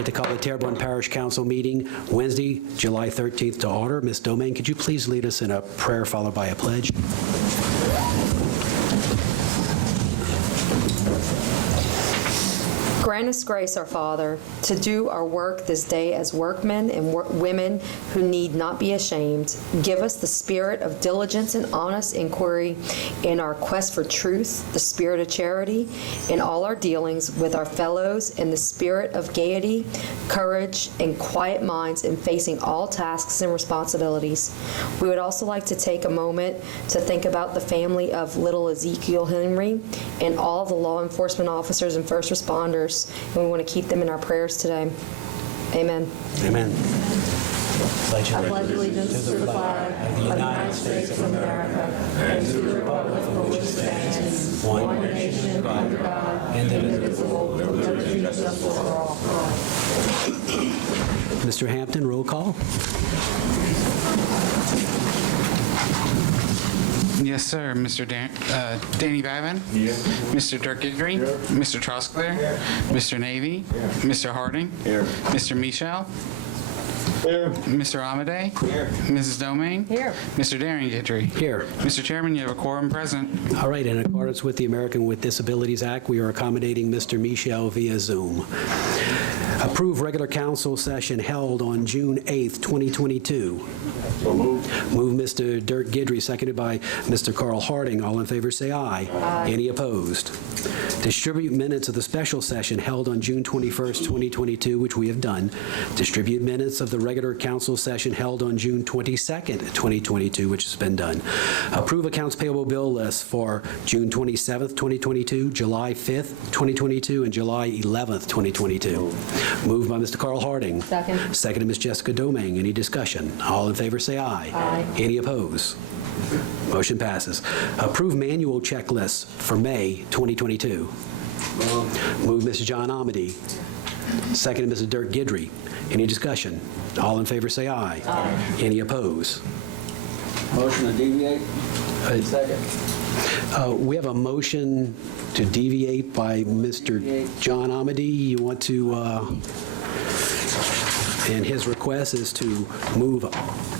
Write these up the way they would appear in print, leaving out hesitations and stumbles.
like to call the Terrebonne Parish Council meeting Wednesday, July 13th to order. Ms. Domain, could you please lead us in a prayer followed by a pledge? Grant us grace, our Father, to do our work this day as workmen and women who need not be ashamed. Give us the spirit of diligence and honest inquiry in our quest for truth, the spirit of charity in all our dealings with our fellows, and the spirit of gaiety, courage, and quiet minds in facing all tasks and responsibilities. We would also like to take a moment to think about the family of little Ezekiel Henry and all the law enforcement officers and first responders, and we want to keep them in our prayers today. Amen. Amen. I pledge allegiance to the flag of the United States of America and to the republic for which it stands, one nation under God, indivisible, with liberty and justice for all. Mr. Hampton, roll call. Yes, sir. Mr. Danny Babin? Here. Mr. Dirk Guidry? Here. Mr. Trosclair? Here. Mr. Navy? Here. Mr. Harding? Here. Mr. Michel? Here. Mr. Amade? Here. Mrs. Domain? Here. Mr. Daring Guidry? Here. Mr. Chairman, you have a quorum present. All right, in accordance with the American with Disabilities Act, we are accommodating Mr. Michel via Zoom. Approve regular council session held on June 8th, 2022. So moved. Move Mr. Dirk Guidry, seconded by Mr. Carl Harding. All in favor say aye. Aye. Any opposed? Distribute minutes of the special session held on June 21st, 2022, which we have done. Distribute minutes of the regular council session held on June 22nd, 2022, which has been done. Approve accounts payable bill list for June 27th, 2022, July 5th, 2022, and July 11th, 2022. Moved by Mr. Carl Harding. Second. Seconded Ms. Jessica Domingue. Any discussion? All in favor say aye. Aye. Any opposed? Motion passes. Approve manual checklists for May 2022. Move Mr. John Amade. Seconded Mr. Dirk Guidry. Any discussion? All in favor say aye. Aye. Any opposed? Motion to deviate? Second. We have a motion to deviate by Mr. John Amade. You want to, and his request is to move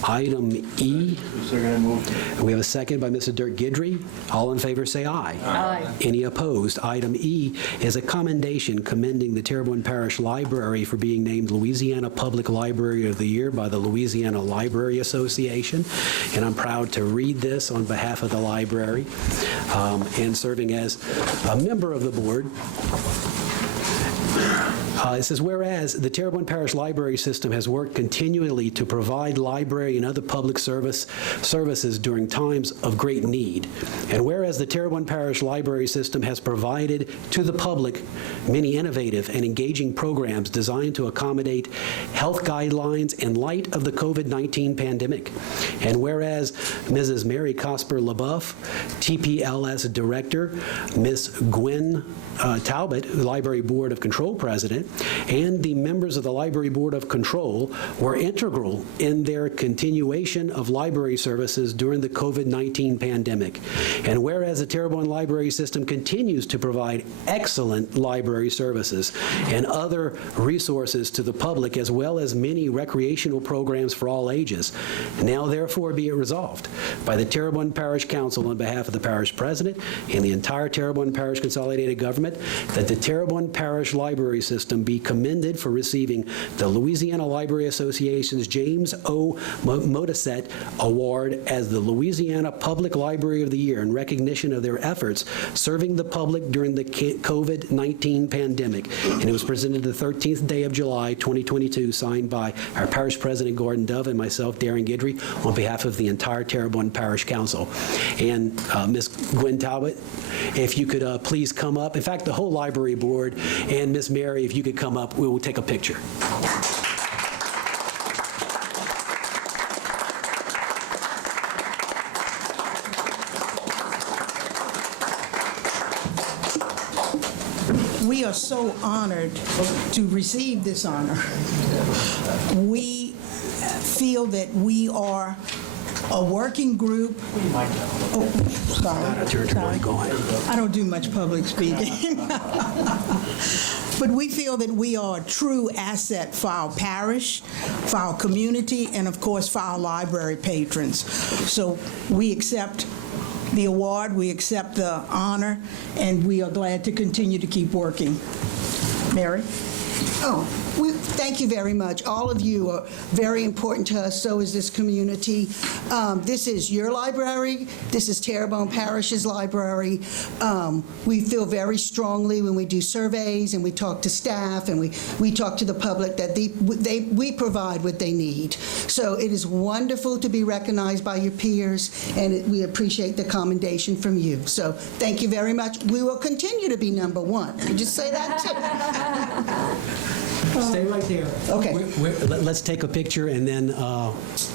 item E. Second move. We have a second by Mr. Dirk Guidry. All in favor say aye. Aye. Any opposed? Item E is a commendation commending the Terrebonne Parish Library for being named Louisiana Public Library of the Year by the Louisiana Library Association. And I'm proud to read this on behalf of the library and serving as a member of the board. It says, whereas the Terrebonne Parish Library System has worked continually to provide library and other public services during times of great need, and whereas the Terrebonne Parish Library System has provided to the public many innovative and engaging programs designed to accommodate health guidelines in light of the COVID-19 pandemic, and whereas Mrs. Mary Cosper LaBeouf, TPLS Director, Ms. Gwen Talbot, Library Board of Control President, and the members of the Library Board of Control were integral in their continuation of library services during the COVID-19 pandemic. And whereas the Terrebonne Library System continues to provide excellent library services and other resources to the public, as well as many recreational programs for all ages, now therefore be it resolved by the Terrebonne Parish Council on behalf of the Parish President and the entire Terrebonne Parish Consolidated Government that the Terrebonne Parish Library System be commended for receiving the Louisiana Library Association's James O. Modisette Award as the Louisiana Public Library of the Year in recognition of their efforts serving the public during the COVID-19 pandemic. And it was presented the 13th day of July, 2022, signed by our Parish President, Gordon Dove, and myself, Daring Guidry, on behalf of the entire Terrebonne Parish Council. And Ms. Gwen Talbot, if you could please come up. In fact, the whole library board, and Ms. Mary, if you could come up, we will take a picture. We are so honored to receive this honor. We feel that we are a working group. Oh, sorry. Go ahead. I don't do much public speaking. But we feel that we are a true asset for our parish, for our community, and of course for our library patrons. So we accept the award, we accept the honor, and we are glad to continue to keep working. Mary? Oh, thank you very much. All of you are very important to us, so is this community. This is your library. This is Terrebonne Parish's library. We feel very strongly when we do surveys and we talk to staff and we talk to the public that we provide what they need. So it is wonderful to be recognized by your peers, and we appreciate the commendation from you. So thank you very much. We will continue to be number one. Can you just say that too? Stay right there. Okay. Let's take a picture, and then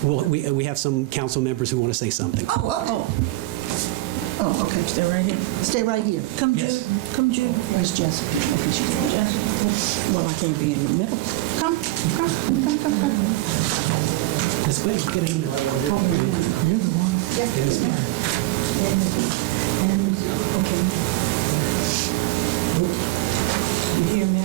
we have some council members who want to say something. Oh, okay. Stay right here. Stay right here. Come, Jude. Come, Jude. Where's Jessica? Okay, she's there. Well, I can't be in the middle. Come. This way, get in there. You're the one. Yes, ma'am. You hear, Mary?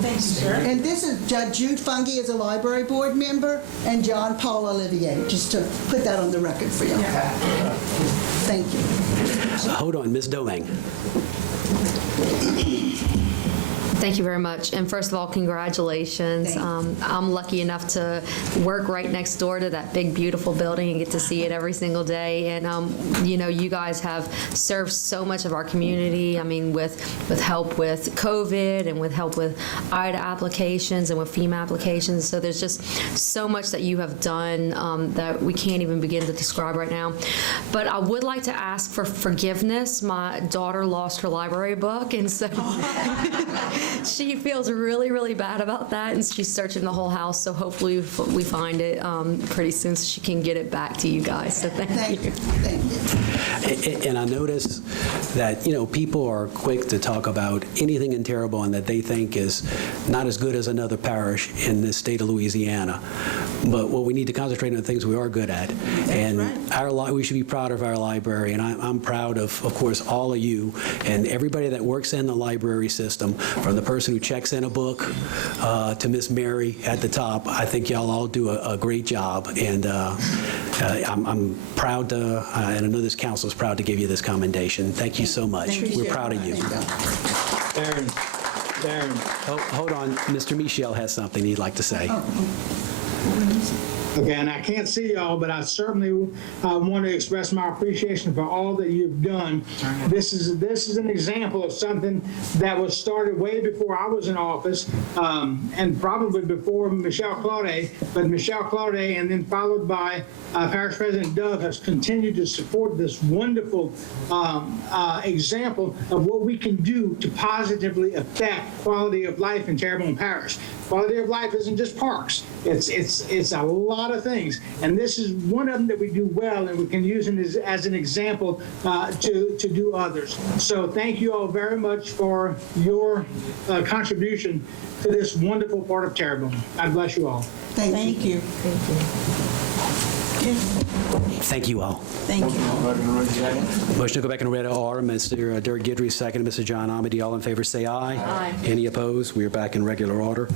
Thank you, sir. And this is Jude Fungi is a library board member, and John Paul Olivier, just to put that on the record for you. Thank you. Hold on, Ms. Domingue. Thank you very much. And first of all, congratulations. I'm lucky enough to work right next door to that big, beautiful building and get to see it every single day. And, you know, you guys have served so much of our community. I mean, with help with COVID and with help with IDA applications and with FEMA applications. So there's just so much that you have done that we can't even begin to describe right now. But I would like to ask for forgiveness. My daughter lost her library book, and so she feels really, really bad about that, and she's searching the whole house, so hopefully we find it pretty soon so she can get it back to you guys. So thank you. Thank you. And I notice that, you know, people are quick to talk about anything in Terrebonne that they think is not as good as another parish in this state of Louisiana. But what we need to concentrate on the things we are good at. And we should be proud of our library. And I'm proud of course, all of you and everybody that works in the library system, from the person who checks in a book to Miss Mary at the top. I think y'all all do a great job. And I'm proud to, and I know this council is proud to give you this commendation. Thank you so much. We're proud of you. Darren. Oh, hold on. Mr. Michel has something he'd like to say. Okay, and I can't see y'all, but I certainly want to express my appreciation for all that you've done. This is an example of something that was started way before I was in office, and probably before Michelle Claudet, but Michelle Claudet, and then followed by Parish President Dove, has continued to support this wonderful example of what we can do to positively affect quality of life in Terrebonne Parish. Quality of life isn't just parks. It's a lot of things, and this is one of them that we do well, and we can use it as an example to do others. So thank you all very much for your contribution to this wonderful part of Terrebonne. God bless you all. Thank you. Thank you all. Thank you. Motion to go back in red order. Mr. Derek Guidry, second. Mr. John Amity, all in favor say aye. Aye. Any opposed? We are back in regular order.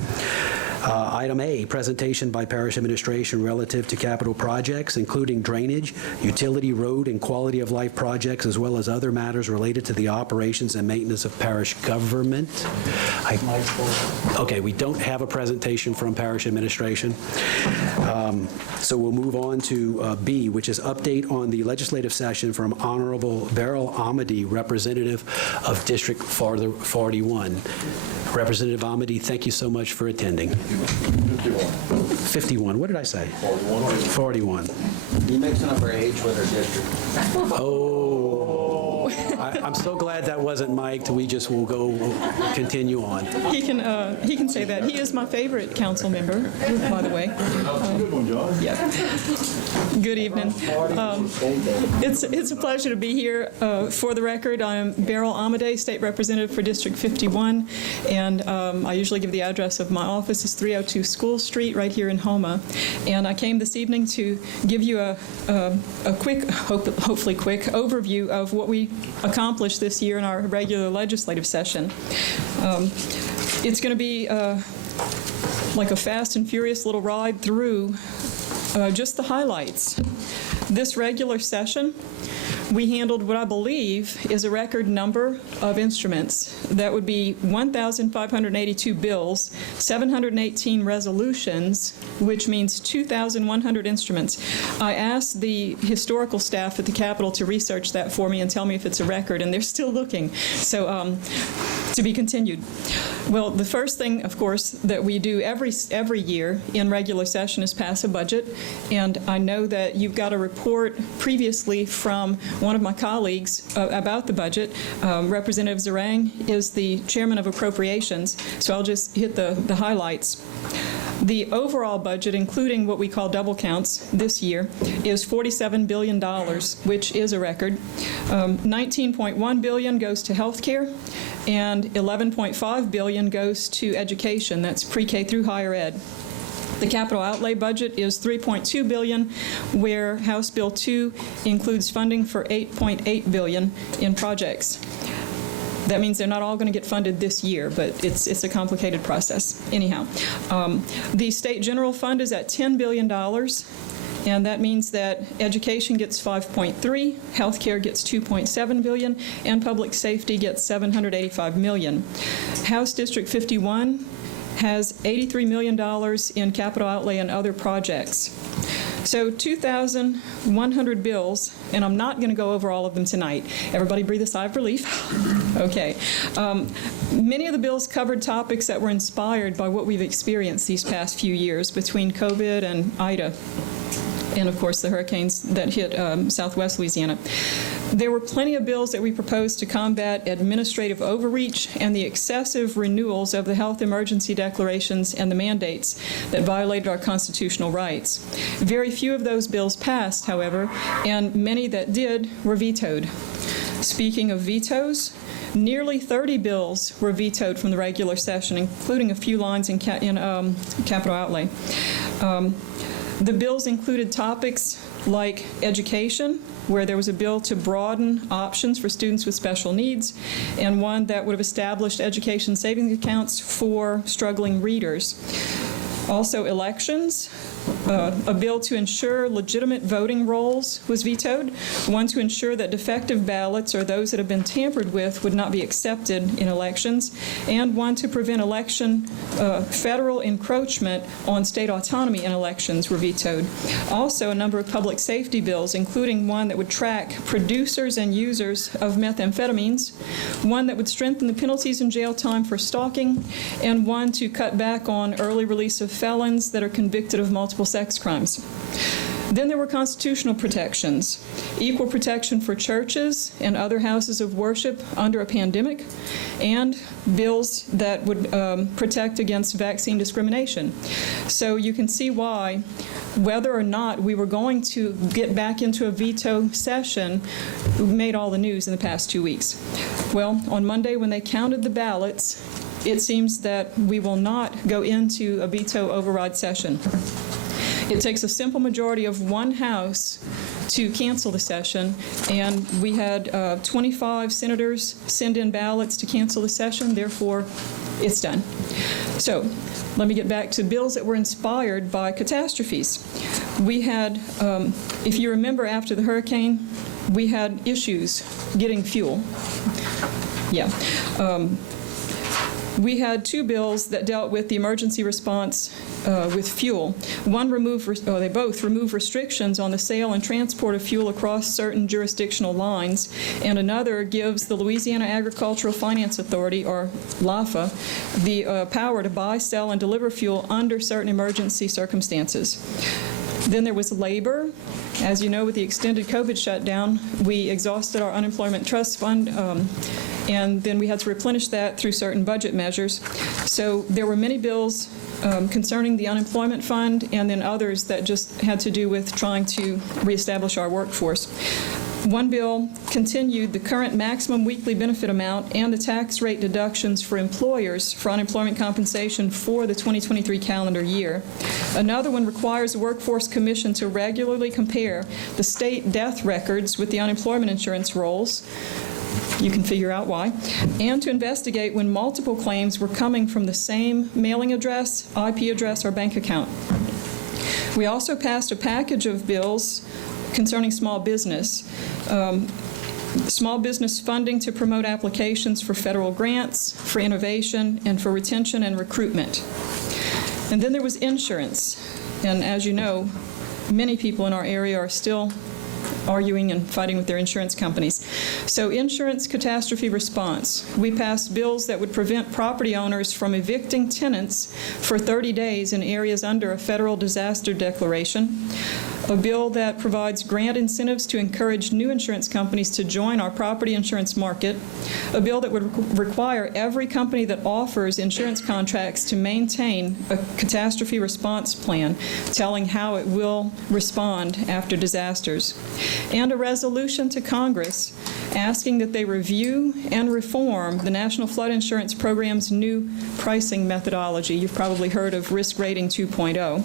Item A, presentation by parish administration relative to capital projects, including drainage, utility, road, and quality of life projects, as well as other matters related to the operations and maintenance of parish government. Okay, we don't have a presentation from parish administration. So we'll move on to B, which is update on the legislative session from Honorable Beryl Amity, representative of District 41. Representative Amity, thank you so much for attending. 51. What did I say? 41. You mixing up her age with her district. Oh. I'm so glad that wasn't mic'd. We just will continue on. He can say that. He is my favorite council member, by the way. Good one, John. Yeah. Good evening. It's a pleasure to be here. For the record, I'm Beryl Amadei, State Representative for District 51, and I usually give the address of my office is 302 School Street, right here in Houma. And I came this evening to give you a quick, hopefully quick, overview of what we accomplished this year in our regular legislative session. It's going to be like a fast and furious little ride through just the highlights. This regular session, we handled what I believe is a record number of instruments. That would be 1,582 bills, 718 resolutions, which means 2,100 instruments. I asked the historical staff at the Capitol to research that for me and tell me if it's a record, and they're still looking. So to be continued. Well, the first thing, of course, that we do every year in regular session is pass a budget, and I know that you've got a report previously from one of my colleagues about the budget. Representative Zarang is the chairman of appropriations, so I'll just hit the highlights. The overall budget, including what we call double counts this year, is $47 billion, which is a record. $19.1 billion goes to health care, and $11.5 billion goes to education. That's pre-K through higher ed. The capital outlay budget is $3.2 billion, where House Bill 2 includes funding for $8.8 billion in projects. That means they're not all going to get funded this year, but it's a complicated process. Anyhow, the state general fund is at $10 billion, and that means that education gets 5.3, healthcare gets 2.7 billion, and public safety gets 785 million. House District 51 has $83 million in capital outlay and other projects. So 2,100 bills, and I'm not going to go over all of them tonight. Everybody breathe a sigh of relief. Okay. Many of the bills covered topics that were inspired by what we've experienced these past few years between COVID and Ida, and of course the hurricanes that hit southwest Louisiana. There were plenty of bills that we proposed to combat administrative overreach and the excessive renewals of the health emergency declarations and the mandates that violated our constitutional rights. Very few of those bills passed, however, and many that did were vetoed. Speaking of vetoes, nearly 30 bills were vetoed from the regular session, including a few lines in capital outlay. The bills included topics like education, where there was a bill to broaden options for students with special needs, and one that would have established education savings accounts for struggling readers. Also, elections. A bill to ensure legitimate voting rolls was vetoed, one to ensure that defective ballots or those that have been tampered with would not be accepted in elections, and one to prevent election federal encroachment on state autonomy in elections were vetoed. Also, a number of public safety bills, including one that would track producers and users of methamphetamines, one that would strengthen the penalties in jail time for stalking, and one to cut back on early release of felons that are convicted of multiple sex crimes. Then there were constitutional protections, equal protection for churches and other houses of worship under a pandemic, and bills that would protect against vaccine discrimination. So you can see why, whether or not we were going to get back into a veto session, made all the news in the past 2 weeks. Well, on Monday when they counted the ballots, it seems that we will not go into a veto override session. It takes a simple majority of one House to cancel the session, and we had 25 senators send in ballots to cancel the session. Therefore, it's done. So let me get back to bills that were inspired by catastrophes. We had, if you remember after the hurricane, we had issues getting fuel. Yeah. We had two bills that dealt with the emergency response with fuel. One they both remove restrictions on the sale and transport of fuel across certain jurisdictional lines, and another gives the Louisiana Agricultural Finance Authority, or LAFA, the power to buy, sell, and deliver fuel under certain emergency circumstances. Then there was labor, As you know, with the extended COVID shutdown, we exhausted our unemployment trust fund, and then we had to replenish that through certain budget measures. So there were many bills concerning the unemployment fund, and then others that just had to do with trying to reestablish our workforce. One bill continued the current maximum weekly benefit amount and the tax rate deductions for employers for unemployment compensation for the 2023 calendar year. Another one requires the Workforce Commission to regularly compare the state death records with the unemployment insurance rolls. You can figure out why, and to investigate when multiple claims were coming from the same mailing address, IP address, or bank account. We also passed a package of bills concerning small business. Small business funding to promote applications for federal grants, for innovation, and for retention and recruitment. And then there was insurance. And as you know, many people in our area are still arguing and fighting with their insurance companies. So insurance catastrophe response. We passed bills that would prevent property owners from evicting tenants for 30 days in areas under a federal disaster declaration. A bill that provides grant incentives to encourage new insurance companies to join our property insurance market. A bill that would require every company that offers insurance contracts to maintain a catastrophe response plan, telling how it will respond after disasters. And a resolution to Congress asking that they review and reform the National Flood Insurance Program's new pricing methodology. You've probably heard of Risk Rating 2.0.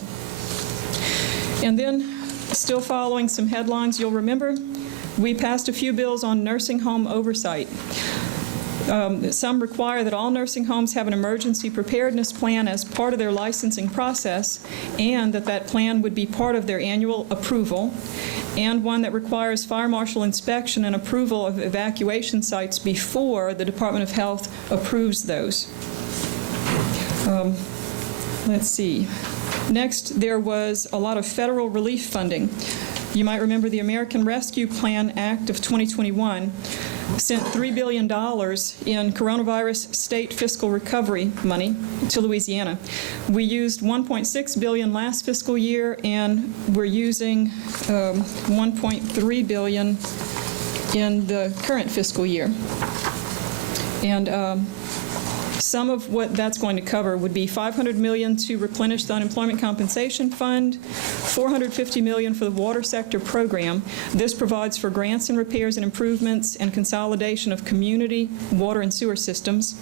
And then, still following some headlines, you'll remember, we passed a few bills on nursing home oversight. Some require that all nursing homes have an emergency preparedness plan as part of their licensing process, and that plan would be part of their annual approval, and one that requires fire marshal inspection and approval of evacuation sites before the Department of Health approves those. Let's see. Next, there was a lot of federal relief funding. You might remember the American Rescue Plan Act of 2021 sent $3 billion in coronavirus state fiscal recovery money to Louisiana. We used $1.6 billion last fiscal year, and we're using $1.3 billion in the current fiscal year. And some of what that's going to cover would be $500 million to replenish the unemployment compensation fund, $450 million for the water sector program. This provides for grants and repairs and improvements and consolidation of community water and sewer systems,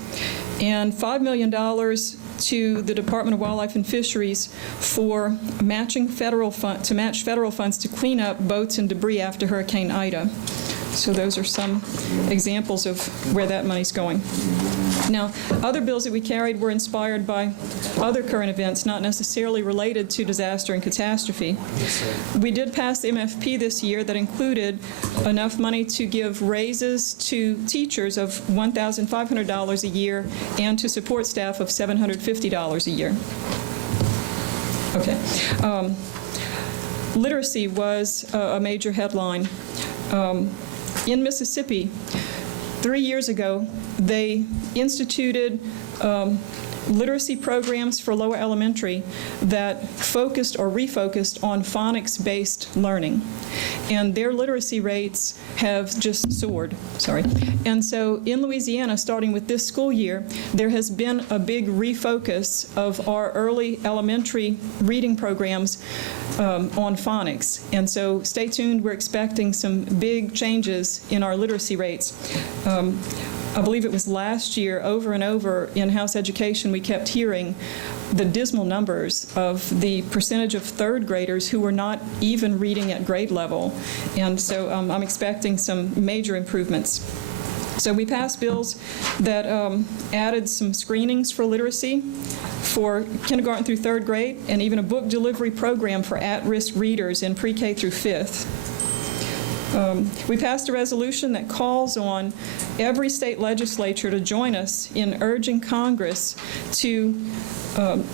and $5 million to the Department of Wildlife and Fisheries for matching federal to match federal funds to clean up boats and debris after Hurricane Ida. So those are some examples of where that money's going. Now, other bills that we carried were inspired by other current events, not necessarily related to disaster and catastrophe. We did pass the MFP this year that included enough money to give raises to teachers of $1,500 a year and to support staff of $750 a year. Okay. Literacy was a major headline. In Mississippi, 3 years ago, they instituted literacy programs for lower elementary that focused or refocused on phonics-based learning. And their literacy rates have just soared. And so in Louisiana, starting with this school year, there has been a big refocus of our early elementary reading programs on phonics. And so stay tuned. We're expecting some big changes in our literacy rates. I believe it was last year, over and over in House Education, we kept hearing the dismal numbers of the percentage of third graders who were not even reading at grade level. And so I'm expecting some major improvements. So we passed bills that added some screenings for literacy for kindergarten through third grade, and even a book delivery program for at-risk readers in pre-K through fifth. We passed a resolution that calls on every state legislature to join us in urging Congress to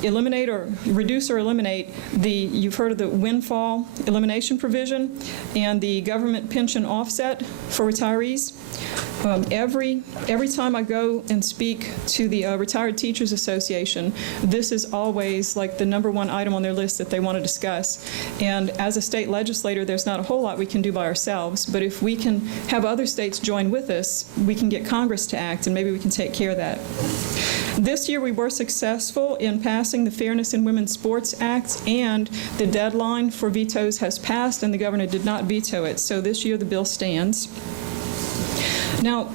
eliminate or reduce or eliminate you've heard of the windfall elimination provision and the government pension offset for retirees. Every time I go and speak to the Retired Teachers Association, this is always like the #1 item on their list that they want to discuss. And as a state legislator, there's not a whole lot we can do by ourselves, but if we can have other states join with us, we can get Congress to act, and maybe we can take care of that. This year, we were successful in passing the Fairness in Women's Sports Act, and the deadline for vetoes has passed, and the governor did not veto it. So this year, the bill stands. Now,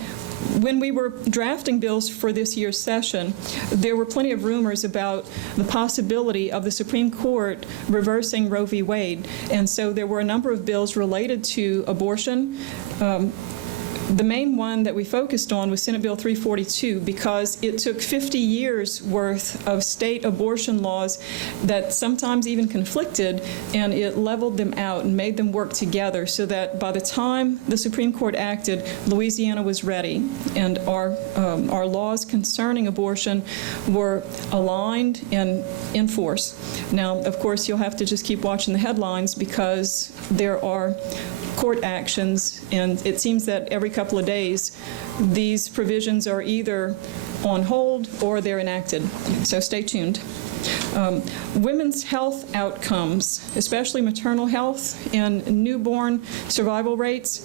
when we were drafting bills for this year's session, there were plenty of rumors about the possibility of the Supreme Court reversing Roe v. Wade, and so there were a number of bills related to abortion. The main one that we focused on was Senate Bill 342 because it took 50 years worth of state abortion laws that sometimes even conflicted, and it leveled them out and made them work together so that by the time the Supreme Court acted, Louisiana was ready, and our laws concerning abortion were aligned and in force. Now, of course, you'll have to just keep watching the headlines because there are court actions, and it seems that every couple of days these provisions are either on hold or they're enacted. So stay tuned. Women's health outcomes, especially maternal health and newborn survival rates,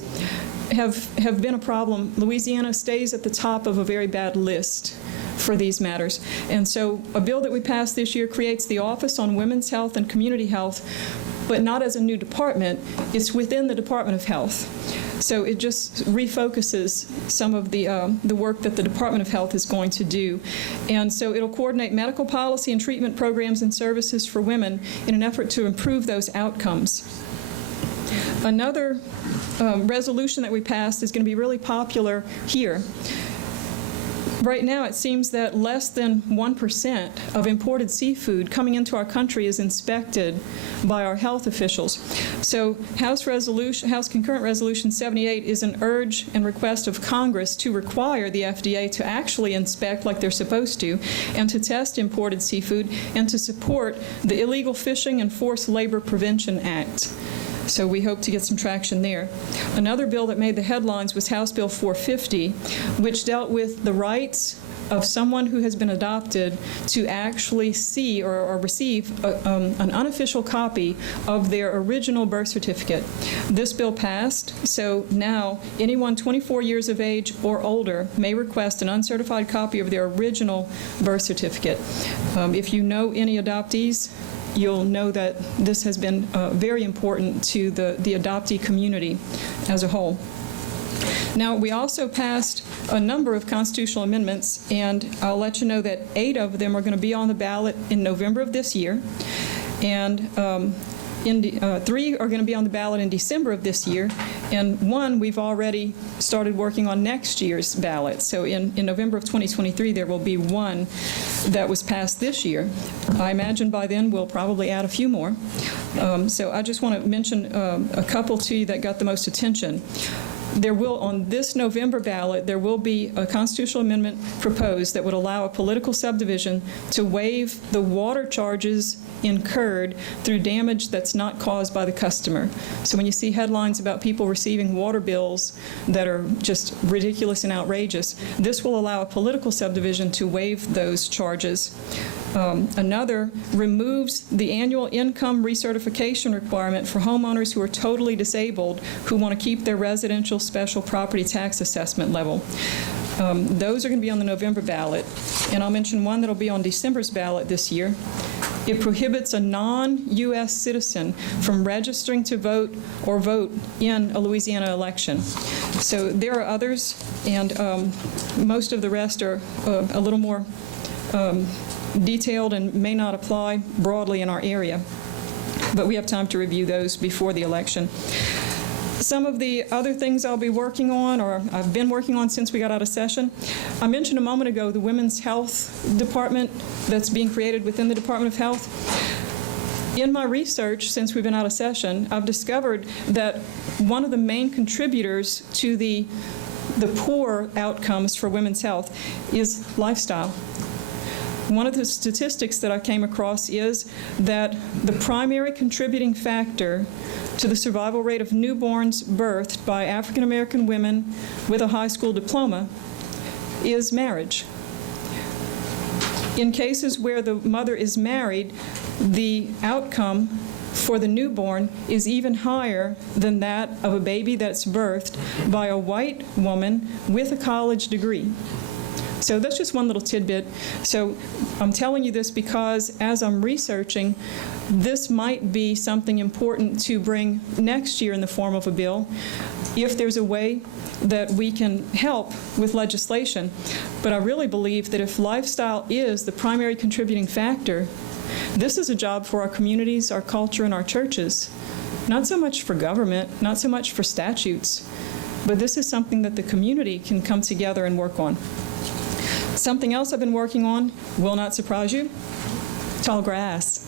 have been a problem. Louisiana stays at the top of a very bad list for these matters. And so a bill that we passed this year creates the Office on Women's Health and Community Health, but not as a new department. It's within the Department of Health. So it just refocuses some of the work that the Department of Health is going to do. And so it'll coordinate medical policy and treatment programs and services for women in an effort to improve those outcomes. Another resolution that we passed is going to be really popular here. Right now, it seems that less than 1% of imported seafood coming into our country is inspected by our health officials. So House Concurrent Resolution 78 is an urge and request of Congress to require the FDA to actually inspect like they're supposed to, and to test imported seafood, and to support the Illegal Fishing and Forced Labor Prevention Act. So we hope to get some traction there. Another bill that made the headlines was House Bill 450, which dealt with the rights of someone who has been adopted to actually see or receive an unofficial copy of their original birth certificate. This bill passed, so now anyone 24 years of age or older may request an uncertified copy of their original birth certificate. If you know any adoptees, you'll know that this has been very important to the adoptee community as a whole. Now, we also passed a number of constitutional amendments, and I'll let you know that 8 of them are going to be on the ballot in November of this year, and 3 are going to be on the ballot in December of this year, and 1 we've already started working on next year's ballot. So in November of 2023, there will be 1 that was passed this year. I imagine by then we'll probably add a few more. So I just want to mention a couple to you that got the most attention. There will, on this November ballot, there will be a constitutional amendment proposed that would allow a political subdivision to waive the water charges incurred through damage that's not caused by the customer. So when you see headlines about people receiving water bills that are just ridiculous and outrageous, this will allow a political subdivision to waive those charges. Another removes the annual income recertification requirement for homeowners who are totally disabled who want to keep their residential special property tax assessment level. Those are going to be on the November ballot, and I'll mention one that will be on December's ballot this year. It prohibits a non-U.S. citizen from registering to vote or vote in a Louisiana election. So there are others, and most of the rest are a little more detailed and may not apply broadly in our area. But we have time to review those before the election. Some of the other things I'll be working on, or I've been working on since we got out of session, I mentioned a moment ago the Women's Health Department that's being created within the Department of Health. In my research, since we've been out of session, I've discovered that one of the main contributors to the poor outcomes for women's health is lifestyle. One of the statistics that I came across is that the primary contributing factor to the survival rate of newborns birthed by African American women with a high school diploma is marriage. In cases where the mother is married, the outcome for the newborn is even higher than that of a baby that's birthed by a white woman with a college degree. So that's just one little tidbit. So I'm telling you this because as I'm researching, this might be something important to bring next year in the form of a bill, if there's a way that we can help with legislation. But I really believe that if lifestyle is the primary contributing factor, this is a job for our communities, our culture, and our churches. Not so much for government, not so much for statutes, but this is something that the community can come together and work on. Something else I've been working on will not surprise you: tall grass,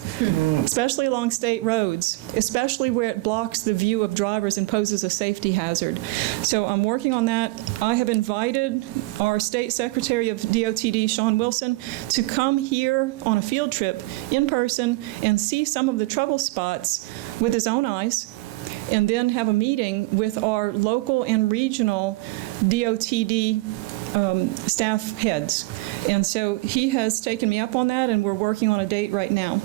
especially along state roads, especially where it blocks the view of drivers and poses a safety hazard. So I'm working on that. I have invited our State Secretary of DOTD, Sean Wilson, to come here on a field trip in person and see some of the trouble spots with his own eyes, and then have a meeting with our local and regional DOTD staff heads. And so he has taken me up on that, and we're working on a date right now.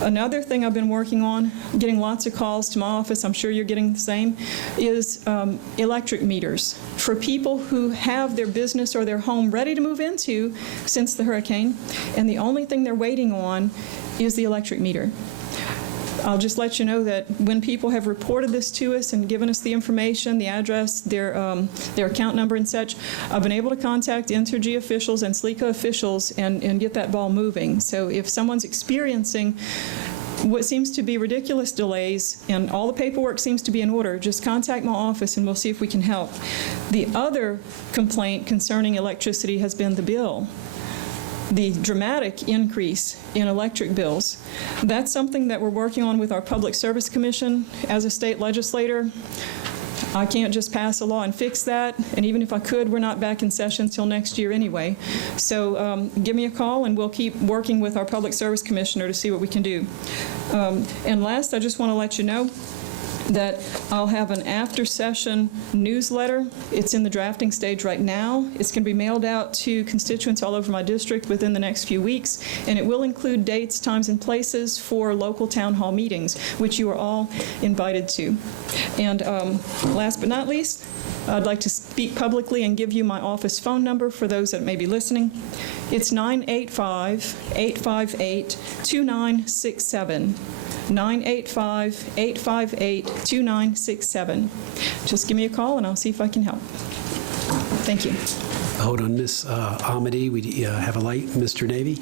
Another thing I've been working on, getting lots of calls to my office, I'm sure you're getting the same, is electric meters for people who have their business or their home ready to move into since the hurricane, and the only thing they're waiting on is the electric meter. I'll just let you know that when people have reported this to us and given us the information, the address, their account number and such, I've been able to contact Entergy officials and SLECA officials and get that ball moving. So if someone's experiencing what seems to be ridiculous delays and all the paperwork seems to be in order, just contact my office and we'll see if we can help. The other complaint concerning electricity has been the bill. The dramatic increase in electric bills. That's something that we're working on with our Public Service Commission. As a state legislator, I can't just pass a law and fix that, and even if I could, we're not back in session until next year anyway. So give me a call and we'll keep working with our Public Service Commissioner to see what we can do. And last, I just want to let you know that I'll have an after-session newsletter. It's in the drafting stage right now. It's going to be mailed out to constituents all over my district within the next few weeks, and it will include dates, times, and places for local town hall meetings, which you are all invited to. And last but not least, I'd like to speak publicly and give you my office phone number for those that may be listening. It's 985-858-2967. 985-858-2967. Just give me a call and I'll see if I can help. Thank you. Hold on, Ms. Amity, we have a light. Mr. Navy?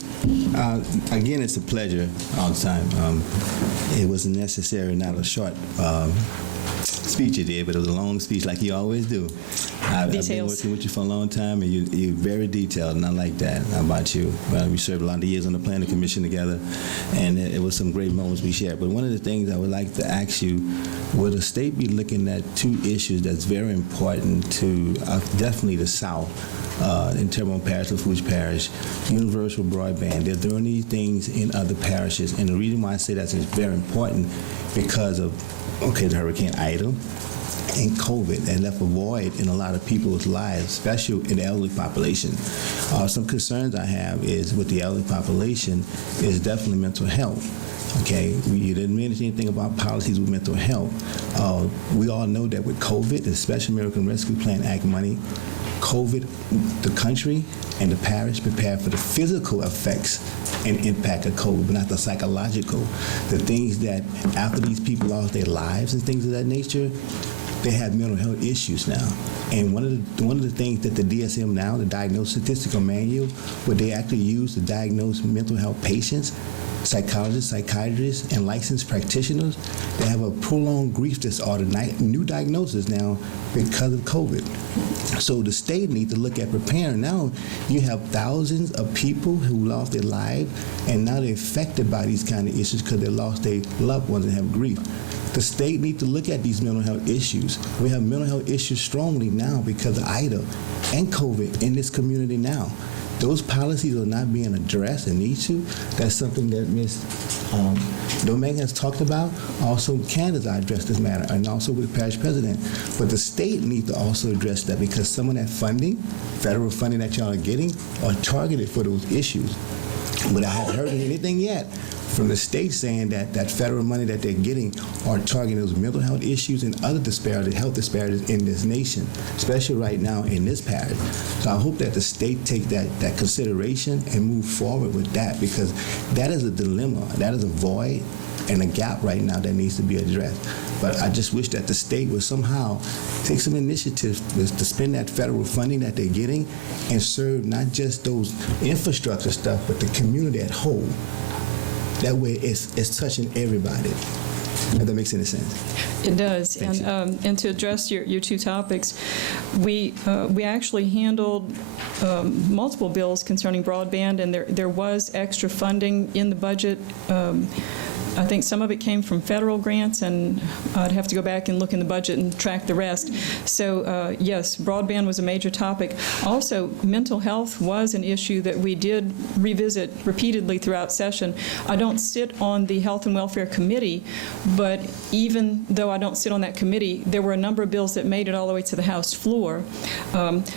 Again, it's a pleasure all the time. It was necessary, not a short speech you did, but it was a long speech like you always do. I've been working with you for a long time, and you're very detailed, and I like that about you. We served a lot of years on the Planning Commission together, and it was some great moments we shared. But one of the things I would like to ask you, will the state be looking at two issues that's very important to definitely the South, in Terrebonne Parish, LaFouche Parish, universal broadband? They're doing these things in other parishes, and the reason why I say that is very important because of, the Hurricane Ida and COVID, and left a void in a lot of people's lives, especially in the elderly population. Some concerns I have is with the elderly population is definitely mental health. Okay, you didn't mention anything about policies with mental health. We all know that with COVID, the Special American Rescue Plan Act money, COVID, the country and the parish prepared for the physical effects and impact of COVID, but not the psychological. The things that after these people lost their lives and things of that nature, they have mental health issues now. And one of the things that the DSM now, the Diagnostic Statistical Manual, what they actually use to diagnose mental health patients, psychologists, psychiatrists, and licensed practitioners, they have a prolonged grief disorder, new diagnosis now because of COVID. So the state needs to look at preparing. Now you have thousands of people who lost their lives, and now they're affected by these kind of issues because they lost their loved ones and have grief. The state needs to look at these mental health issues. We have mental health issues strongly now because of IDA and COVID in this community now. Those policies are not being addressed and need to. That's something that Ms. Domingue has talked about. Also, Candace addressed this matter, and also with the parish president. But the state needs to also address that because some of that funding, federal funding that y'all are getting, are targeted for those issues. But I haven't heard anything yet from the state saying that that federal money that they're getting are targeting those mental health issues and other disparities, health disparities in this nation, especially right now in this parish. So I hope that the state take that consideration and move forward with that, because that is a dilemma, that is a void and a gap right now that needs to be addressed. But I just wish that the state would somehow take some initiatives to spend that federal funding that they're getting and serve not just those infrastructure stuff, but the community at whole. That way it's touching everybody, if that makes any sense. It does. Thank And to address your two topics, we actually handled multiple bills concerning broadband, and there was extra funding in the budget. I think some of it came from federal grants, and I'd have to go back and look in the budget and track the rest. So yes, broadband was a major topic. Also, mental health was an issue that we did revisit repeatedly throughout session. I don't sit on the Health and Welfare Committee, but even though I don't sit on that committee, there were a number of bills that made it all the way to the House floor.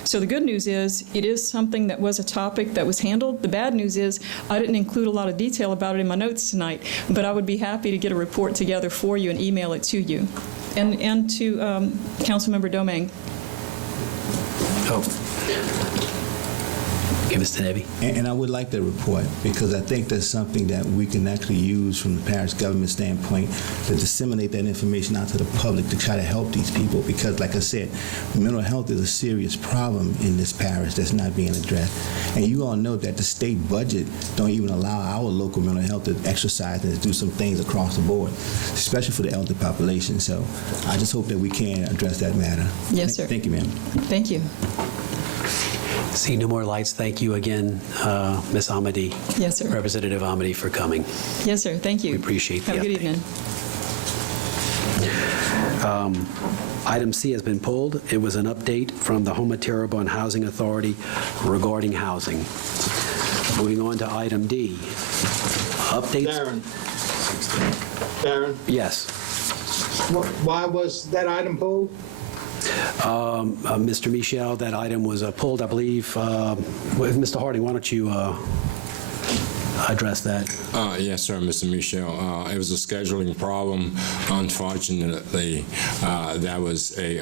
So the good news is it is something that was a topic that was handled. The bad news is I didn't include a lot of detail about it in my notes tonight, but I would be happy to get a report together for you and email it to you. And to Councilmember Domingue. Oh. Give us to Debbie. And I would like the report, because I think that's something that we can actually use from the parish government standpoint to disseminate that information out to the public to try to help these people. Because, like I said, mental health is a serious problem in this parish that's not being addressed. And you all know that the state budget don't even allow our local mental health to exercise and to do some things across the board, especially for the elder population. So I just hope that we can address that matter. Yes, sir. Thank you, ma'am. Thank you. See no more lights. Thank you again, Ms. Amadi. Yes, sir. Representative Amadi, for coming. Yes, sir. Thank you. We appreciate the Have a good update. evening. Item C has been pulled. It was an update from the Home of Terrebonne Housing Authority regarding housing. Moving on to item D. Updates. Darren, Yes. why was that item pulled? Mr. Michel, that item was pulled, I believe. With Mr. Harding, why don't you address that? Yes, sir, Mr. Michel. It was a scheduling problem. Unfortunately, that was a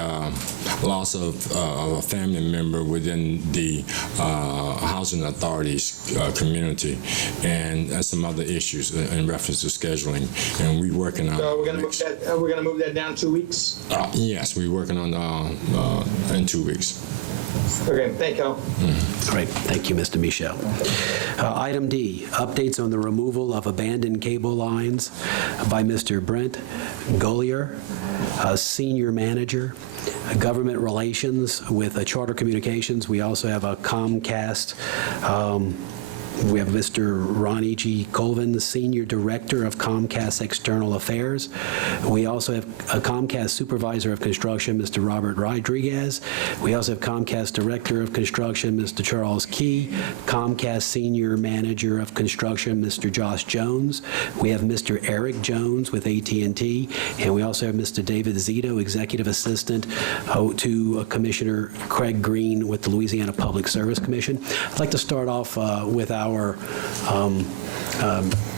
loss of a family member within the Housing Authority's community, and some other issues in reference to scheduling. And we're working on. So we're going to move that down 2 weeks? Yes, we're working on in 2 weeks. Okay, thank you. Great. Thank you, Mr. Michel. Item D, updates on the removal of abandoned cable lines by Mr. Brent Golier, Senior Manager, Government Relations with Charter Communications. We also have a Comcast. We have Mr. Ronnie G. Colvin, Senior Director of Comcast External Affairs. We also have a Comcast Supervisor of Construction, Mr. Robert Rodriguez. We also have Comcast Director of Construction, Mr. Charles Key. Comcast Senior Manager of Construction, Mr. Josh Jones. We have Mr. Eric Jones with AT&T. And we also have Mr. David Zito, Executive Assistant to Commissioner Craig Green with the Louisiana Public Service Commission. I'd like to start off with our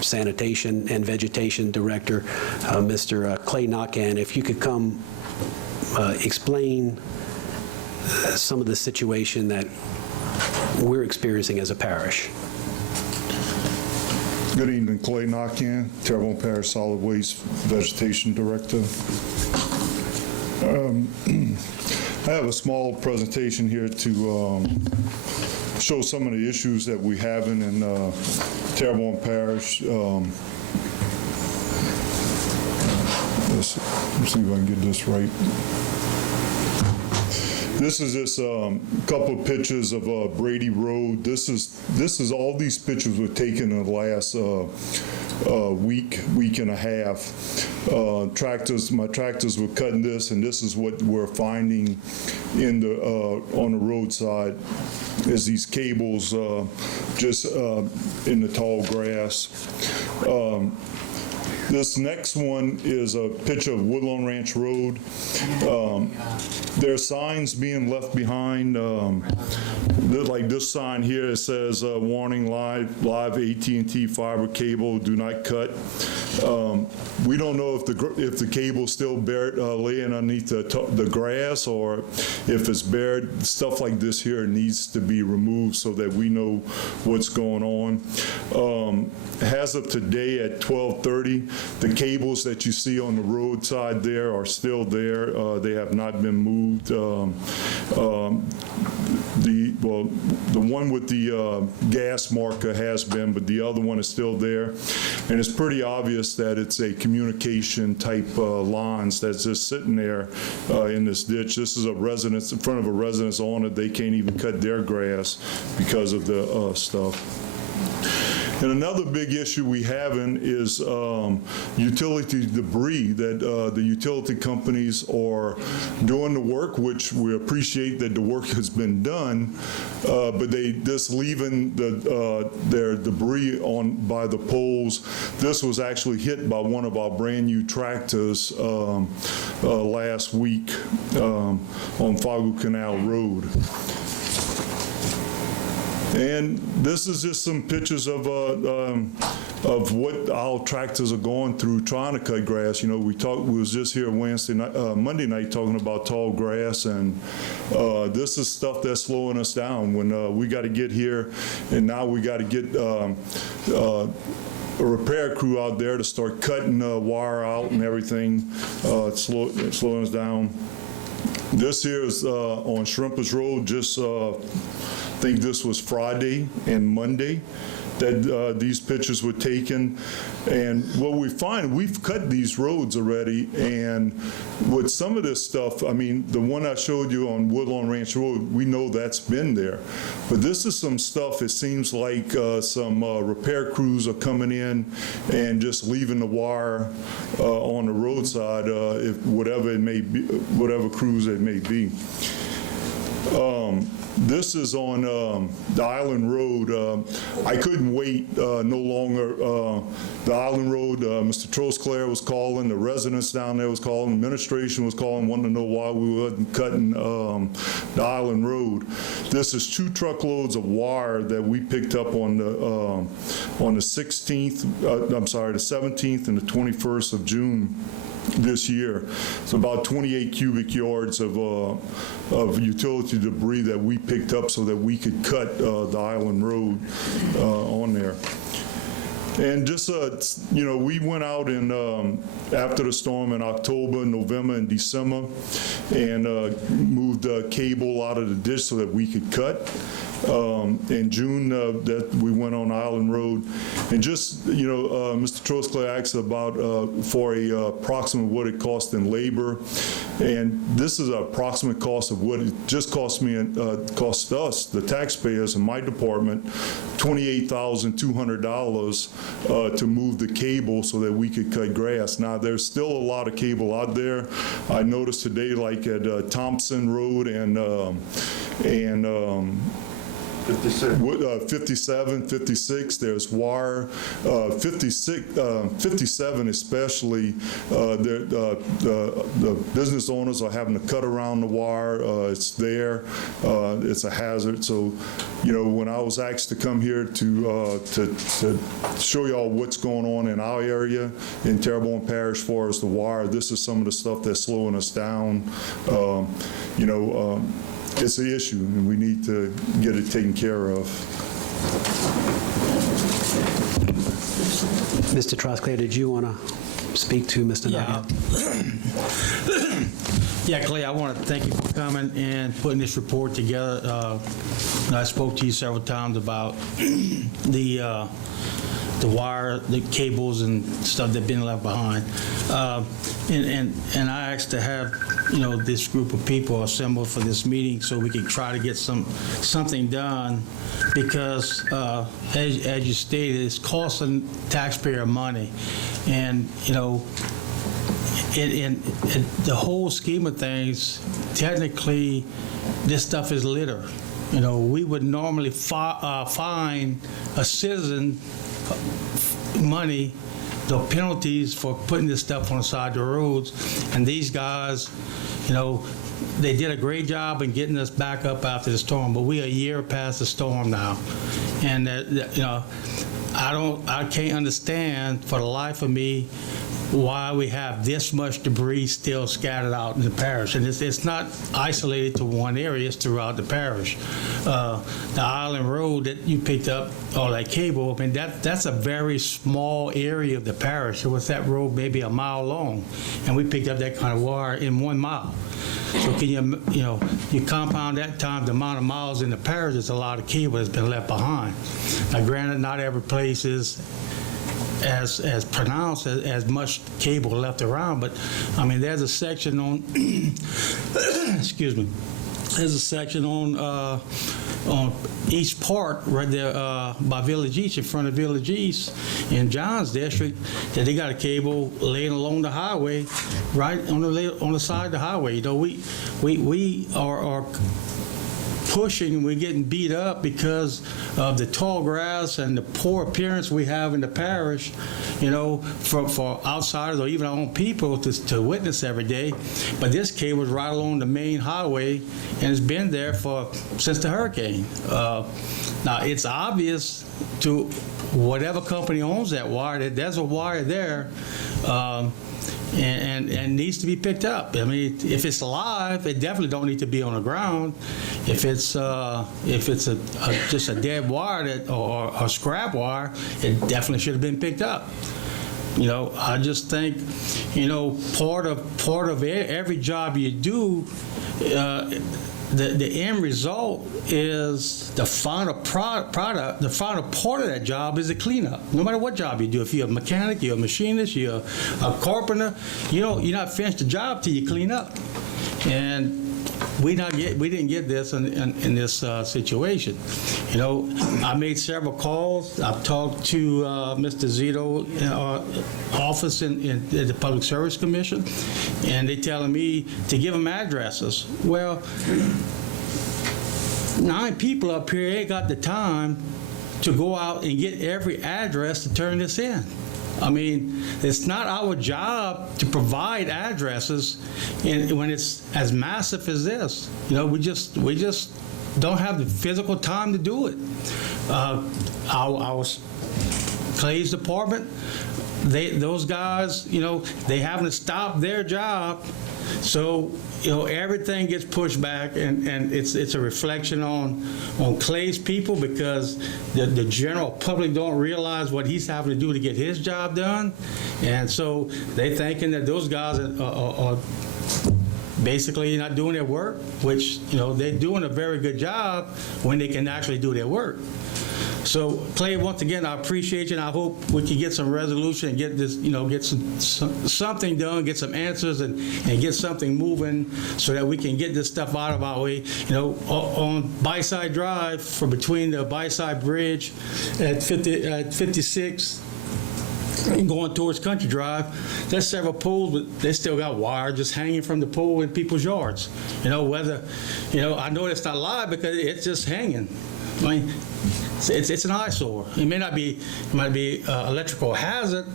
Sanitation and Vegetation Director, Mr. Clay Knockan. If you could come explain some of the situation that we're experiencing as a parish. Good evening, Clay Knockan, Terrebonne Parish Solid Waste Vegetation Director. I have a small presentation here to show some of the issues that we have in Terrebonne Parish. Let's see if I can get this right. This is just a couple of pictures of Brady Road. This is all these pictures were taken in the last week and a half. My tractors were cutting this, and this is what we're finding in the on the roadside is these cables just in the tall grass. This next one is a picture of Woodlawn Ranch Road. There are signs being left behind. Like this sign here, it says warning live AT&T fiber cable, do not cut. We don't know if the cable's still buried, laying underneath the grass, or if it's buried. Stuff like this here needs to be removed so that we know what's going on. As of today at 12:30, the cables that you see on the roadside there are still there. They have not been moved. The one with the gas marker has been, but the other one is still there. And it's pretty obvious that it's a communication type lines that's just sitting there in this ditch. This is a residence, in front of a residence owner. They can't even cut their grass because of the stuff. And another big issue we having is utility debris, that the utility companies are doing the work, which we appreciate that the work has been done, but they just leaving their debris by the poles. This was actually hit by one of our brand new tractors last week on Fargo Canal Road. And this is just some pictures of what our tractors are going through trying to cut grass. You know, we was just here Monday night talking about tall grass, and this is stuff that's slowing us down when we got to get here, and now we got to get a repair crew out there to start cutting wire out and everything. It's slowing us down. This here is on Shrimpers Road, just I think this was Friday and Monday that these pictures were taken. And what we find, we've cut these roads already, and with some of this stuff, I mean, the one I showed you on Woodlawn Ranch Road, we know that's been there. But this is some stuff, it seems like some repair crews are coming in and just leaving the wire on the roadside, if whatever it may be, whatever crews it may be. This is on the Island Road. I couldn't wait no longer. The Island Road, Mr. Trosclair was calling, the residents down there was calling, administration was calling, wanting to know why we wasn't cutting the Island Road. This is 2 truckloads of wire that we picked up on the 16th, I'm sorry, the 17th and the 21st of June this year. It's about 28 cubic yards of utility debris that we picked up so that we could cut the Island Road on there. And just, you know, we went out in, after the storm in October, November, and December, and moved cable out of the ditch so that we could cut. In June, that we went on Island Road. And just, you know, Mr. Trosclair asked about for a approximate what it cost in labor. And this is an approximate cost of what it just cost me, cost us, the taxpayers in my department, $28,200 to move the cable so that we could cut grass. Now, there's still a lot of cable out there. I noticed today, like at Thompson Road and 57, 56, there's wire. 57 especially, the business owners are having to cut around the wire. It's there. It's a hazard. So, you know, when I was asked to come here to show y'all what's going on in our area in Terrebonne Parish as far as the wire, this is some of the stuff that's slowing us down. You know, it's an issue, and we need to get it taken care of. Mr. Trosclair, did you want to speak to Mr. Docket? Yeah, Clay, I want to thank you for coming and putting this report together. I spoke to you several times about the wire, the cables and stuff that been left behind. And I asked to have, this group of people assembled for this meeting so we could try to get something done because, as you stated, it's costing taxpayer money. And, in the whole scheme of things, technically, this stuff is litter. We would normally fine a citizen money, the penalties for putting this stuff on the side of the roads, and these guys, they did a great job in getting us back up after the storm, but we are a year past the storm now, and I can't understand for the life of me why we have this much debris still scattered out in the parish. And it's not isolated to one area, it's throughout the parish. The Island Road that you picked up, all that cable, I mean, that's a very small area of the parish. It was that road maybe a mile long, and we picked up that kind of wire in 1 mile. So can you compound that time, the amount of miles in the parish, there's a lot of cable that's been left behind. Now granted, not every place is as pronounced as much cable left around, but I mean, there's a section on, excuse me, there's a section on East Park right there by Village East, in front of Village East in John's district, that they got a cable laying along the highway, right on the side of the highway. We are pushing, we're getting beat up because of the tall grass and the poor appearance we have in the parish, for outsiders or even our own people to witness every day. But this cable is right along the main highway, and it's been there since the hurricane. Now, it's obvious to whatever company owns that wire that there's a wire there, and needs to be picked up. I mean, if it's live, it definitely don't need to be on the ground. If it's just a dead wire or a scrap wire, it definitely should have been picked up. I just think, part of every job you do, the end result is the final product. The final part of that job is the cleanup. No matter what job you do, if you're a mechanic, you're a machinist, you're a carpenter, you're not finished the job till you clean up. And we didn't get this in this situation. I made several calls. I've talked to Mr. Zito's office in the Public Service Commission, and they're telling me to give them addresses. Well, 9 people up here ain't got the time to go out and get every address to turn this in. I mean, it's not our job to provide addresses when it's as massive as this. We just don't have the physical time to do it. Our Clay's department, those guys, they having to stop their job. So, everything gets pushed back, and it's a reflection on Clay's people, because the general public don't realize what he's having to do to get his job done. And so they thinking that those guys are basically not doing their work, which, they're doing a very good job when they can actually do their work. So, Clay, once again, I appreciate you, and I hope we can get some resolution and get this, get something done, get some answers, and get something moving so that we can get this stuff out of our way. On Bayside Drive, from between the Bayside Bridge at 56 and going towards Country Drive, there's several poles, but they still got wire just hanging from the pole in people's yards. I know it's not live because it's just hanging. I mean, it's an eyesore. It might be electrical hazard,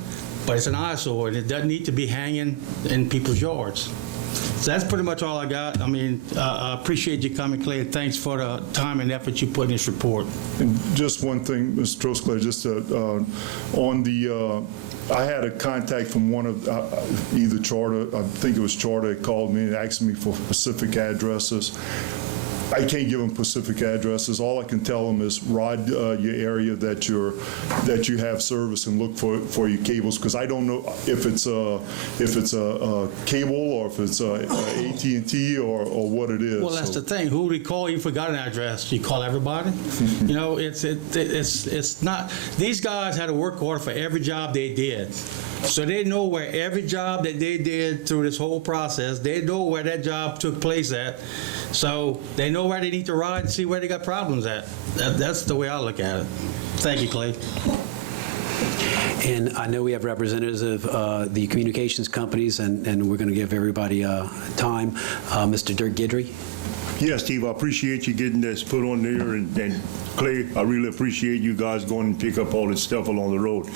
but it's an eyesore, and it doesn't need to be hanging in people's yards. So that's pretty much all I got. I mean, I appreciate you coming, Clay, and thanks for the time and effort you put in this report. And just one thing, Mr. Trosclair, just on the, I had a contact from one of either Charter, I think it was Charter, that called me and asked me for specific addresses. I can't give them specific addresses. All I can tell them is ride your area that you have service and look for your cables, because I don't know if it's a cable or if it's AT&T or what it is. Well, that's the thing. Who do you call? You forgot an address. You call everybody. You know, it's not. These guys had a work order for every job they did. So they know where every job that they did through this whole process, they know where that job took place at. So they know where they need to ride and see where they got problems at. That's the way I look at it. Thank you, Clay. And I know we have representatives of the communications companies, and we're going to give everybody time. Mr. Dirk Guidry. Yeah, Steve, I appreciate you getting this put on there, and Clay, I really appreciate you guys going and pick up all this stuff along the road.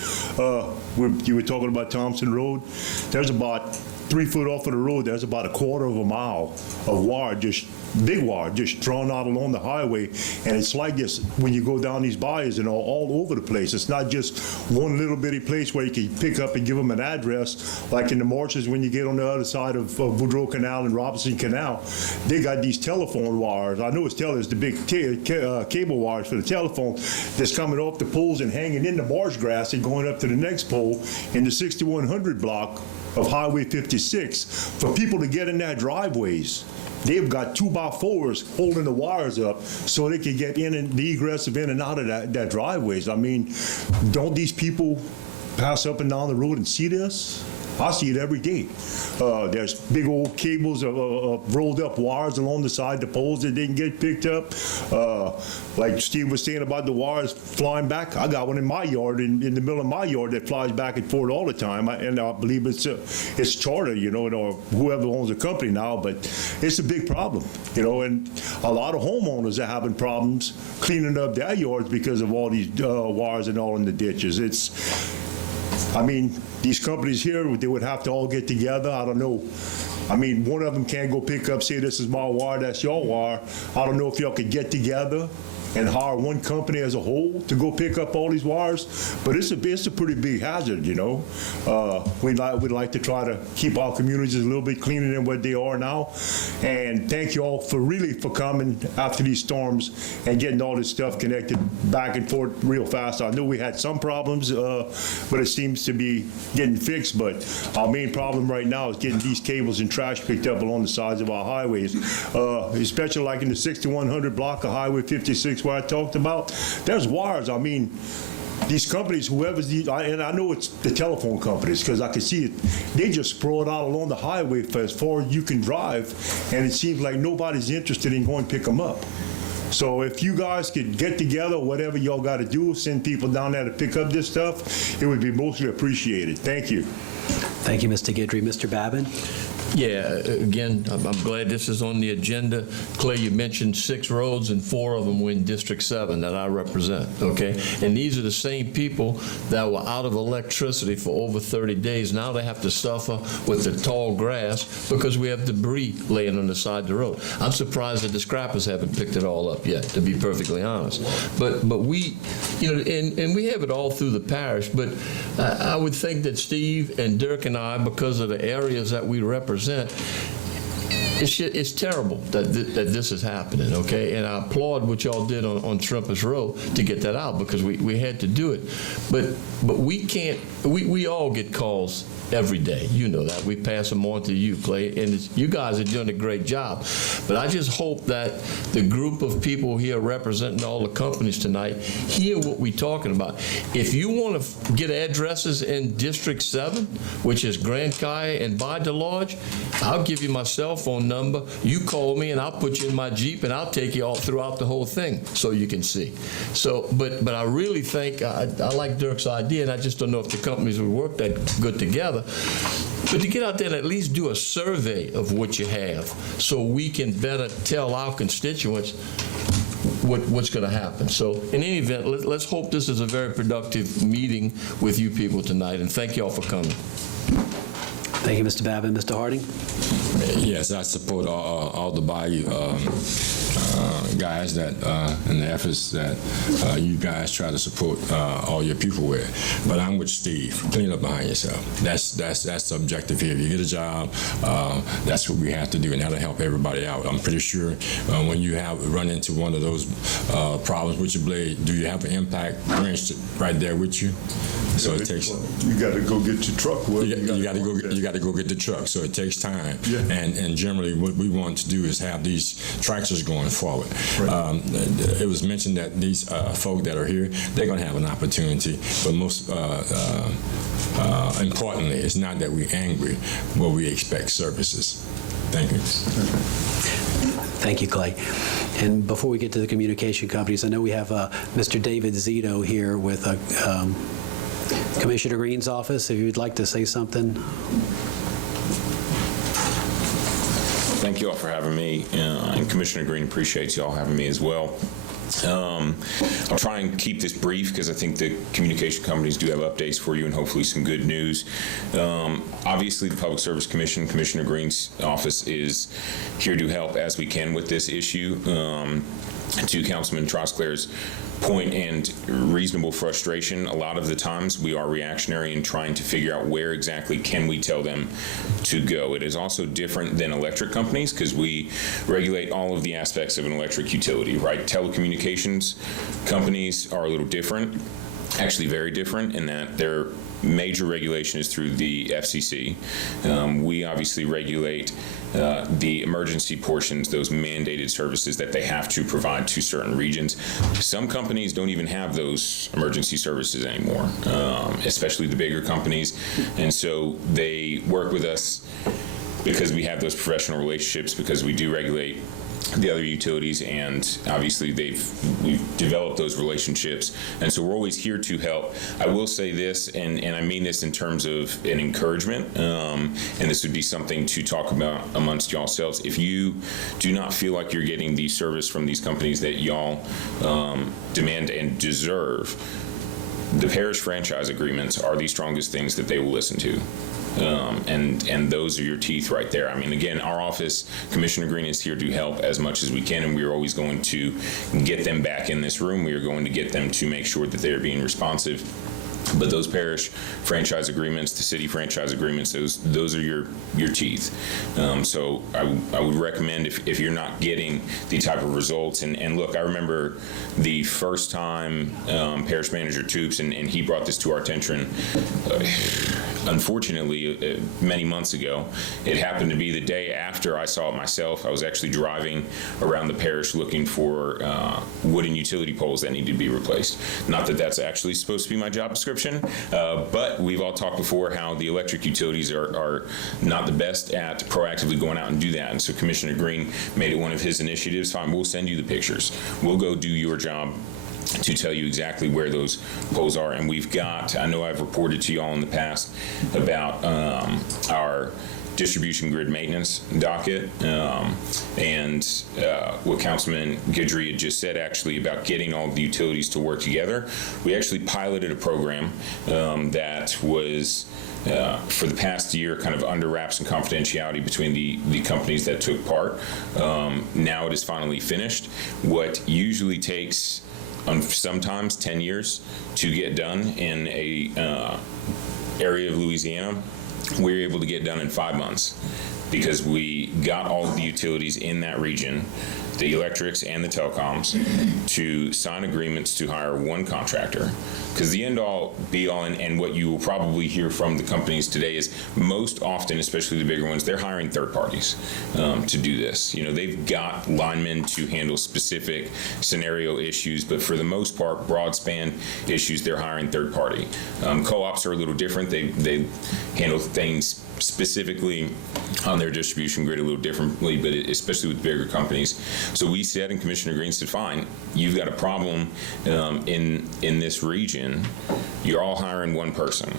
You were talking about Thompson Road. There's about 3 foot off of the road, there's about a quarter of a mile of wire, just big wire, just drawn out along the highway. And it's like this when you go down these bayous and all over the place. It's not just one little bitty place where you can pick up and give them an address. Like in the marshes when you get on the other side of Boudreaux Canal and Robinson Canal, they got these telephone wires. I know it's the big cable wires for the telephone that's coming off the poles and hanging in the marsh grass and going up to the next pole in the 6100 block of Highway 56 for people to get in their driveways. They've got 2x4s holding the wires up so they can get in and the egress in and out of that driveways. I mean, don't these people pass up and down the road and see this? I see it every day. There's big old cables of rolled up wires along the side, the poles that didn't get picked up. Like Steve was saying about the wires flying back, I got one in my yard, in the middle of my yard, that flies back and forth all the time. And I believe it's Charter, you know, or whoever owns the company now, but it's a big problem, you know, and a lot of homeowners are having problems cleaning up their yards because of all these wires and all in the ditches. I mean, these companies here, they would have to all get together. I don't know. I mean, one of them can't go pick up, say, this is my wire, that's your wire. I don't know if y'all could get together and hire one company as a whole to go pick up all these wires. But it's a pretty big hazard, you know. We'd like to try to keep our communities a little bit cleaner than what they are now. And thank you all for coming after these storms and getting all this stuff connected back and forth real fast. I knew we had some problems, but it seems to be getting fixed. But our main problem right now is getting these cables and trash picked up along the sides of our highways, especially like in the 6100 block of Highway 56 where I talked about. There's wires. I mean, these companies, and I know it's the telephone companies because I can see it, they just sprawl it out along the highway for as far as you can drive, and it seems like nobody's interested in going to pick them up. So if you guys could get together, whatever y'all got to do, send people down there to pick up this stuff, it would be mostly appreciated. Thank you. Thank you, Mr. Guidry. Mr. Babin? Yeah, again, I'm glad this is on the agenda. Clay, you mentioned 6 roads, and 4 of them were in District 7 that I represent, okay? And these are the same people that were out of electricity for over 30 days. Now they have to suffer with the tall grass because we have debris laying on the side of the road. I'm surprised that the scrappers haven't picked it all up yet, to be perfectly honest. But we, you know, and we have it all through the parish, but I would think that Steve and Dirk and I, because of the areas that we represent, it's terrible that this is happening, okay? And I applaud what y'all did on Trumpus Road to get that out because we had to do it. But we can't, we all get calls every day. You know that. We pass them on to you, Clay, and you guys are doing a great job. But I just hope that the group of people here representing all the companies tonight hear what we're talking about. If you want to get addresses in District 7, which is Grand Kaya and Bayou de Lodge, I'll give you my cell phone number. You call me and I'll put you in my Jeep and I'll take you all throughout the whole thing so you can see. So, but I really think, I like Dirk's idea, and I just don't know if the companies would work that good together. But to get out there and at least do a survey of what you have so we can better tell our constituents what's going to happen. So in any event, let's hope this is a very productive meeting with you people tonight, and thank you all for coming. Thank you, Mr. Babin. Mr. Harding? Yes, I support all the Bayou guys that and the efforts that you guys try to support all your people with. But I'm with Steve. Clean up behind yourself. That's the objective here. If you get a job, that's what we have to do, and that'll help everybody out. I'm pretty sure when you run into one of those problems with your blade, do you have an impact wrench right there with you? So it takes. You got to go get your truck. You got to go get the truck. So it takes time. Yeah. And generally, what we want to do is have these tractors going forward. Right. It was mentioned that these folk that are here, they're going to have an opportunity. But most importantly, it's not that we're angry, but we expect services. Thank you. Thank you, Clay. And before we get to the communication companies, I know we have Mr. David Zito here with Commissioner Green's office. If you'd like to say something. Thank you all for having me, and Commissioner Green appreciates you all having me as well. I'll try and keep this brief because I think the communication companies do have updates for you and hopefully some good news. Obviously, the Public Service Commission, Commissioner Green's office is here to help as we can with this issue. To Councilman Trosclair's point and reasonable frustration, a lot of the times we are reactionary in trying to figure out where exactly can we tell them to go. It is also different than electric companies because we regulate all of the aspects of an electric utility, right? Telecommunications companies are a little different, actually very different in that their major regulation is through the FCC. We obviously regulate the emergency portions, those mandated services that they have to provide to certain regions. Some companies don't even have those emergency services anymore, especially the bigger companies. And so they work with us because we have those professional relationships, because we do regulate the other utilities, and obviously we've developed those relationships, and so we're always here to help. I will say this, and I mean this in terms of an encouragement, and this would be something to talk about amongst yourselves. If you do not feel like you're getting the service from these companies that y'all demand and deserve, the parish franchise agreements are the strongest things that they will listen to. And those are your teeth right there. I mean, again, our office, Commissioner Green is here to help as much as we can, and we are always going to get them back in this room. We are going to get them to make sure that they are being responsive. But those parish franchise agreements, the city franchise agreements, those are your teeth. So I would recommend if you're not getting the type of results, and look, I remember the first time Parish Manager Toops, and he brought this to our attention, unfortunately, many months ago. It happened to be the day after I saw it myself. I was actually driving around the parish looking for wooden utility poles that needed to be replaced. Not that that's actually supposed to be my job description, but we've all talked before how the electric utilities are not the best at proactively going out and do that. And so Commissioner Green made it one of his initiatives. Fine, we'll send you the pictures. We'll go do your job to tell you exactly where those poles are. And we've got, I know I've reported to you all in the past about our distribution grid maintenance docket, and what Councilman Guidry had just said actually about getting all the utilities to work together. We actually piloted a program that was for the past year kind of under wraps and confidentiality between the companies that took part. Now it is finally finished. What usually takes sometimes 10 years to get done in a area of Louisiana, we were able to get done in 5 months because we got all of the utilities in that region, the electrics and the telecoms, to sign agreements to hire one contractor. Because the end all be all, and what you will probably hear from the companies today is most often, especially the bigger ones, they're hiring third parties to do this. You know, they've got linemen to handle specific scenario issues, but for the most part, broad span issues, they're hiring third party. Co-ops are a little different. They handle things specifically on their distribution grid a little differently, but especially with bigger companies. So we said, and Commissioner Green said, fine, you've got a problem in this region. You're all hiring one person.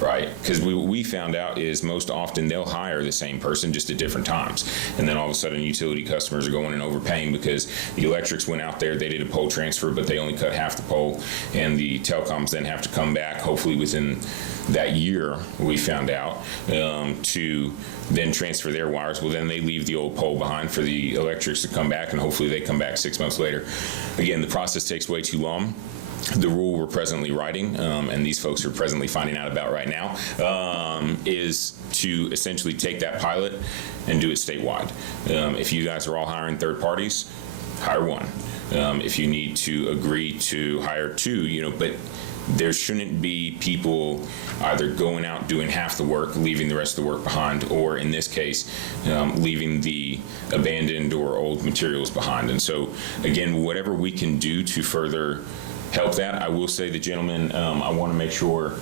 right? Because we found out is most often they'll hire the same person just at different times. And then all of a sudden utility customers are going and overpaying because the electrics went out there, they did a pole transfer, but they only cut half the pole, and the telecoms then have to come back, hopefully within that year, we found out, to then transfer their wires. Well, then they leave the old pole behind for the electrics to come back, and hopefully they come back 6 months later. Again, the process takes way too long. The rule we're presently writing, and these folks are presently finding out about right now, is to essentially take that pilot and do it statewide. If you guys are all hiring third parties, hire one. If you need to agree to hire two, but there shouldn't be people either going out doing half the work, leaving the rest of the work behind, or in this case, leaving the abandoned or old materials behind. And so, again, whatever we can do to further help that. I will say, the gentleman, I want to make sure,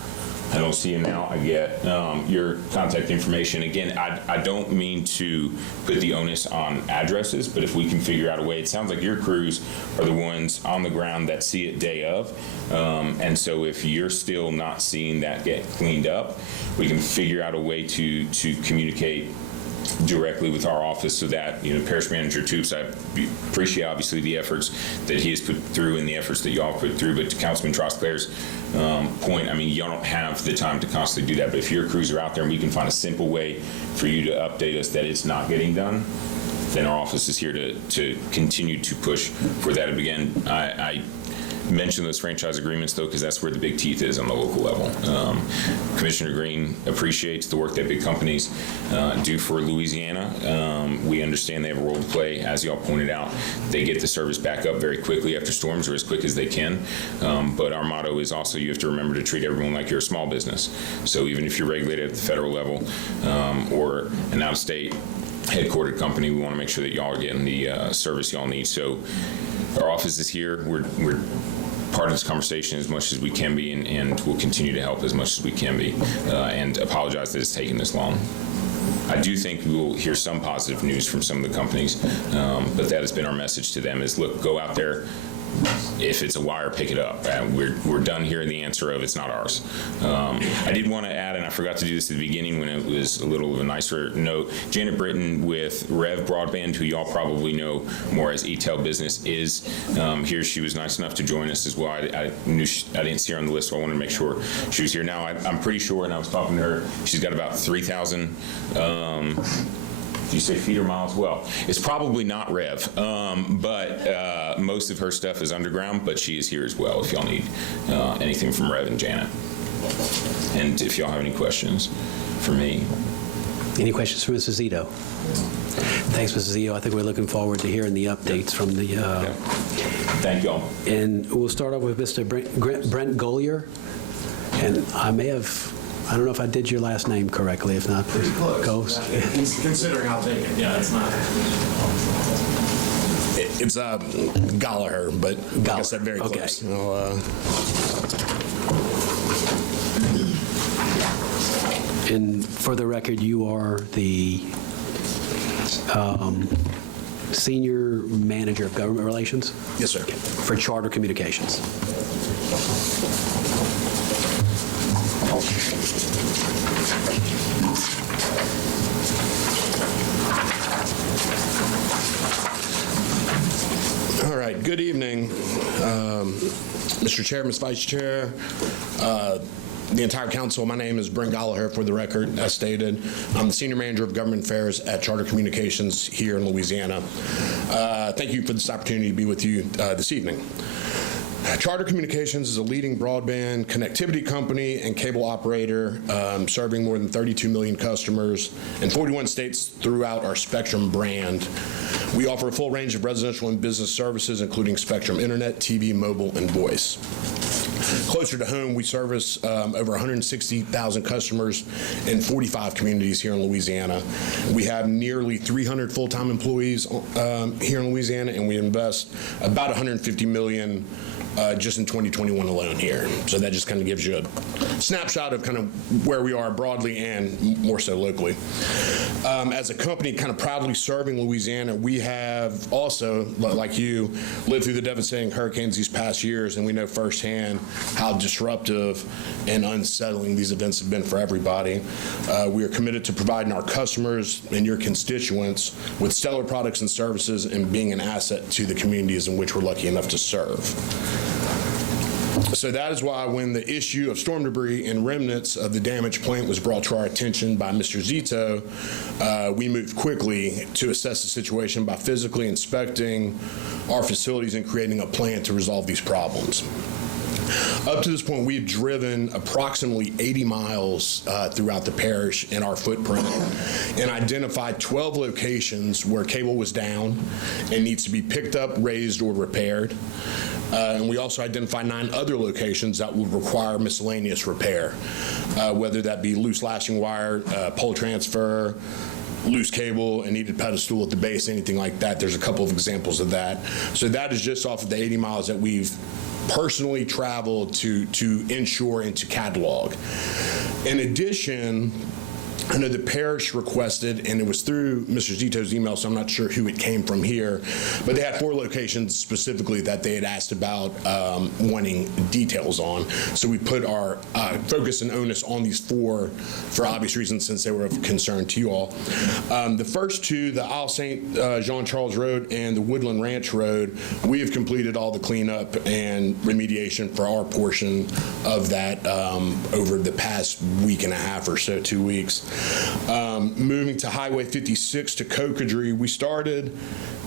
I don't see him now, I get your contact information. Again, I don't mean to put the onus on addresses, but if we can figure out a way, it sounds like your crews are the ones on the ground that see it day of. And so if you're still not seeing that get cleaned up, we can figure out a way to communicate directly with our office so that, Parish Manager Toops, I appreciate obviously the efforts that he has put through and the efforts that y'all put through, but to Councilman Trostclair's point, y'all don't have the time to constantly do that, but if your crews are out there and we can find a simple way for you to update us that it's not getting done, then our office is here to continue to push for that. And again, I mention those franchise agreements, though, because that's where the big teeth is on the local level. Commissioner Green appreciates the work that big companies do for Louisiana. We understand they have a role to play. As y'all pointed out, they get the service back up very quickly after storms, or as quick as they can. But our motto is also, you have to remember to treat everyone like you're a small business. So even if you're regulated at the federal level or an out-of-state headquartered company, we want to make sure that y'all are getting the service y'all need. So our office is here. We're part of this conversation as much as we can be, and we'll continue to help as much as we can be, and apologize that it's taken this long. I do think we will hear some positive news from some of the companies, but that has been our message to them is, look, go out there. If it's a wire, pick it up. We're done hearing the answer of it's not ours. I did want to add, and I forgot to do this at the beginning when it was a little of a nicer note, Janet Britton with Rev Broadband, who y'all probably know more as eTel Business, is here. She was nice enough to join us as well. I didn't see her on the list, so I wanted to make sure she was here. Now, I'm pretty sure, and I was talking to her, she's got about 3,000 do you say feet or miles? Well, it's probably not Rev, but most of her stuff is underground, but she is here as well if y'all need anything from Rev and Janet. And if y'all have any questions for me. Any questions for Mrs. Zito? Thanks, Mrs. Zito. I think we're looking forward to hearing the updates from the... Thank y'all. And we'll start off with Mr. Brent Golier. And I don't know if I did your last name correctly. If not, pretty close. Goes. Considering I'll take it. Yeah, it's not. It's Gallagher, but like I said, very close. Okay. And for the record, you are the Senior Manager of Government Relations? Yes, sir. For Charter Communications. All right, good evening, Mr. Chair, Ms. Vice Chair, the entire council. My name is Brent Gallagher, for the record, as stated. I'm the Senior Manager of Government Affairs at Charter Communications here in Louisiana. Thank you for this opportunity to be with you this evening. Charter Communications is a leading broadband connectivity company and cable operator, serving more than 32 million customers in 41 states throughout our Spectrum brand. We offer a full range of residential and business services, including Spectrum Internet, TV, mobile, and voice. Closer to home, we service over 160,000 customers in 45 communities here in Louisiana. We have nearly 300 full-time employees here in Louisiana, and we invest about $150 million just in 2021 alone here. So that just kind of gives you a snapshot of kind of where we are broadly and more so locally. As a company kind of proudly serving Louisiana, we have also, like you, lived through the devastating hurricanes these past years, and we know firsthand how disruptive and unsettling these events have been for everybody. We are committed to providing our customers and your constituents with stellar products and services and being an asset to the communities in which we're lucky enough to serve. So that is why when the issue of storm debris and remnants of the damaged plant was brought to our attention by Mr. Zito, we moved quickly to assess the situation by physically inspecting our facilities and creating a plan to resolve these problems. Up to this point, we've driven approximately 80 miles throughout the parish in our footprint and identified 12 locations where cable was down and needs to be picked up, raised, or repaired. And we also identified 9 other locations that will require miscellaneous repair, whether that be loose lashing wire, pole transfer, loose cable, and needed pedestal at the base, anything like that. There's a couple of examples of that. So that is just off of the 80 miles that we've personally traveled to ensure and to catalog. In addition, I know the parish requested, and it was through Mr. Zito's email, so I'm not sure who it came from here, but they had 4 locations specifically that they had asked about wanting details on. So we put our focus and onus on these 4 for obvious reasons, since they were of concern to you all. The first 2, the Isle St. Jean Charles Road and the Woodland Ranch Road, we have completed all the cleanup and remediation for our portion of that over the past week and a half or so, 2 weeks. Moving to Highway 56 to Cocodrie, we started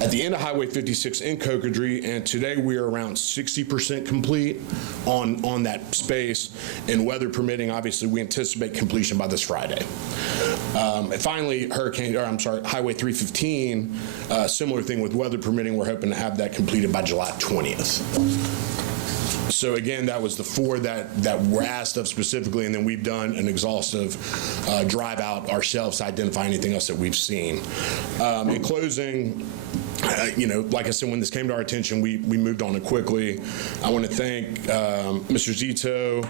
at the end of Highway 56 in Cocodrie, and today we are around 60% complete on that space, and weather permitting, obviously we anticipate completion by this Friday. And finally, Highway 315, similar thing with weather permitting, we're hoping to have that completed by July 20th. So again, that was the 4 that were asked of specifically, and then we've done an exhaustive drive out ourselves to identify anything else that we've seen. In closing, like I said, when this came to our attention, we moved on it quickly. I want to thank Mr. Zito,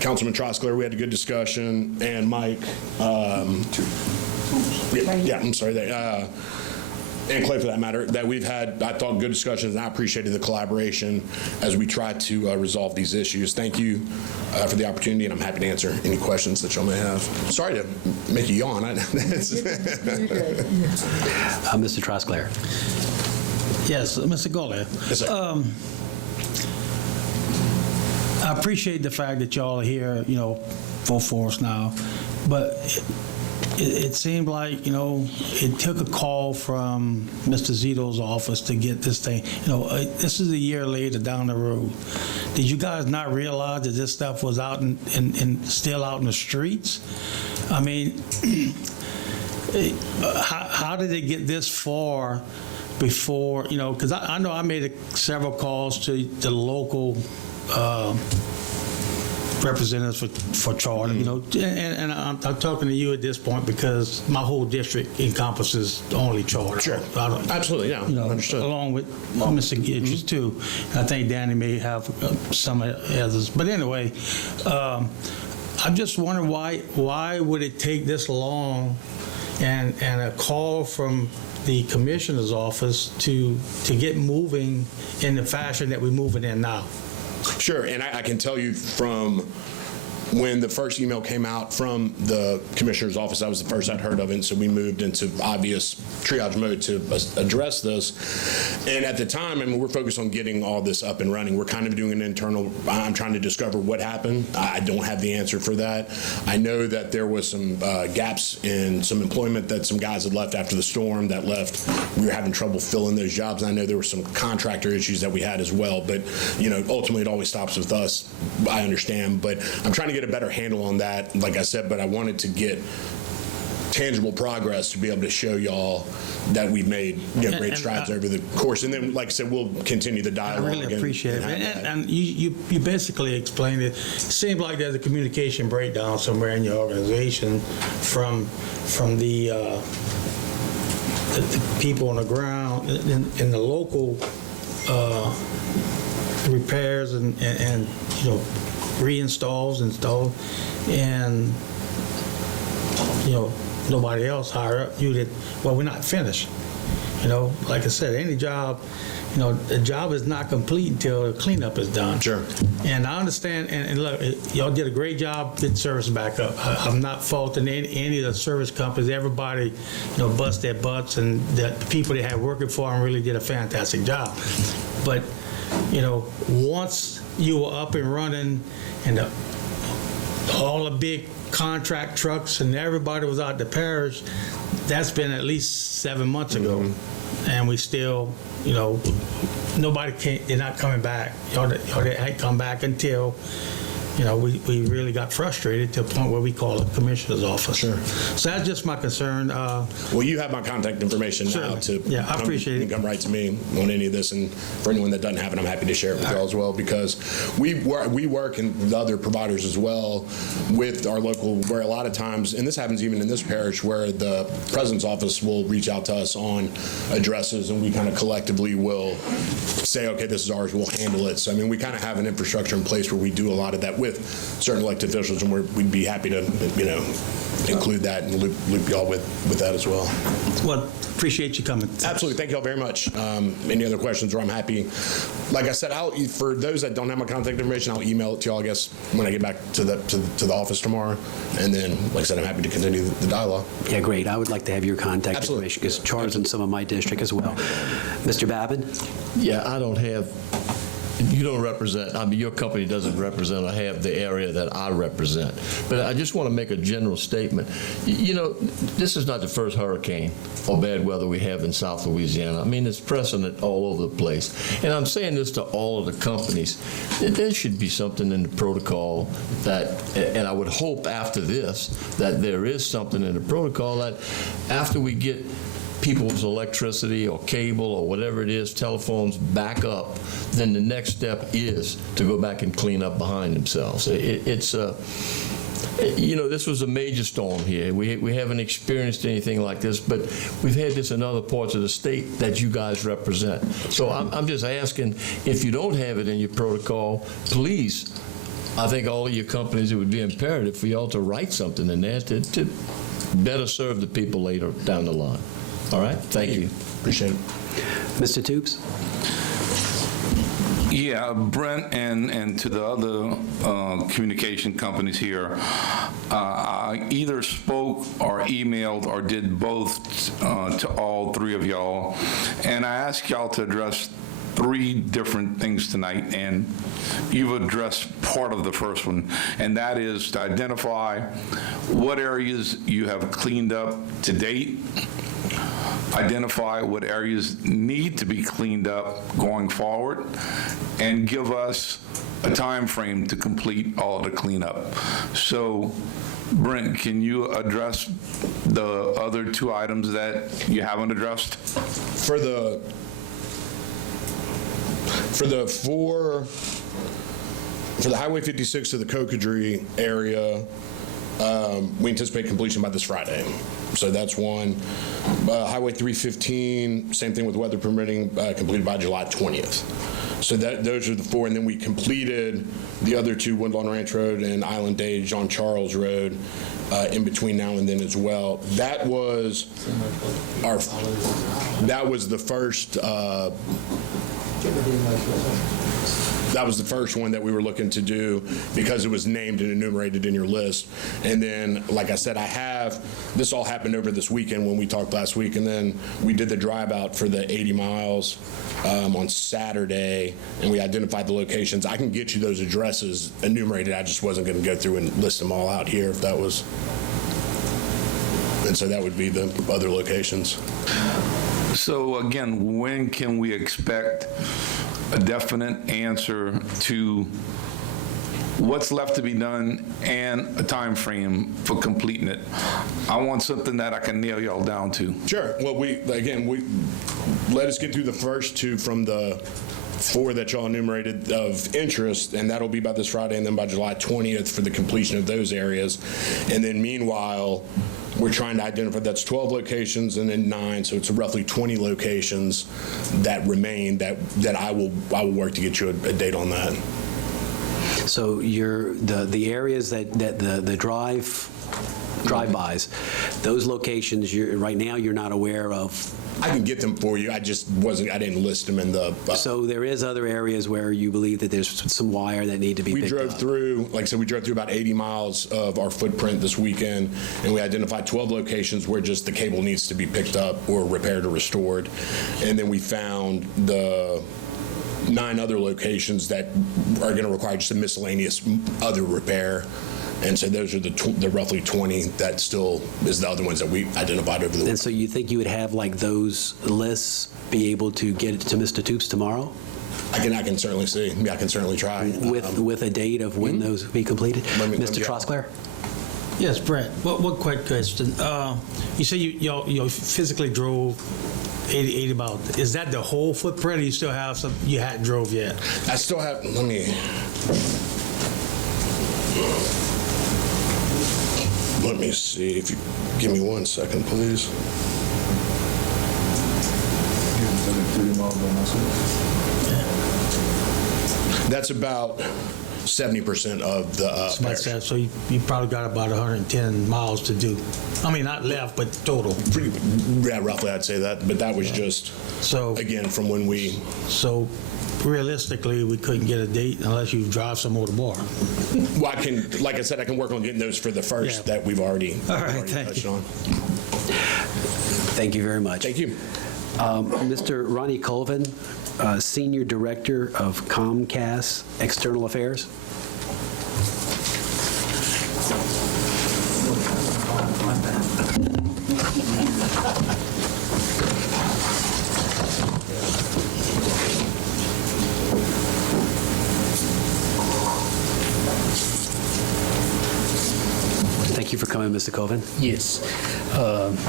Councilman Trosclair, we had a good discussion, and Mike, and Clay for that matter, that we've had, I thought, good discussions, and I appreciated the collaboration as we tried to resolve these issues. Thank you for the opportunity, and I'm happy to answer any questions that y'all may have. Sorry to make you yawn. Mr. Trosclair. Yes, Mr. Goliath. Yes, sir. I appreciate the fact that y'all are here, full force now, but it seemed like, it took a call from Mr. Zito's office to get this thing. This is a year later down the road. Did you guys not realize that this stuff was out and still out in the streets? I mean, how did it get this far before, because I know I made several calls to the local representatives for charter, and I'm talking to you at this point because my whole district encompasses only charter. Sure. Absolutely, yeah. Understood. Along with Mr. Gidges too. And I think Danny may have some others. But anyway, I'm just wondering why would it take this long and a call from the commissioner's office to get moving in the fashion that we're moving in now? Sure, and I can tell you from when the first email came out from the commissioner's office, that was the first I'd heard of it, and so we moved into obvious triage mode to address this. And at the time, we're focused on getting all this up and running. We're kind of doing an internal, I'm trying to discover what happened. I don't have the answer for that. I know that there was some gaps in some employment that some guys had left after the storm that left. We were having trouble filling those jobs. And I know there were some contractor issues that we had as well, but ultimately it always stops with us. I understand, but I'm trying to get a better handle on that, like I said, but I wanted to get tangible progress to be able to show y'all that we've made great strides over the course. And then, like I said, we'll continue the dialogue. I really appreciate it. And you basically explained it. It seems like there's a communication breakdown somewhere in your organization from the people on the ground in the local repairs and you know, reinstalls, installed, and you know, nobody else higher up knew that, well, we're not finished. You know, like I said, any job, you know, the job is not complete until the cleanup is done. Sure. And I understand, and look, y'all did a great job getting service back up. I'm not faulting any of the service companies. Everybody, you know, bust their butts, and the people they had working for them really did a fantastic job. But, you know, once you were up and running, and all the big contract trucks and everybody was out the parish, that's been at least 7 months ago. And we still, you know, they're not coming back. Y'all ain't come back until, you know, we really got frustrated to the point where we called the commissioner's office. Sure. So that's just my concern. Well, you have my contact information now to I appreciate it. Come right to me on any of this, and for anyone that doesn't have it, I'm happy to share it with y'all as well, because we work and with other providers as well with our local, where a lot of times, and this happens even in this parish, where the president's office will reach out to us on addresses, and we kind of collectively will say, okay, this is ours, we'll handle it. So I mean, we kind of have an infrastructure in place where we do a lot of that with certain elected officials, and we'd be happy to, you know, include that and loop y'all with that as well. Well, appreciate you coming. Absolutely. Thank y'all very much. Any other questions, or I'm happy. Like I said, for those that don't have my contact information, I'll email it to y'all, I guess, when I get back to the office tomorrow. And then, like I said, I'm happy to continue the dialogue. Yeah, great. I would like to have your contact information, because Char's in some of my district as well. Mr. Babin? Yeah, I don't have, you don't represent, I mean, your company doesn't represent or have the area that I represent. But I just want to make a general statement. You know, this is not the first hurricane or bad weather we have in South Louisiana. I mean, it's precedent all over the place. And I'm saying this to all of the companies. There should be something in the protocol that, and I would hope after this, that there is something in the protocol that after we get people's electricity or cable or whatever it is, telephones back up, then the next step is to go back and clean up behind themselves. It's you know, this was a major storm here. We haven't experienced anything like this, but we've had this in other parts of the state that you guys represent. So I'm just asking, if you don't have it in your protocol, please, I think all of your companies, it would be imperative for y'all to write something in there to better serve the people later down the line. All right, thank you. Appreciate it. Mr. Toops? Yeah, Brent, and to the other communication companies here, I either spoke or emailed or did both to all three of y'all, and I asked y'all to address 3 different things tonight, and you've addressed part of the first one, and that is to identify what areas you have cleaned up to date, identify what areas need to be cleaned up going forward, and give us a time frame to complete all of the cleanup. So, Brent, can you address the other 2 items that you haven't addressed? For the Highway 56 to the Cocodrie area, we anticipate completion by this Friday. So that's one. Highway 315, same thing with weather permitting, completed by July 20th. So those are the 4, and then we completed the other 2, Woodlawn Ranch Road and Island Day John Charles Road, in between now and then as well. That was the first. That was the first one that we were looking to do because it was named and enumerated in your list. And then, like I said, this all happened over this weekend when we talked last week, and then we did the drive out for the 80 miles on Saturday, and we identified the locations. I can get you those addresses enumerated. I just wasn't going to go through and list them all out here if that was. And so that would be the other locations. So again, when can we expect a definite answer to what's left to be done and a time frame for completing it? I want something that I can nail y'all down to. Sure. Well, we let us get through the first 2 from the 4 that y'all enumerated of interest, and that'll be by this Friday, and then by July 20th for the completion of those areas. And then meanwhile, we're trying to identify, that's 12 locations and then 9, so it's roughly 20 locations that remain that I will work to get you a date on that. So the areas that the drive-bys, those locations, right now you're not aware of? I can get them for you. I didn't list them in the. So there is other areas where you believe that there's some wire that need to be picked up? Like I said, we drove through about 80 miles of our footprint this weekend, and we identified 12 locations where just the cable needs to be picked up or repaired or restored. And then we found the 9 other locations that are going to require just a miscellaneous other repair. And so those are the roughly 20 that still is the other ones that we identified over the week. And so you think you would have like those lists be able to get it to Mr. Toops tomorrow? I can certainly see. Yeah, I can certainly try. With a date of when those will be completed? Mr. Trosclair? Yes, Brett. What quick question? You say you physically drove 80 miles. Is that the whole footprint, or you still have some you hadn't drove yet? I still have. Let me see. If you give me 1 second, please. That's about 70% of the parish. So you probably got about 110 miles to do. I mean, not left, but total. Yeah, roughly I'd say that. But that was just, again, from when we... So realistically, we couldn't get a date unless you drive some more tomorrow. Well, like I said, I can work on getting those for the first that we've already, touched on. Thank you very much. Thank you. Mr. Ronnie Colvin, Senior Director of Comcast External Affairs. Thank you for coming, Mr. Colvin. Yes.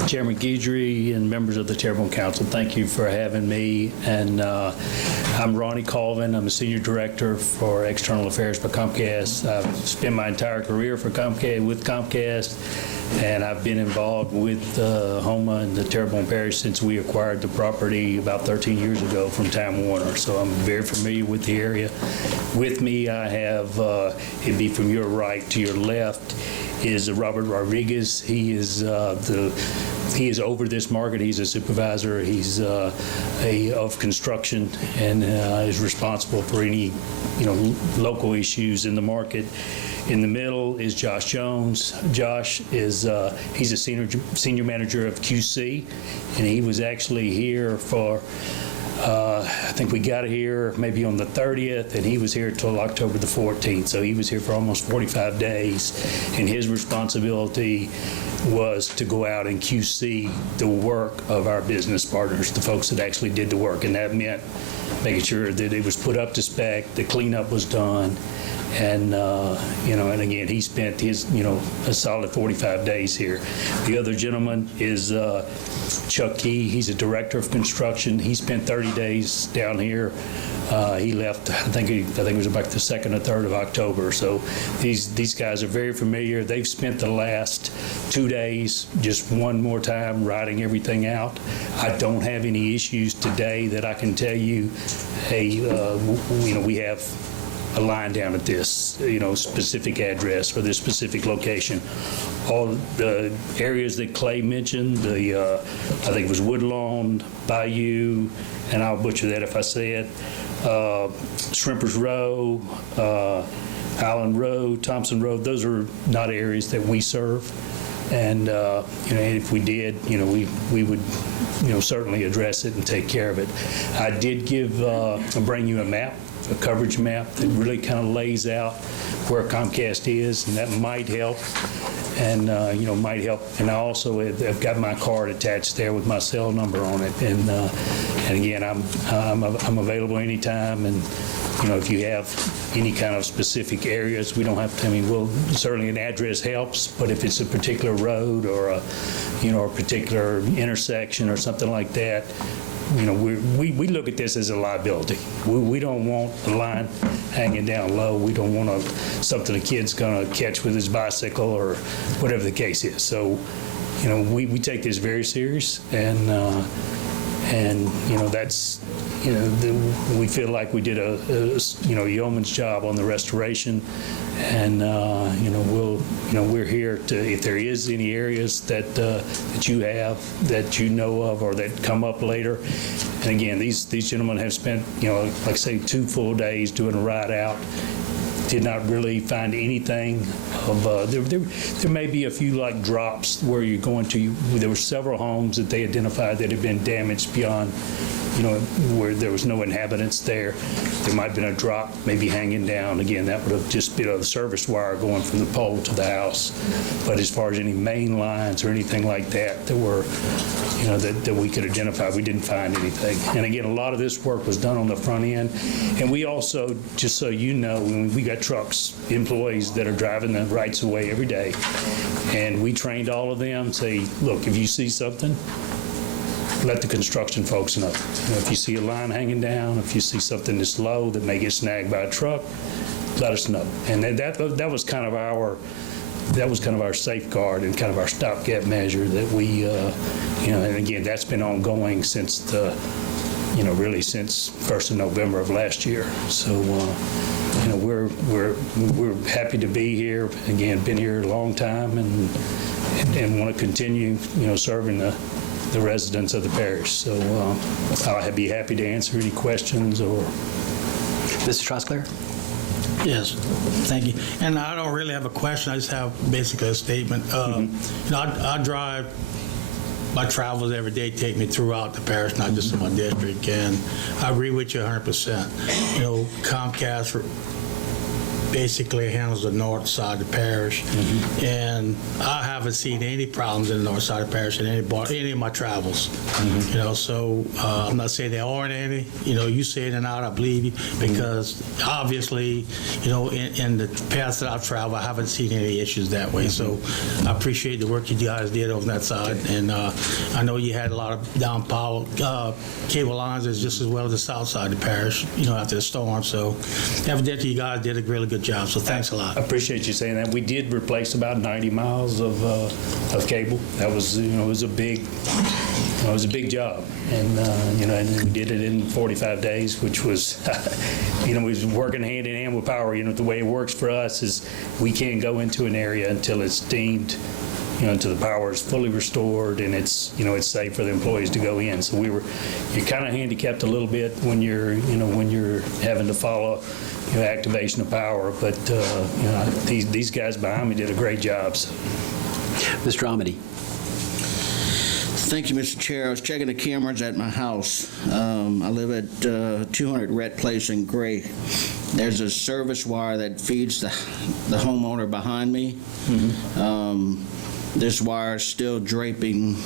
Chairman Guidry and members of the Terrebonne Council, thank you for having me. And I'm Ronnie Colvin. I'm a Senior Director for External Affairs for Comcast. I've spent my entire career with Comcast, and I've been involved with HOMA and the Terrebonne Parish since we acquired the property about 13 years ago from Time Warner. So I'm very familiar with the area. With me, I have, it'd be from your right to your left, is Robert Rodriguez. He is over this market. He's a supervisor. He's of construction and is responsible for any local issues in the market. In the middle is Josh Jones. Josh is he's a senior manager of QC, and he was actually here for. I think we got here maybe on the 30th, and he was here till October the 14th. So he was here for almost 45 days, and his responsibility was to go out and QC the work of our business partners, the folks that actually did the work, and that meant making sure that it was put up to spec, the cleanup was done, and and again, he spent his a solid 45 days here. The other gentleman is Chuck Key. He's a director of construction. He spent 30 days down here. He left, I think it was about the 2nd or 3rd of October. So these guys are very familiar. They've spent the last 2 days just one more time writing everything out. I don't have any issues today that I can tell you, hey, we have a line down at this, specific address for this specific location. All the areas that Clay mentioned, I think it was Woodlawn, Bayou, and I'll butcher that if I say it, Shrimpers Row, Island Road, Thompson Road, those are not areas that we serve. And, if we did, we would, certainly address it and take care of it. I did bring you a map, a coverage map that really kind of lays out where Comcast is, and that might help. And might help. And I also have got my card attached there with my cell number on it. And again, I'm available anytime. And if you have any kind of specific areas, we don't have to. I mean, certainly an address helps. But if it's a particular road or a particular intersection or something like that, we look at this as a liability. We don't want the line hanging down low. We don't want something a kid's going to catch with his bicycle or whatever the case is. So we take this very serious, and that's, we feel like we did a yeoman's job on the restoration, and we're here to, if there is any areas that you have that you know of or that come up later. And again, these gentlemen have spent, like I say, 2 full days doing a ride out. Did not really find anything of, there may be a few like drops where you're going to, there were several homes that they identified that had been damaged beyond, where there was no inhabitants there. There might have been a drop maybe hanging down. Again, that would have just been a service wire going from the pole to the house. But as far as any main lines or anything like that that were, that we could identify, we didn't find anything. And again, a lot of this work was done on the front end. And we also, just so you know, we got trucks, employees that are driving the rights of way every day. And we trained all of them, say, look, if you see something, let the construction folks know. If you see a line hanging down, if you see something that's low that may get snagged by a truck, let us know. And that was kind of our safeguard and kind of our stopgap measure that we, and again, that's been ongoing since really since 1st of November of last year. So, we're happy to be here. Again, been here a long time and want to continue, serving the residents of the parish. So I'll be happy to answer any questions or. Mr. Trosclair? Yes, thank you. And I don't really have a question. I just have basically a statement. I drive. My travels every day take me throughout the parish, not just in my district, and I agree with you 100%. Comcast basically handles the north side of the parish, and I haven't seen any problems in the north side of the parish in any of my travels. So I'm not saying there aren't any. You say it and out, I believe you, because obviously, in the past that I've traveled, I haven't seen any issues that way. So I appreciate the work you guys did on that side, and I know you had a lot of down power cable lines just as well as the south side of the parish, after the storm. So evidently you guys did a really good job, so thanks a lot. I appreciate you saying that. We did replace about 90 miles of cable. That was, it was a big job, and and we did it in 45 days, which was, we was working hand in hand with power. The way it works for us is we can't go into an area until it's deemed, until the power is fully restored and it's, it's safe for the employees to go in. So you're kind of handicapped a little bit when you're having to follow, activation of power. But these guys behind me did a great job. So. Mr. Amity. Thank you, Mr. Chair. I was checking the cameras at my house. I live at 200 Rhett Place in Gray. There's a service wire that feeds the homeowner behind me. This wire is still draping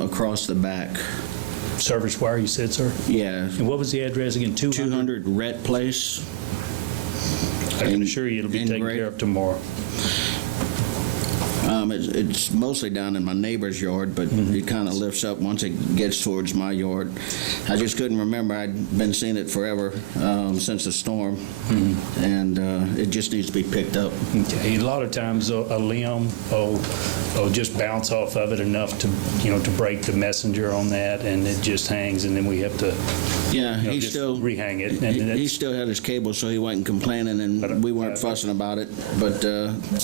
across the back. Service wire, you said, sir? Yeah. And what was the address again? 200 Rhett Place. I can assure you it'll be taken care of tomorrow. It's mostly down in my neighbor's yard, but it kind of lifts up once it gets towards my yard. I just couldn't remember. I'd been seeing it forever since the storm, and it just needs to be picked up. Okay. A lot of times a limb will just bounce off of it enough to to break the messenger on that, and it just hangs, and then we have to he just still rehang it. He still had his cable, so he wasn't complaining, and we weren't fussing about it. But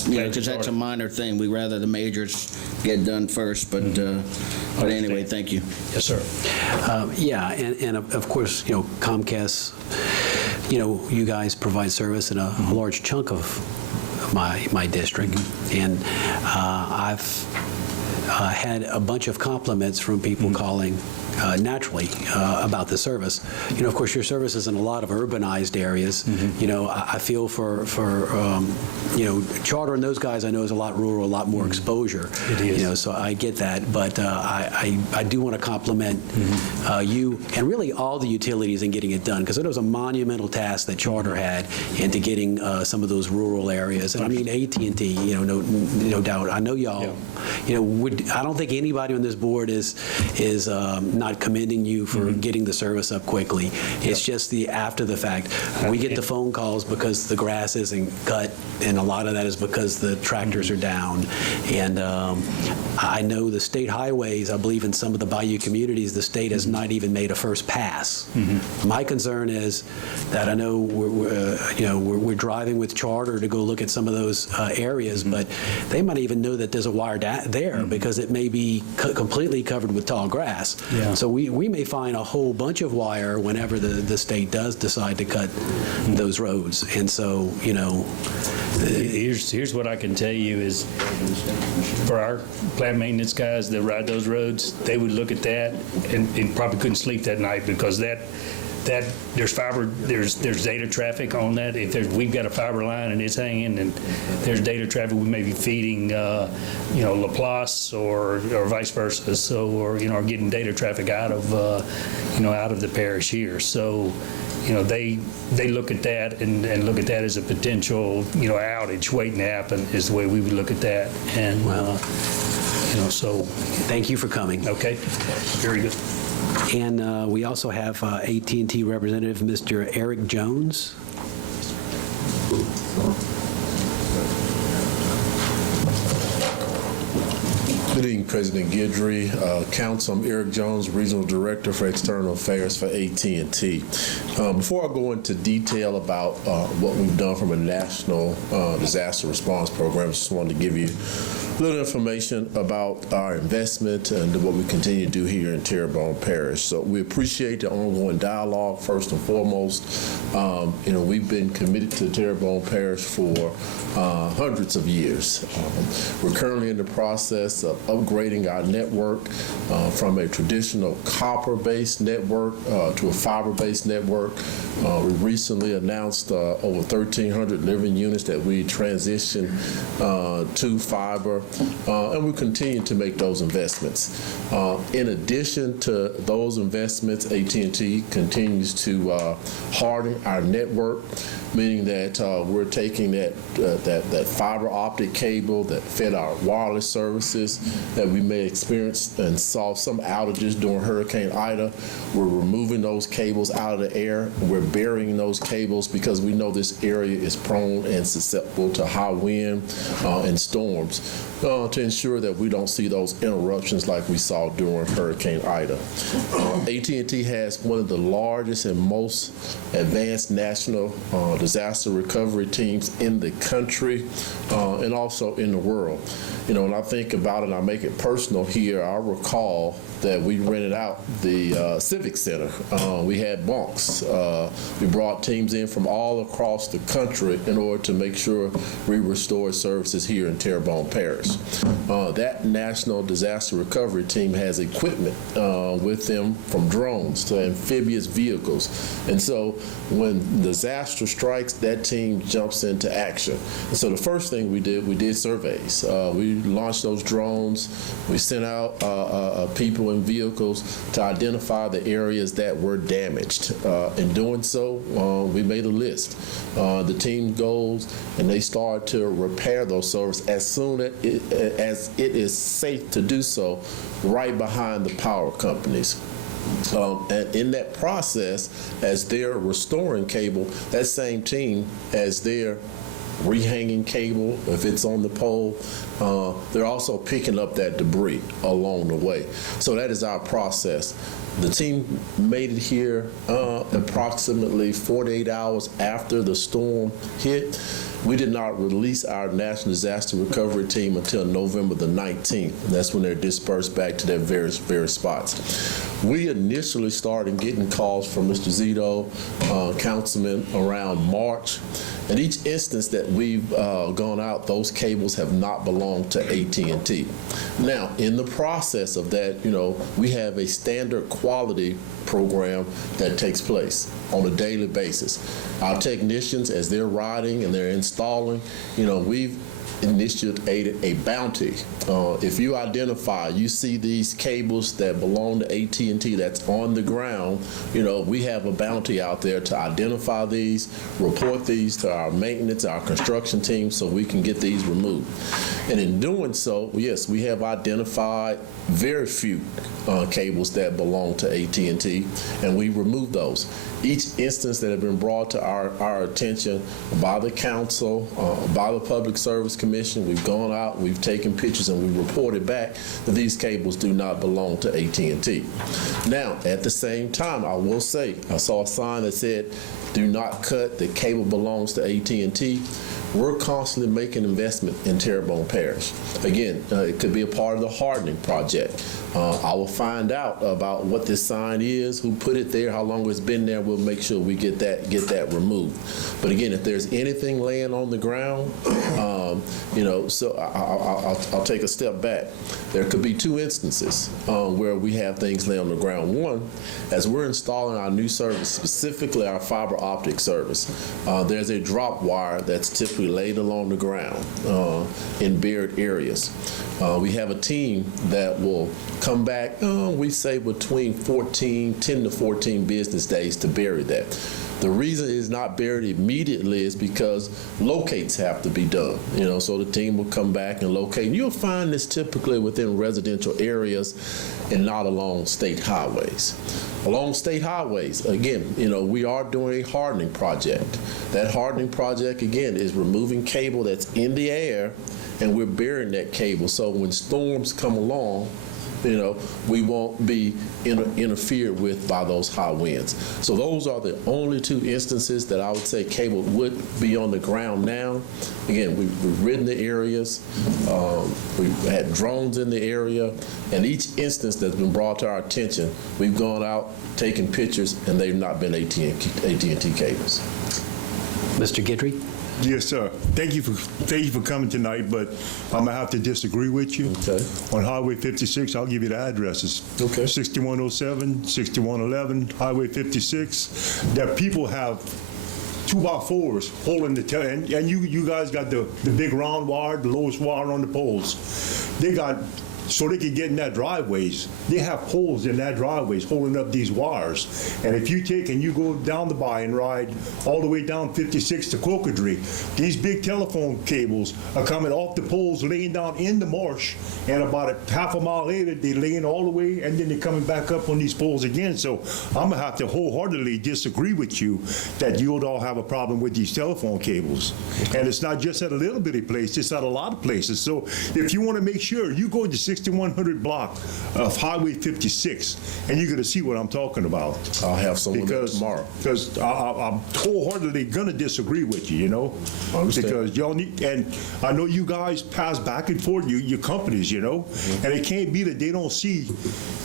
because that's a minor thing, we rather the majors get done first. But anyway, thank you. Yes, sir. And of course, Comcast, you guys provide service in a large chunk of my district, and I've had a bunch of compliments from people calling naturally about the service. Of course, your service is in a lot of urbanized areas. I feel for Charter and those guys, I know is a lot rural, a lot more exposure. It is. So I get that, but I do want to compliment you and really all the utilities in getting it done, because it was a monumental task that Charter had into getting some of those rural areas. And I mean, AT&T, no doubt. I know y'all, I don't think anybody on this board is not commending you for getting the service up quickly. It's just after the fact. We get the phone calls because the grass isn't cut, and a lot of that is because the tractors are down. And I know the state highways, I believe in some of the Bayou communities, the state has not even made a first pass. My concern is that I know we're driving with Charter to go look at some of those areas, but they might even know that there's a wire there because it may be completely covered with tall grass. Yeah. So we may find a whole bunch of wire whenever the state does decide to cut those roads. And so, here's what I can tell you is for our plant maintenance guys that ride those roads, they would look at that and probably couldn't sleep that night because that there's fiber, there's data traffic on that. If we've got a fiber line and it's hanging, and there's data traffic, we may be feeding, Laplace or vice versa. So, or getting data traffic out of the parish here. So, they look at that and look at that as a potential, outage waiting to happen is the way we would look at that. And so. Thank you for coming. Okay, very good. And we also have AT&T representative, Mr. Eric Jones. Good evening, President Guidry, Council. I'm Eric Jones, Regional Director for External Affairs for AT&T. Before I go into detail about what we've done from a national disaster response program, I just wanted to give you a little information about our investment and what we continue to do here in Terrebonne Parish. So we appreciate the ongoing dialogue, first and foremost. We've been committed to Terrebonne Parish for hundreds of years. We're currently in the process of upgrading our network from a traditional copper-based network to a fiber-based network. We recently announced over 1,300 living units that we transitioned to fiber, and we continue to make those investments. In addition to those investments, AT&T continues to harden our network, meaning that we're taking that fiber optic cable that fed our wireless services that we may experience and saw some outages during Hurricane Ida. We're removing those cables out of the air. We're burying those cables because we know this area is prone and susceptible to high wind and storms to ensure that we don't see those interruptions like we saw during Hurricane Ida. AT&T has one of the largest and most advanced national disaster recovery teams in the country and also in the world. When I think about it, I make it personal here. I recall that we rented out the Civic Center. We had bunks. We brought teams in from all across the country in order to make sure we restored services here in Terrebonne Parish. That National Disaster Recovery Team has equipment with them from drones to amphibious vehicles. And so when disaster strikes, that team jumps into action. And so the first thing we did surveys. We launched those drones. We sent out people in vehicles to identify the areas that were damaged. In doing so, we made a list. The team goes and they start to repair those services as soon as it is safe to do so, right behind the power companies. And in that process, as they're restoring cable, that same team, as they're rehanging cable, if it's on the pole, they're also picking up that debris along the way. So that is our process. The team made it here approximately 48 hours after the storm hit. We did not release our National Disaster Recovery Team until November the 19th. That's when they're dispersed back to their various spots. We initially started getting calls from Mr. Zito, councilman, around March. And each instance that we've gone out, those cables have not belonged to AT&T. Now, in the process of that, we have a standard quality program that takes place on a daily basis. Our technicians, as they're riding and they're installing, we've initiated a bounty. If you identify, you see these cables that belong to AT&T that's on the ground, we have a bounty out there to identify these, report these to our maintenance, our construction team, so we can get these removed. And in doing so, yes, we have identified very few cables that belong to AT&T, and we removed those. Each instance that have been brought to our attention by the council, by the Public Service Commission, we've gone out, we've taken pictures, and we reported back that these cables do not belong to AT&T. Now, at the same time, I will say, I saw a sign that said, "Do not cut, the cable belongs to AT&T." We're constantly making investment in Terrebonne Parish. Again, it could be a part of the hardening project. I will find out about what this sign is, who put it there, how long it's been there. We'll make sure we get that removed. But again, if there's anything laying on the ground, so I'll take a step back. There could be two instances where we have things laying on the ground. One, as we're installing our new service, specifically our fiber optic service, there's a drop wire that's typically laid along the ground in buried areas. We have a team that will come back, we say between 10 to 14 business days to bury that. The reason it's not buried immediately is because locates have to be done. So the team will come back and locate. And you'll find this typically within residential areas and not along state highways. Along state highways, again, we are doing a hardening project. That hardening project, again, is removing cable that's in the air, and we're burying that cable. So when storms come along, we won't be interfered with by those high winds. So those are the only two instances that I would say cable would be on the ground now. Again, we've ridden the areas, we've had drones in the area, and each instance that's been brought to our attention, we've gone out, taken pictures, and they've not been AT&T cables. Mr. Guidry? Yes, sir. Thank you for coming tonight, but I'm gonna have to disagree with you. Okay. On Highway 56, I'll give you the addresses. Okay. 6107, 6111, Highway 56. That people have 2x4s holding the and you guys got the big round wire, the lowest wire on the poles. They got. So they can get in that driveways. They have poles in that driveways holding up these wires. And if you take and you go down the Bayou and ride all the way down 56 to Cocodrie, these big telephone cables are coming off the poles, laying down in the marsh, and about a half a mile later, they're laying all the way, and then they're coming back up on these poles again. So I'm gonna have to wholeheartedly disagree with you that you all have a problem with these telephone cables. And it's not just at a little bitty place, it's at a lot of places. So if you wanna make sure, you go to 6100 block of Highway 56, and you're going to see what I'm talking about. I'll have someone there tomorrow. Because I'm wholeheartedly going to disagree with you, I understand. Because y'all need, and I know you guys pass back and forth, your companies, and it can't be that they don't see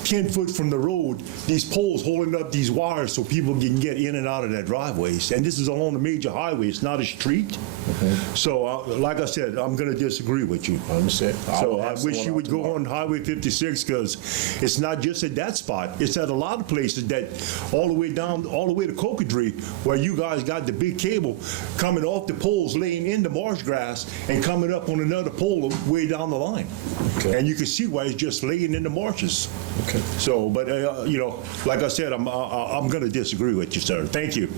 10 foot from the road, these poles holding up these wires so people can get in and out of their driveways. And this is along the major highway, it's not a street. So, like I said, I'm going to disagree with you. I understand. So I wish you would go on Highway 56, because it's not just at that spot. It's at a lot of places that all the way to Cocodrie, where you guys got the big cable coming off the poles, laying in the marsh grass, and coming up on another pole way down the line. Okay. And you can see why it's just laying in the marshes. Okay. So, but like I said, I'm going to disagree with you, sir. Thank you.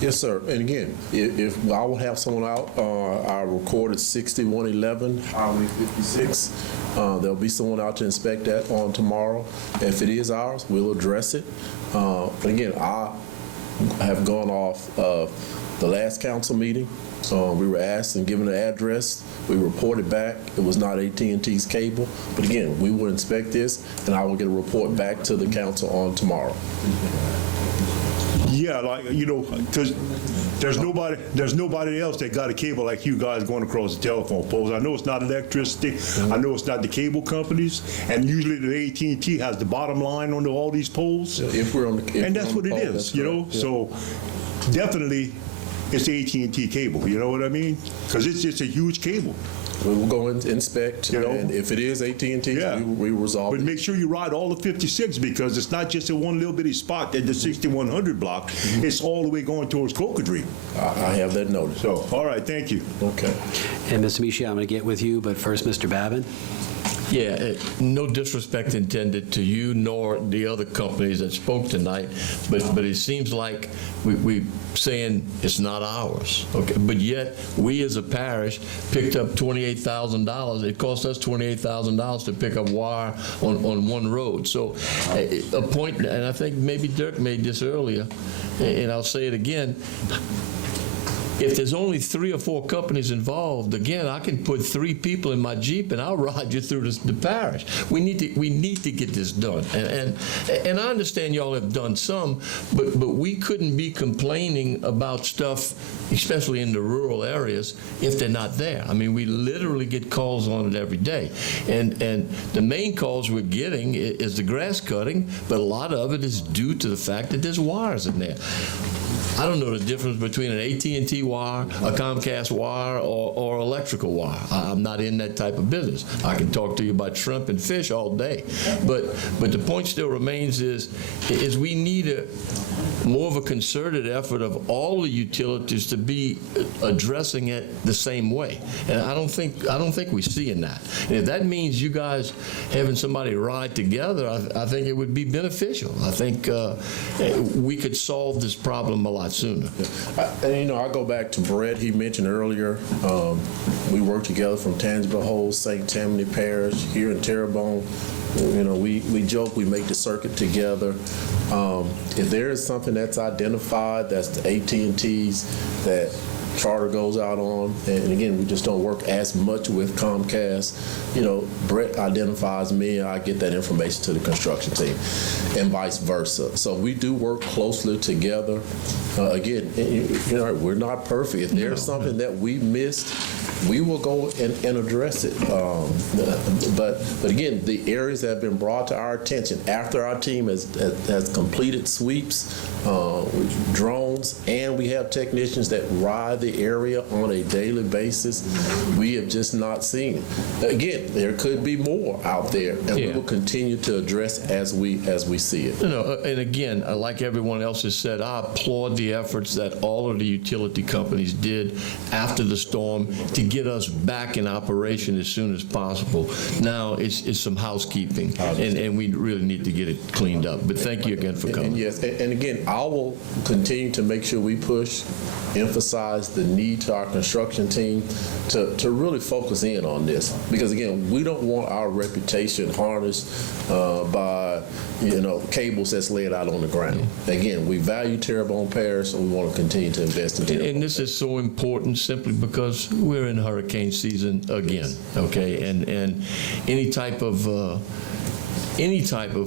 Yes, sir. And again, if I will have someone out, I recorded 6111 Highway 56. There'll be someone out to inspect that on tomorrow. If it is ours, we'll address it. But again, I have gone off of the last council meeting. We were asked and given an address. We reported back. It was not AT&T's cable. But again, we will inspect this, and I will get a report back to the council on tomorrow. Yeah, because there's nobody else that got a cable like you guys going across the telephone poles. I know it's not electricity. I know it's not the cable companies, and usually the AT&T has the bottom line on all these poles. If we're on the, and that's what it is, Yeah. So definitely, it's AT&T cable. You know what I mean? Because it's just a huge cable. We will go and inspect, and if it is AT&T, we resolve it. But make sure you ride all the 56 because it's not just in one little bitty spot at the 6100 block. It's all the way going towards Cocodrie. I have that noted. So, all right, thank you. Okay. And Mr. Michel, I'm going to get with you, but first, Mr. Babin. Yeah, no disrespect intended to you nor the other companies that spoke tonight, but it seems like we saying it's not ours. Okay, but yet we as a parish picked up $28,000. It cost us $28,000 to pick up wire on one road. So a point, and I think maybe Dirk made this earlier, and I'll say it again. If there's only 3 or 4 companies involved, again, I can put 3 people in my Jeep and I'll ride you through the parish. We need to get this done. And I understand y'all have done some, but we couldn't be complaining about stuff, especially in the rural areas, if they're not there. I mean, we literally get calls on it every day. And the main calls we're getting is the grass cutting, but a lot of it is due to the fact that there's wires in there. I don't know the difference between an AT&T wire, a Comcast wire, or electrical wire. I'm not in that type of business. I can talk to you about shrimp and fish all day. But the point still remains is we need more of a concerted effort of all the utilities to be addressing it the same way. And I don't think we're seeing that. And if that means you guys having somebody ride together, I think it would be beneficial. I think we could solve this problem a lot sooner. I go back to Brett. He mentioned earlier, we work together from Tangible Hole, St. Tammany Parish, here in Terrebonne. We joke, we make the circuit together. If there is something that's identified, that's the AT&Ts that Charter goes out on, and again, we just don't work as much with Comcast. Brett identifies me, and I get that information to the construction team, and vice versa. So we do work closely together. Again, we're not perfect. If there's something that we missed, we will go and address it. But again, the areas that have been brought to our attention after our team has completed sweeps, drones, and we have technicians that ride the area on a daily basis, we have just not seen it. Again, there could be more out there, and we will continue to address as we see it. And again, like everyone else has said, I applaud the efforts that all of the utility companies did after the storm to get us back in operation as soon as possible. Now it's some housekeeping, and we really need to get it cleaned up. But thank you again for coming. And again, I will continue to make sure we emphasize the need to our construction team to really focus in on this, because again, we don't want our reputation harnessed by cables that's laid out on the ground. Again, we value Terrebonne Parish, and we want to continue to invest in Terrebonne. And this is so important simply because we're in hurricane season again, okay? And any type of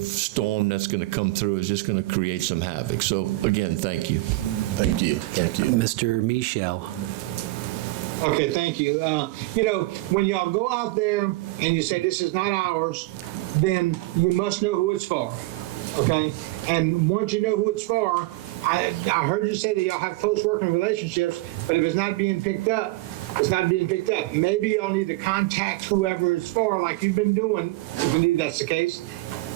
storm that's going to come through is just going to create some havoc. So again, thank you. Thank you. Mr. Michel. Okay, thank you. When y'all go out there and you say this is not ours, then you must know who it's for, okay? And once you know who it's for, I heard you say that y'all have close working relationships, but if it's not being picked up, it's not being picked up. Maybe y'all need to contact whoever it's for, like you've been doing, if indeed that's the case,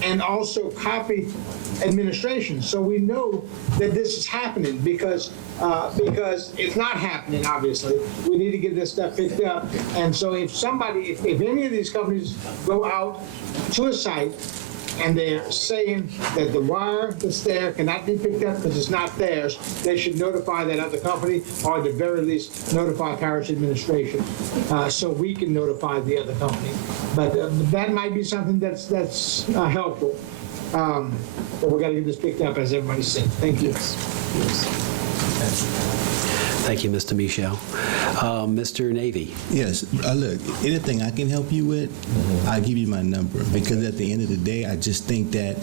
and also copy administration so we know that this is happening, because it's not happening, obviously. We need to get this stuff picked up. And so if any of these companies go out to a site and they're saying that the wire that's there cannot be picked up because it's not theirs, they should notify that other company, or at the very least notify parish administration, so we can notify the other company. But that might be something that's helpful. But we've got to get this picked up, as everybody said. Thank you. Thank you, Mr. Michel. Mr. Navy. Yes, look, anything I can help you with, I'll give you my number, because at the end of the day, I just think that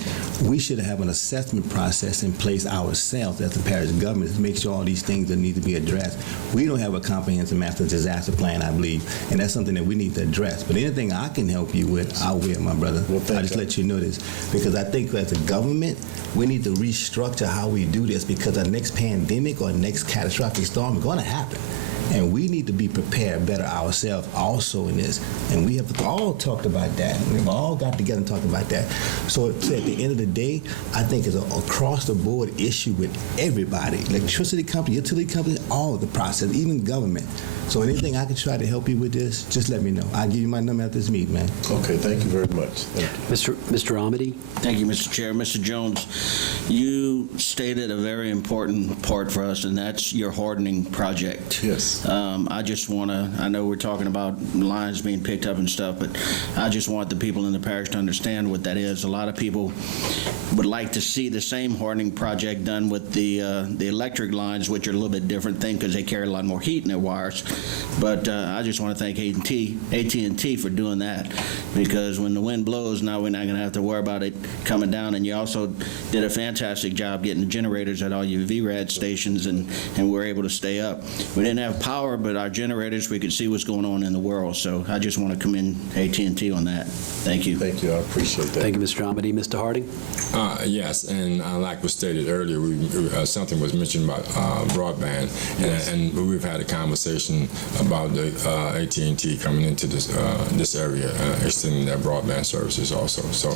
we should have an assessment process in place ourselves as the parish government to make sure all these things that need to be addressed. We don't have a comprehensive master disaster plan, I believe, and that's something that we need to address. But anything I can help you with, I will, my brother. I'll just let you know this, because I think as a government, we need to restructure how we do this, because the next pandemic or next catastrophic storm is going to happen. And we need to be prepared better ourselves also in this. And we have all talked about that. We've all got together and talked about that. So at the end of the day, I think it's an across-the-board issue with everybody, electricity company, utility company, all of the process, even government. So anything I can try to help you with this, just let me know. I'll give you my number at this meeting, man. Okay, thank you very much. Mr. Amity? Thank you, Mr. Chair. Mr. Jones, you stated a very important part for us, and that's your hardening project. Yes. I just want to, I know we're talking about lines being picked up and stuff, but I just want the people in the parish to understand what that is. A lot of people would like to see the same hardening project done with the electric lines, which are a little bit different thing because they carry a lot more heat in their wires. But I just want to thank AT&T for doing that, because when the wind blows, now we're not going to have to worry about it coming down. And you also did a fantastic job getting the generators at all your VRAD stations, and we're able to stay up. We didn't have power, but our generators, we could see what's going on in the world. So I just want to commend AT&T on that. Thank you. Thank you. I appreciate that. Thank you, Mr. Amity. Mr. Harding? Yes, and like was stated earlier, something was mentioned about broadband, and we've had a conversation about the AT&T coming into this area, extending their broadband services also. So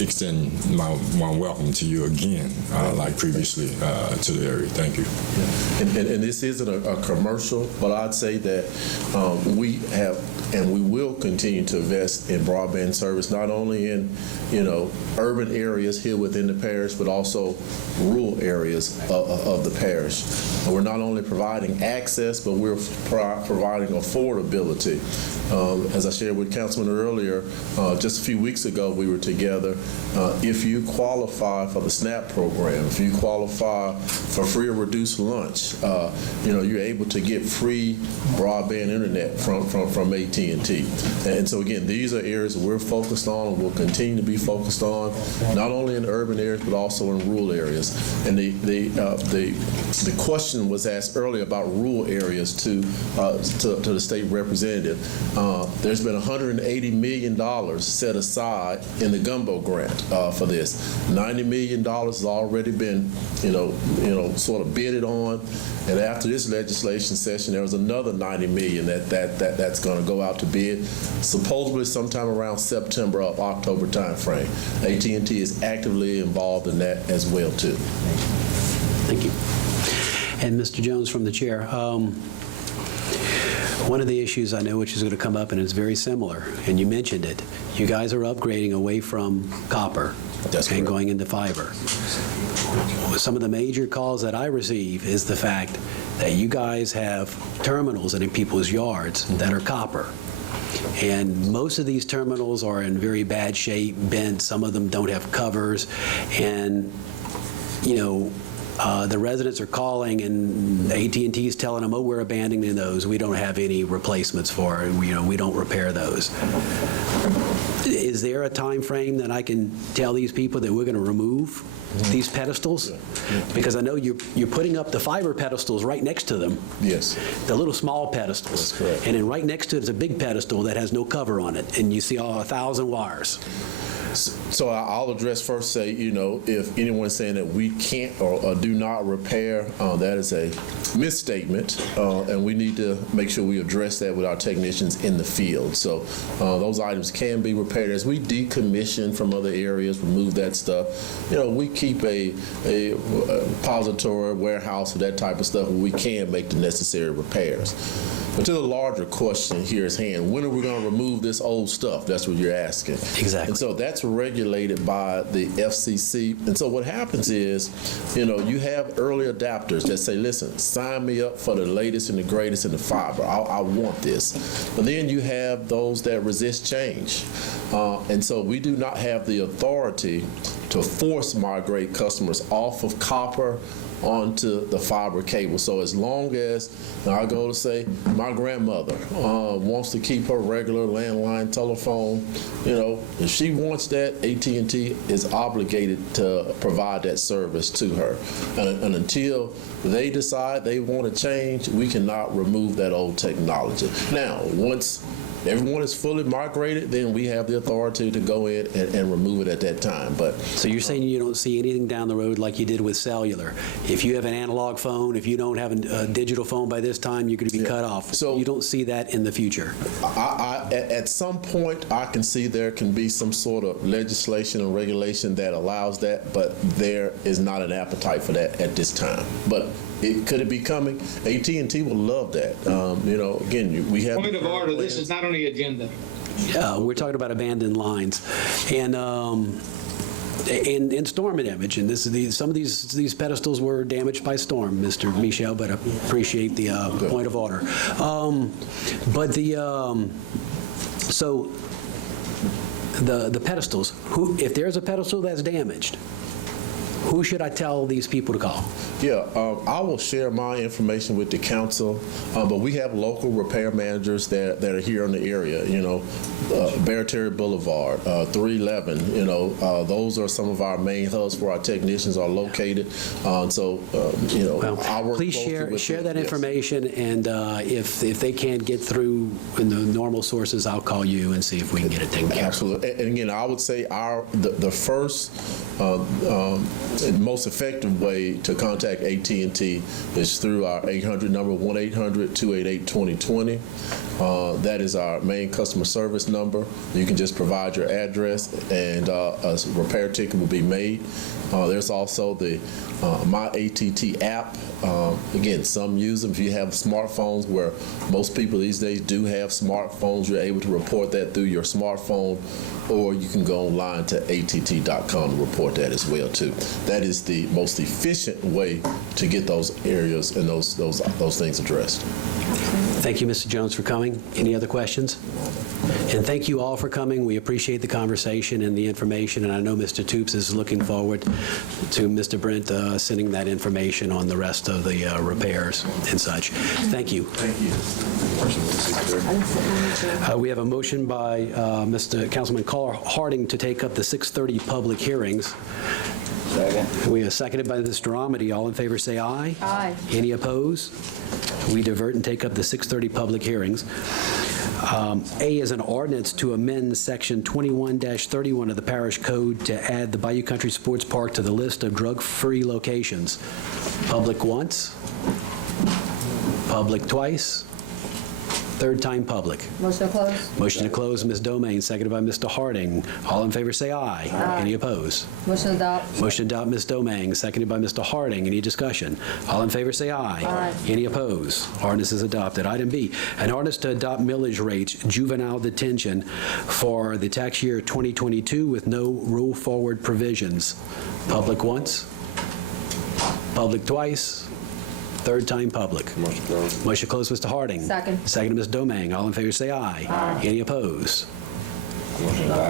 extend my welcome to you again, like previously to the area. Thank you. Yeah. And this isn't a commercial, but I'd say that we have and we will continue to invest in broadband service, not only in urban areas here within the parish, but also rural areas of the parish. And we're not only providing access, but we're providing affordability. As I shared with Councilman earlier, just a few weeks ago we were together. If you qualify for the SNAP program, if you qualify for free or reduced lunch, you're able to get free broadband internet from AT&T. And so again, these are areas that we're focused on and will continue to be focused on, not only in urban areas but also in rural areas. And the question was asked earlier about rural areas to the state representative. There's been $180 million set aside in the Gumbo grant for this. $90 million has already been, sort of bidded on. And after this legislation session, there was another $90 million that's going to go out to bid, supposedly sometime around September or October timeframe. AT&T is actively involved in that as well too. Thank you. And Mr. Jones from the chair. One of the issues I know which is going to come up, and it's very similar, and you mentioned it, you guys are upgrading away from copper and going into fiber. Some of the major calls that I receive is the fact that you guys have terminals in people's yards that are copper. And most of these terminals are in very bad shape, bent. Some of them don't have covers. And, the residents are calling, and AT&T is telling them, oh, we're abandoning those. We don't have any replacements for it. We don't repair those. Is there a time frame that I can tell these people that we're going to remove these pedestals? Because I know you're putting up the fiber pedestals right next to them. Yes. The little small pedestals. That's correct. And then right next to it is a big pedestal that has no cover on it, and you see all 1,000 wires. So I'll address first, say, if anyone's saying that we can't or do not repair, that is a misstatement, and we need to make sure we address that with our technicians in the field. So those items can be repaired. As we decommission from other areas, remove that stuff, we keep a repository, warehouse, or that type of stuff where we can make the necessary repairs. But to the larger question here is hand, when are we going to remove this old stuff? That's what you're asking. Exactly. And so that's regulated by the FCC. And so what happens is, you have early adapters that say, listen, sign me up for the latest and the greatest in the fiber. I want this. But then you have those that resist change. And so we do not have the authority to force migrate customers off of copper onto the fiber cable. So as long as, I go to say, my grandmother wants to keep her regular landline telephone, if she wants that, AT&T is obligated to provide that service to her. And until they decide they want to change, we cannot remove that old technology. Now, once everyone is fully mark rated, then we have the authority to go in and remove it at that time. But So you're saying you don't see anything down the road like you did with cellular? If you have an analog phone, if you don't have a digital phone by this time, you're going to be cut off. So you don't see that in the future? At some point, I can see there can be some sort of legislation or regulation that allows that, but there is not an appetite for that at this time. But could it be coming? AT&T will love that. Again, we have... Point of order, this is not on the agenda. We're talking about abandoned lines. And storm damage, and some of these pedestals were damaged by storm, Mr. Michel, but I appreciate the point of order. So the pedestals, if there's a pedestal that's damaged, who should I tell these people to call? Yeah, I will share my information with the council, but we have local repair managers that are here in the area, Barry Boulevard, 311, those are some of our main hubs where our technicians are located. I work please share that information, and if they can't get through in the normal sources, I'll call you and see if we can get it taken care of. Absolutely. And again, I would say the first most effective way to contact AT&T is through our 800 number, 1-800-288-2020. That is our main customer service number. You can just provide your address, and a repair ticket will be made. There's also the My ATT app. Again, some use them. If you have smartphones, where most people these days do have smartphones, you're able to report that through your smartphone, or you can go online to att.com to report that as well too. That is the most efficient way to get those areas and those things addressed. Thank you, Mr. Jones, for coming. Any other questions? And thank you all for coming. We appreciate the conversation and the information, and I know Mr. Toops is looking forward to Mr. Brent sending that information on the rest of the repairs and such. Thank you. Thank you. We have a motion by Mr. Councilman Carl Harding to take up the 6:30 public hearings. Second. We are seconded by Mr. Amity. All in favor say aye. Aye. Any opposed? We divert and take up the 6:30 public hearings. A is an ordinance to amend Section 21-31 of the Parish Code to add the Bayou Country Sports Park to the list of drug-free locations. Public once, public twice, third time public. Motion to close. Motion to close, Ms. Domain, seconded by Mr. Harding. All in favor say aye. Aye. Any opposed? Motion to adopt. Motion to adopt, Ms. Domingue, seconded by Mr. Harding. Any discussion? All in favor say aye. Aye. Any opposed? Ordinance is adopted. Item B, an ordinance to adopt millage rates juvenile detention for the tax year 2022 with no roll forward provisions. Public once, public twice, third time public. Motion closed, Mr. Harding. Second. Second, Ms. Domingue. All in favor say aye. Aye. Any opposed?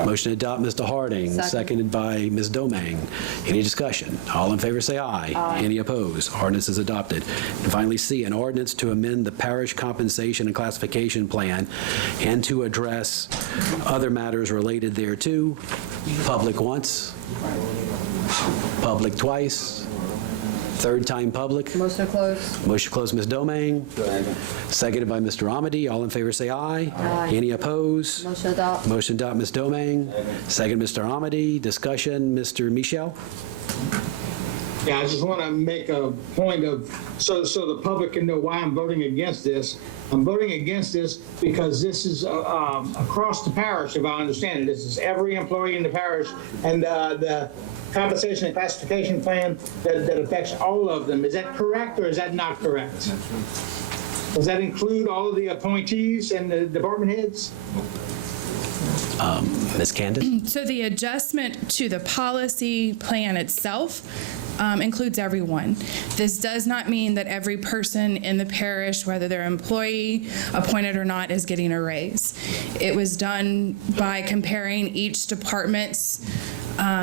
Motion to adopt, Mr. Harding, Second. seconded by Ms. Domingue. Any discussion? All in favor say aye. Aye. Any opposed? Ordinance is adopted. And finally, C, an ordinance to amend the parish compensation and classification plan and to address other matters related thereto. Public once, public twice, third time public. Motion to close. Motion to close, Ms. Domingue. Seconded by Mr. Amity. All in favor say aye. Aye. Any opposed? Motion to adopt. Motion to adopt, Ms. Domingue. Second, Mr. Amity. Discussion, Mr. Michel. Yeah, I just want to make a point of, so the public can know why I'm voting against this. I'm voting against this because this is across the parish, if I understand it. This is every employee in the parish, and the compensation and classification plan that affects all of them. Is that correct, or is that not correct? Does that include all of the appointees and the department heads? Ms. Candace? So the adjustment to the policy plan itself includes everyone. This does not mean that every person in the parish, whether they're employee, appointed or not, is getting a raise. It was done by comparing each department's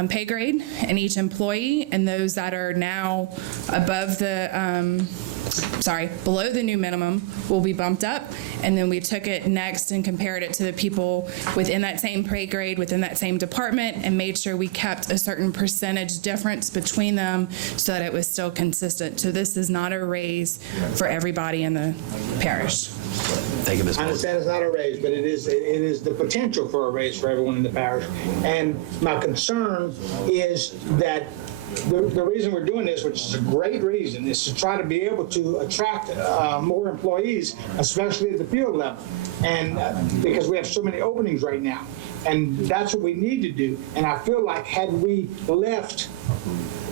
pay grade and each employee, and those that are now above the below the new minimum will be bumped up, and then we took it next and compared it to the people within that same pay grade, within that same department, and made sure we kept a certain percentage difference between them so that it was still consistent. So this is not a raise for everybody in the parish. Thank you, Ms. I understand it's not a raise, but it is the potential for a raise for everyone in the parish. And my concern is that the reason we're doing this, which is a great reason, is to try to be able to attract more employees, especially at the field level, and because we have so many openings right now. And that's what we need to do. And I feel like had we left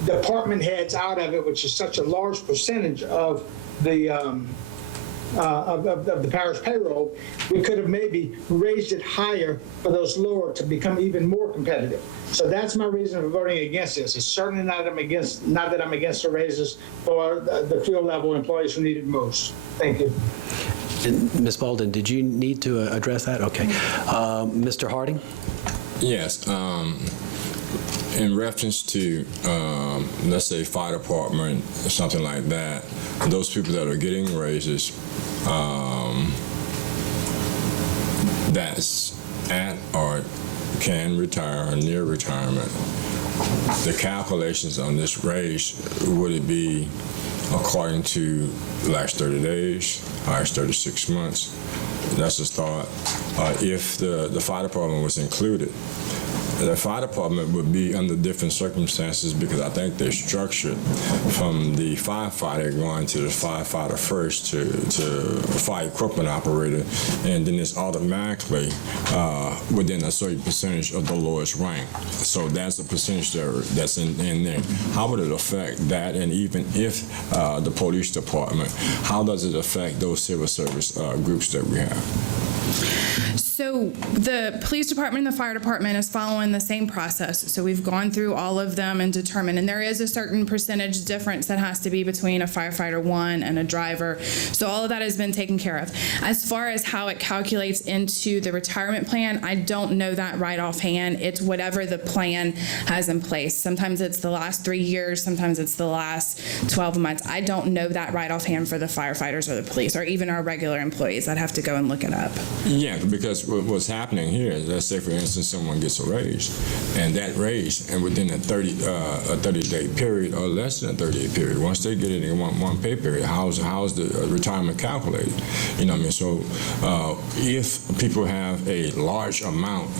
department heads out of it, which is such a large percentage of the of the parish payroll, we could have maybe raised it higher for those lower to become even more competitive. So that's my reason for voting against this. It's certainly not that I'm against the raises for the field level employees who need it most. Thank you. And Ms. Bolden, did you need to address that? Okay. Mr. Harding? Yes. In reference to, let's say, fire department or something like that, those people that are getting raises, that's at or can retire or near retirement, the calculations on this raise, would it be according to last 30 days, last 36 months? That's a thought. If the fire department was included, the fire department would be under different circumstances because I think they're structured from the firefighter going to the firefighter first to fire equipment operator, and then it's automatically within a certain percentage of the lowest rank. So that's the percentage that's in there. How would it affect that? And even if the police department, how does it affect those civil service groups that we have? So the police department and the fire department is following the same process. So we've gone through all of them and determined, and there is a certain percentage difference that has to be between a firefighter one and a driver. So all of that has been taken care of. As far as how it calculates into the retirement plan, I don't know that right offhand. It's whatever the plan has in place. Sometimes it's the last 3 years, sometimes it's the last 12 months. I don't know that right offhand for the firefighters or the police or even our regular employees. I'd have to go and look it up. Yeah, because what's happening here is, let's say, for instance, someone gets a raise, and that raise, and within a 30-day period or less than a 30-day period, once they get it in one pay period, how's the retirement calculated? You know what I mean? So if people have a large amount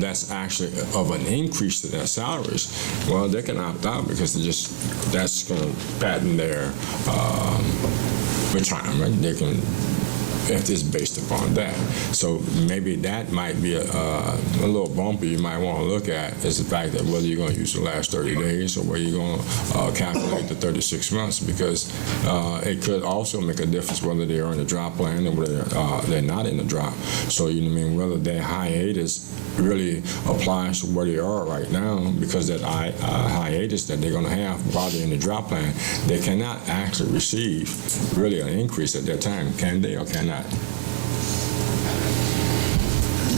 that's actually of an increase to their salaries, well, they can opt out because that's going to patent their retirement. They can, if it's based upon that. So maybe that might be a little bumpy you might want to look at, is the fact that whether you're going to use the last 30 days or whether you're going to calculate the 36 months, because it could also make a difference whether they are in the drop plan or whether they're not in the drop. So, you know what I mean, whether their hiatus really applies to where they are right now, because that hiatus that they're going to have while they're in the drop plan, they cannot actually receive really an increase at that time, can they or cannot?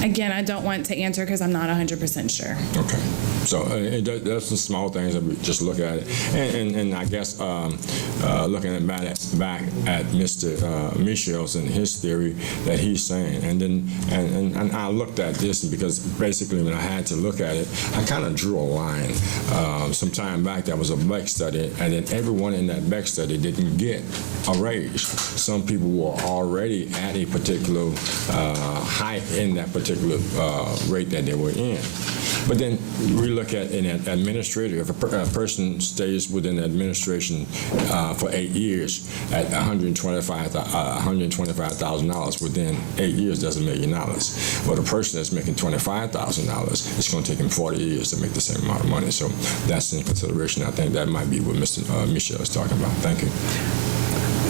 Again, I don't want to answer because I'm not 100% sure. Okay. So that's the small things that we just look at it. And I guess looking back at Mr. Michel's and his theory that he's saying, and I looked at this because basically when I had to look at it, I kind of drew a line. Some time back, there was a Beck study, and then everyone in that Beck study didn't get a raise. Some people were already at a particular height in that particular rate that they were in. But then we look at an administrator. If a person stays within administration for 8 years at $125,000 within 8 years, that's $1 million. But a person that's making $25,000, it's going to take him 40 years to make the same amount of money. So that's in consideration. I think that might be what Mr. Michel is talking about. Thank you.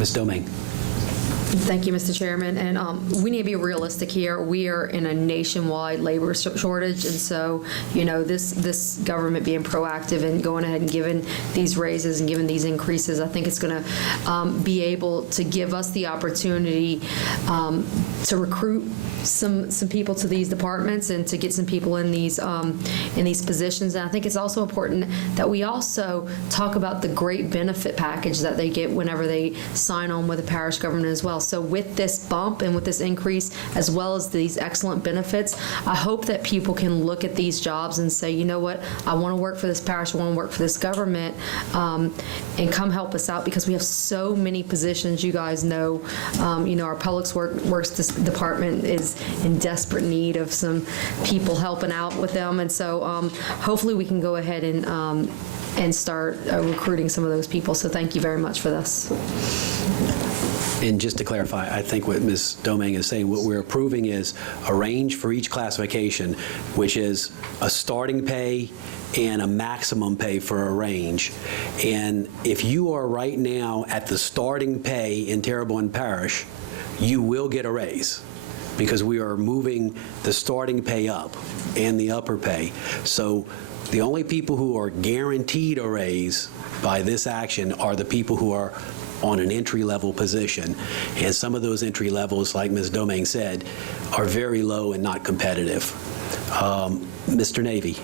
Ms. Domingue. Thank you, Mr. Chairman. And we need to be realistic here. We are in a nationwide labor shortage, and so, this government being proactive and going ahead and giving these raises and giving these increases, I think it's going to be able to give us the opportunity to recruit some people to these departments and to get some people in these positions. And I think it's also important that we also talk about the great benefit package that they get whenever they sign on with the parish government as well. So with this bump and with this increase, as well as these excellent benefits, I hope that people can look at these jobs and say, you know what, I want to work for this parish, I want to work for this government, and come help us out, because we have so many positions. You guys know, our public works department is in desperate need of some people helping out with them, and so hopefully we can go ahead and start recruiting some of those people. So thank you very much for this. And just to clarify, I think what Ms. Domingue is saying, what we're approving is a range for each classification, which is a starting pay and a maximum pay for a range. And if you are right now at the starting pay in Terrebonne Parish, you will get a raise, because we are moving the starting pay up and the upper pay. So the only people who are guaranteed a raise by this action are the people who are on an entry-level position. And some of those entry levels, like Ms. Domingue said, are very low and not competitive. Mr. Navy.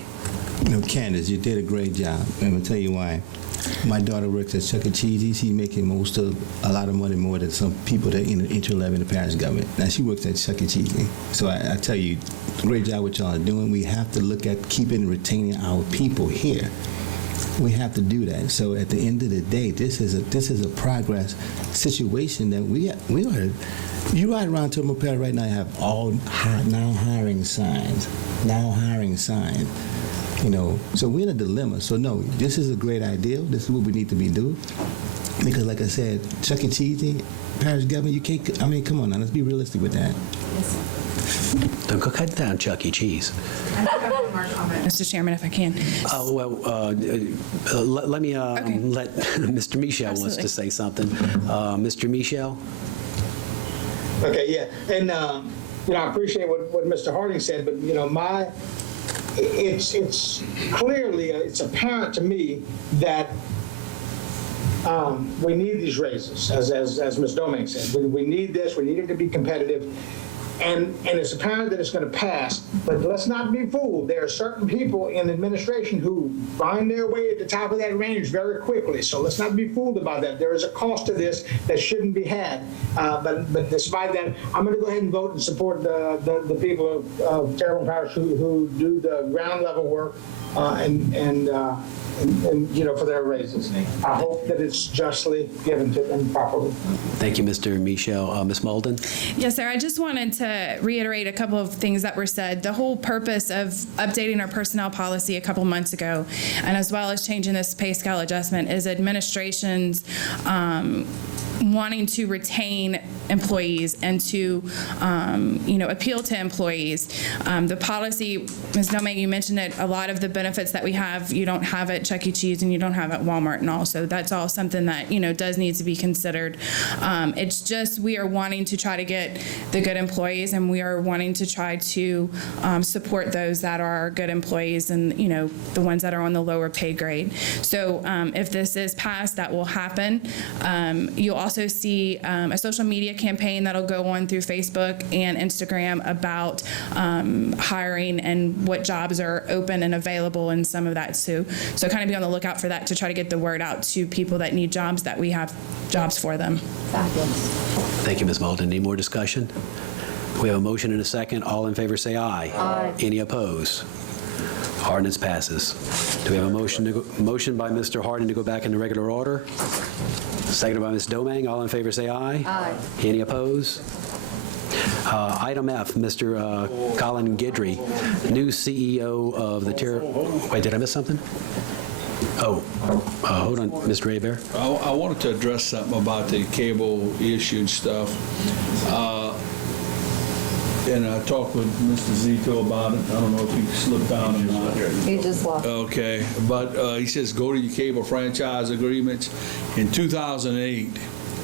Candace, you did a great job. I'm going to tell you why. My daughter works at Chuck E. Cheese. She's making a lot of money more than some people that in the entry level in the parish government. Now, she works at Chuck E. Cheese. So I tell you, great job what y'all are doing. We have to look at keeping and retaining our people here. We have to do that. So at the end of the day, this is a progress situation that we are. You ride around Terrebonne Parish right now, you have all now hiring signs. So we're in a dilemma. So no, this is a great idea. This is what we need to be doing. Because like I said, Chuck E. Cheese, parish government, you can't, come on now, let's be realistic with that. Don't go cut down Chuck E. Cheese. Mr. Chairman, if I can. Let me let Mr. Michel wants to say something. Mr. Michel? Okay, yeah. And, I appreciate what Mr. Harding said, but, it's clearly, it's apparent to me that we need these raises, as Ms. Domingue said. We need this. We need it to be competitive. And it's apparent that it's going to pass, but let's not be fooled. There are certain people in administration who find their way at the top of that range very quickly, so let's not be fooled about that. There is a cost to this that shouldn't be had. But despite that, I'm going to go ahead and vote and support the people of Terrebonne Parish who do the ground level work and for their raises. I hope that it's justly given to them properly. Thank you, Mr. Michel. Ms. Malden? Yes, sir. I just wanted to reiterate a couple of things that were said. The whole purpose of updating our personnel policy a couple months ago, and as well as changing this pay scale adjustment, is administration's wanting to retain employees and to, appeal to employees. The policy, Ms. Domingue, you mentioned it, a lot of the benefits that we have, you don't have at Chuck E. Cheese and you don't have at Walmart and all. So that's all something that, does need to be considered. It's just we are wanting to try to get the good employees, and we are wanting to try to support those that are good employees and, the ones that are on the lower pay grade. So if this is passed, that will happen. You'll also see a social media campaign that'll go on through Facebook and Instagram about hiring and what jobs are open and available and some of that too. So kind of be on the lookout for that to try to get the word out to people that need jobs, that we have jobs for them. Fabulous. Thank you, Ms. Malden. Any more discussion? We have a motion and a second. All in favor say aye. Aye. Any opposed? Ordinance passes. Do we have a motion by Mr. Harding to go back into regular order? Seconded by Ms. Domingue. All in favor say aye. Aye. Any opposed? Item F, Mr. Colin Guidry, new CEO of the Wait, did I miss something? Hold on, Mr. Hebert. I wanted to address something about the cable issue and stuff. And I talked with Mr. Zito about it. I don't know if he slipped down or not. He just left. Okay, but he says go to your cable franchise agreements. In 2008,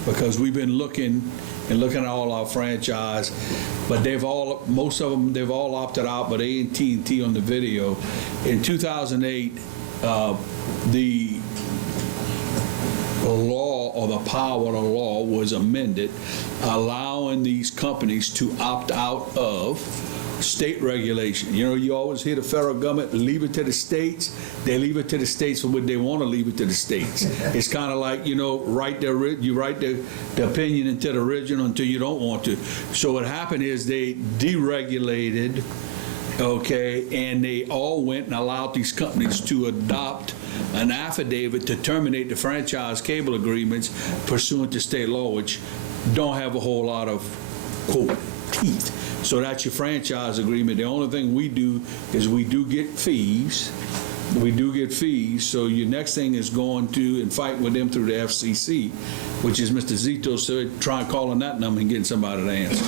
because we've been looking and looking at all our franchise, but most of them, they've all opted out, but AT&T on the video. In 2008, the law, or the power of the law, was amended, allowing these companies to opt out of state regulation. You know, you always hear the federal government leave it to the states. They leave it to the states for what they want to leave it to the states. It's kind of like, you know, you write the opinion into the original until you don't want to. So what happened is they deregulated, okay, and they all went and allowed these companies to adopt an affidavit to terminate the franchise cable agreements pursuant to state law, which don't have a whole lot of, quote, teeth. So that's your franchise agreement. The only thing we do is we do get fees. We do get fees. So your next thing is going to and fight with them through the FCC, which is Mr. Zito said, try calling that number and getting somebody to answer,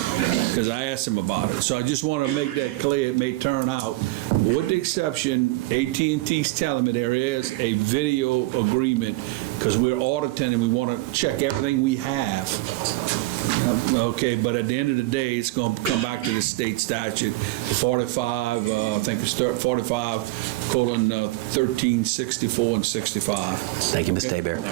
because I asked him about it. So I just want to make that clear. It may turn out, with the exception, AT&T's telling me there is a video agreement, because we're auditing and we want to check everything we have. Okay, but at the end of the day, it's going to come back to the state statute, 45, I think it's 45:1364 and 65. Thank you, Mr. Hebert.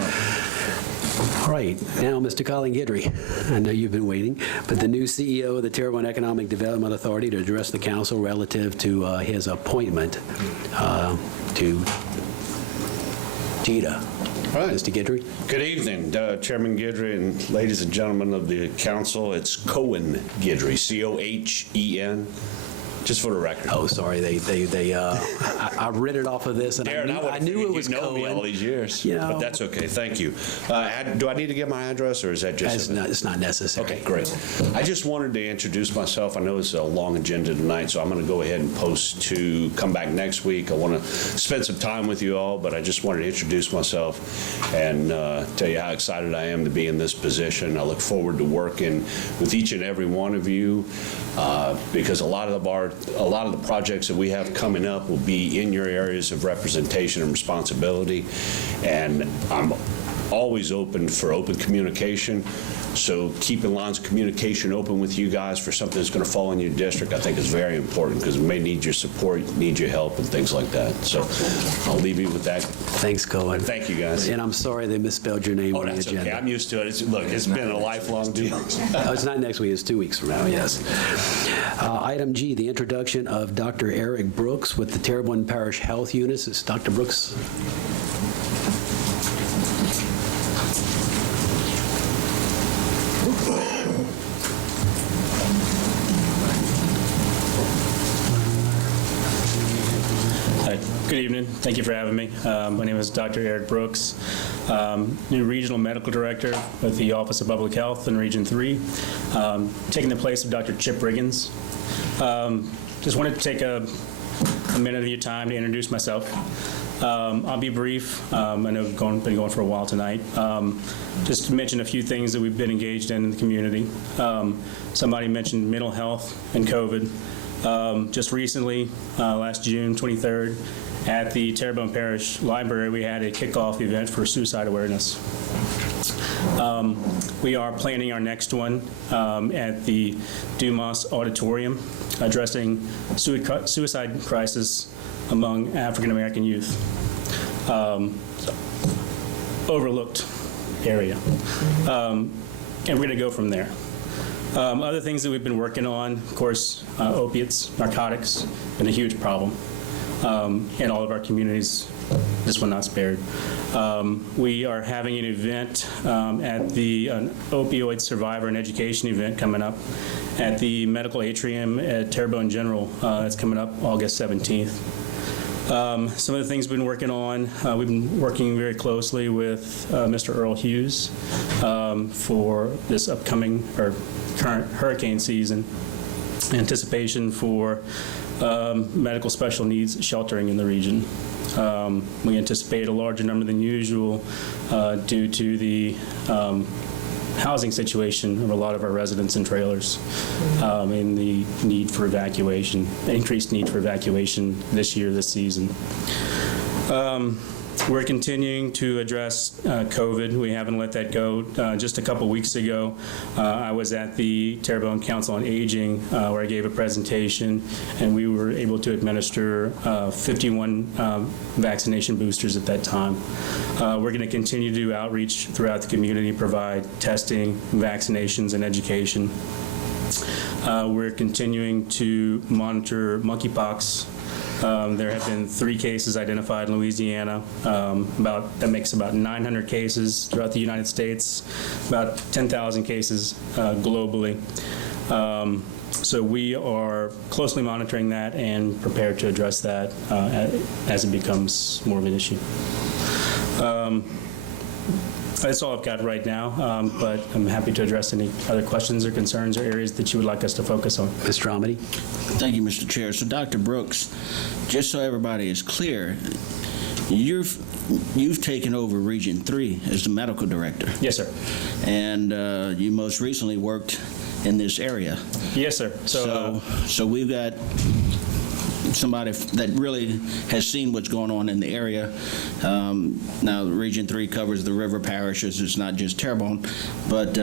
All right, now, Mr. Colin Guidry, I know you've been waiting, but the new CEO of the Terrebonne Economic Development Authority to address the council relative to his appointment to GITA. All right. Mr. Guidry. Good evening, Chairman Guidry and ladies and gentlemen of the council. It's Cohen Guidry, C-O-H-E-N. Just for the record. Oh, sorry. I read it off of this, and I knew it was Cohen. Me all these years, but that's okay. Thank you. Do I need to give my address, or is that just? It's not necessary. Okay, great. I just wanted to introduce myself. I know it's a long agenda tonight, so I'm going to go ahead and post to come back next week. I want to spend some time with you all, but I just wanted to introduce myself and tell you how excited I am to be in this position. I look forward to working with each and every one of you because a lot of the projects that we have coming up will be in your areas of representation and responsibility, and I'm always open for open communication. So keeping lines of communication open with you guys for something that's going to fall in your district, I think is very important, because we may need your support, need your help, and things like that. So I'll leave you with that. Thanks, Cohen. Thank you, guys. And I'm sorry they misspelled your name on the agenda. Okay. I'm used to it. Look, it's been a lifelong deal. Oh, it's not next week. It's 2 weeks from now, yes. Item G, the introduction of Dr. Eric Brooks with the Terrebonne Parish Health Units. It's Dr. Brooks. Good evening. Thank you for having me. My name is Dr. Eric Brooks, new Regional Medical Director with the Office of Public Health in Region 3, taking the place of Dr. Chip Riggins. Just wanted to take a minute of your time to introduce myself. I'll be brief. I know we've been going for a while tonight. Just to mention a few things that we've been engaged in the community. Somebody mentioned mental health and COVID. Just recently, last June 23rd, at the Terrebonne Parish Library, we had a kickoff event for suicide awareness. We are planning our next one at the Dumas Auditorium, addressing suicide crisis among African American youth. Overlooked area. And we're going to go from there. Other things that we've been working on, of course, opiates, narcotics, been a huge problem in all of our communities. This one not spared. We are having an event at the opioid survivor and education event coming up at the medical atrium at Terrebonne General. That's coming up August 17th. Some of the things we've been working on, we've been working very closely with Mr. Earl Hughes for this upcoming or current hurricane season, anticipation for medical special needs sheltering in the region. We anticipate a larger number than usual due to the housing situation of a lot of our residents in trailers and the need for evacuation, increased need for evacuation this season. We're continuing to address COVID. We haven't let that go. Just a couple weeks ago, I was at the Terrebonne Council on Aging where I gave a presentation, and we were able to administer 51 vaccination boosters at that time. We're going to continue to do outreach throughout the community, provide testing, vaccinations, and education. We're continuing to monitor monkeypox. There have been 3 cases identified in Louisiana. That makes about 900 cases throughout the United States, about 10,000 cases globally. So we are closely monitoring that and prepared to address that as it becomes more of an issue. That's all I've got right now, but I'm happy to address any other questions or concerns or areas that you would like us to focus on. Mr. Amity? Thank you, Mr. Chair. So, Dr. Brooks, just so everybody is clear, you've taken over Region 3 as the medical director. Yes, sir. And you most recently worked in this area. Yes, sir. So we've got somebody that really has seen what's going on in the area. Now, Region 3 covers the river parishes. It's not just Terrebonne, but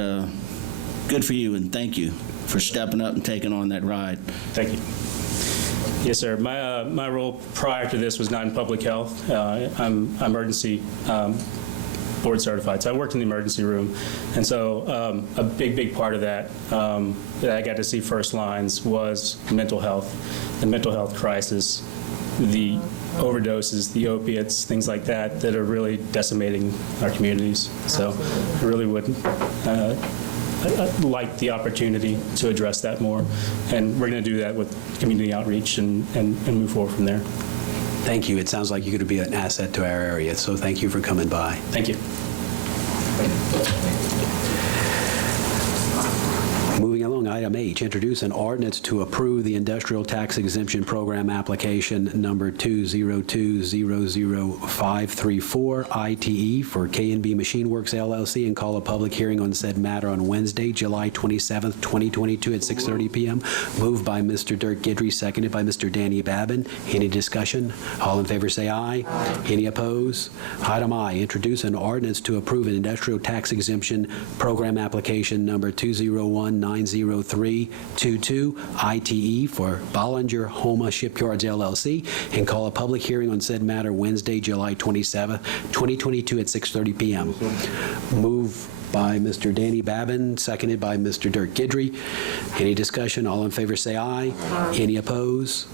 good for you, and thank you for stepping up and taking on that ride. Thank you. Yes, sir. My role prior to this was not in public health. I'm emergency board certified, so I worked in the emergency room, and so a big part of that that I got to see first lines was mental health, the mental health crisis, the overdoses, the opiates, things like that that are really decimating our communities. So I really would like the opportunity to address that more, and we're going to do that with community outreach and move forward from there. Thank you. It sounds like you're going to be an asset to our area, so thank you for coming by. Thank you. Moving along, item H, introduce an ordinance to approve the industrial tax exemption program application number 202000534 ITE for K&B Machine Works LLC and call a public hearing on said matter on Wednesday, July 27th, 2022 at 6:30 p.m. Moved by Mr. Dirk Guidry, seconded by Mr. Danny Babin. Any discussion? All in favor say aye. Any opposed? Item I, introduce an ordinance to approve an industrial tax exemption program application number 201-90322 ITE for Bollinger Homa Shipyards LLC and call a public hearing on said matter Wednesday, July 27th, 2022 at 6:30 p.m. Move by Mr. Danny Babin, seconded by Mr. Dirk Guidry. Any discussion? All in favor say aye. Any opposed?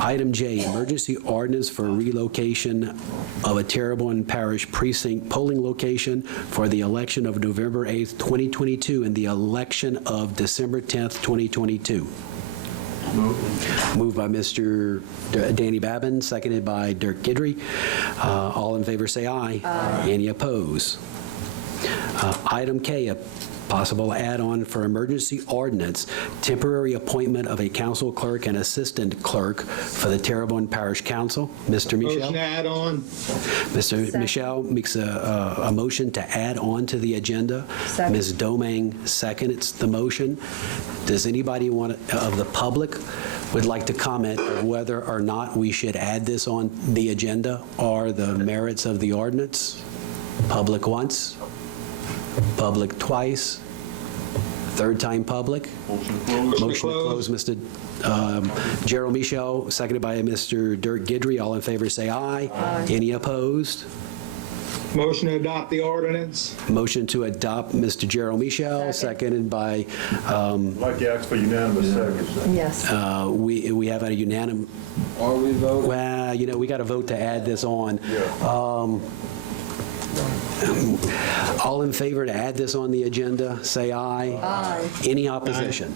Item J, emergency ordinance for relocation of a Terrebonne Parish precinct polling location for the election of November 8th, 2022 and the election of December 10th, 2022. Moved by Mr. Danny Babin, seconded by Dirk Guidry. All in favor say aye. Any opposed? Item K, a possible add-on for emergency ordinance, temporary appointment of a council clerk and assistant clerk for the Terrebonne Parish Council. Mr. Michel? Motion to add on. Mr. Michel makes a motion to add on to the agenda. Second. Ms. Domingue seconds the motion. Does anybody of the public would like to comment on whether or not we should add this on the agenda or the merits of the ordinance? Public once? Public twice? Third time public? Motion to close. Mr. Gerald Michel, seconded by Mr. Dirk Guidry. All in favor say aye. Any opposed? Motion to adopt the ordinance. Motion to adopt Mr. Gerald Michel, seconded by... I'd like to ask for unanimous second. Yes. We have a unanimous... Are we voting? Well, we got to vote to add this on. All in favor to add this on the agenda, say aye. Aye. Any opposition?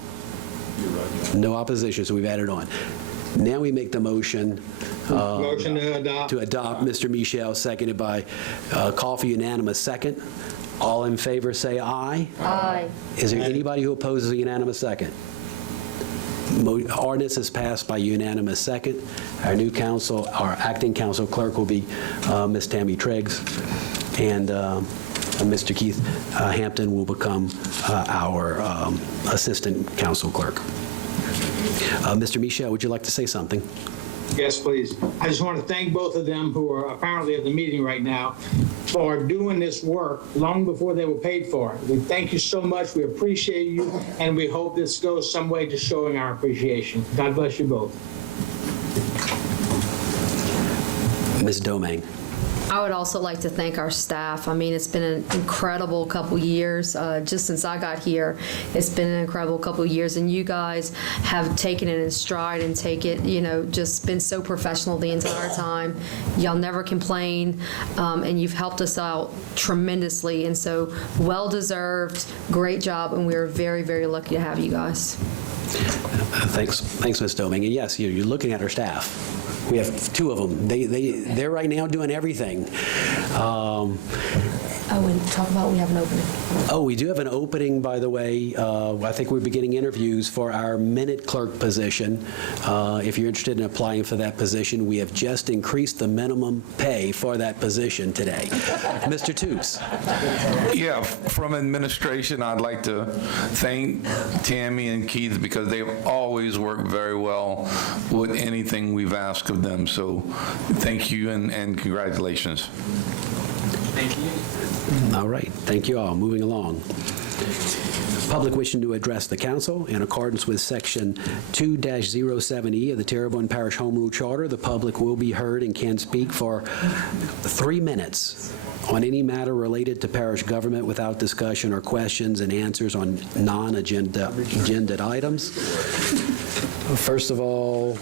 No opposition, so we've added on. Now we make the motion. Motion to adopt. To adopt, Mr. Michel, seconded by, call for unanimous second. All in favor, say aye. Aye. Is there anybody who opposes a unanimous second? Ordinance is passed by unanimous second. Our new council, our acting council clerk will be Ms. Tammy Triggs, and Mr. Keith Hampton will become our assistant council clerk. Mr. Michel, would you like to say something? Yes, please. I just want to thank both of them who are apparently at the meeting right now for doing this work long before they were paid for it. We thank you so much. We appreciate you, and we hope this goes some way to showing our appreciation. God bless you both. Ms. Domingue. I would also like to thank our staff. I mean, it's been an incredible couple years. Just since I got here, it's been an incredible couple years, and you guys have taken it in stride and just been so professional the entire time. Y'all never complain, and you've helped us out tremendously, and so well-deserved, great job, and we're very, very lucky to have you guys. Thanks, Ms. Domingue. And yes, you're looking at our staff. We have two of them. They're right now doing everything. And talk about we have an opening. Oh, we do have an opening, by the way. I think we're beginning interviews for our minute clerk position. If you're interested in applying for that position, we have just increased the minimum pay for that position today. Mr. Toops. Yeah, from administration, I'd like to thank Tammy and Keith because they've always worked very well with anything we've asked of them. So thank you and congratulations. Thank you. All right. Thank you all. Moving along. Public wishing to address the council in accordance with Section 2-07E of the Terrebonne Parish Home Rule Charter. The public will be heard and can speak for 3 minutes on any matter related to parish government without discussion or questions and answers on non-agenda items. First of all,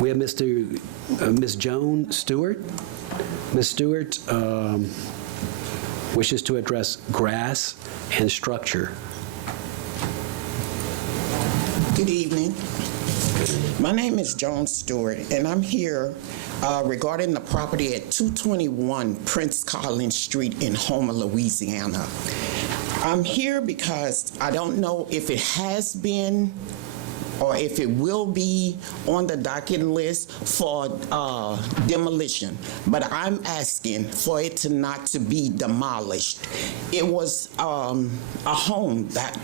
we have Ms. Joan Stewart. Ms. Stewart wishes to address grass and structure. Good evening. My name is Joan Stewart, and I'm here regarding the property at 221 Prince Collins Street in Homer, Louisiana. I'm here because I don't know if it has been or if it will be on the docket list for demolition, but I'm asking for it not to be demolished. It was a home that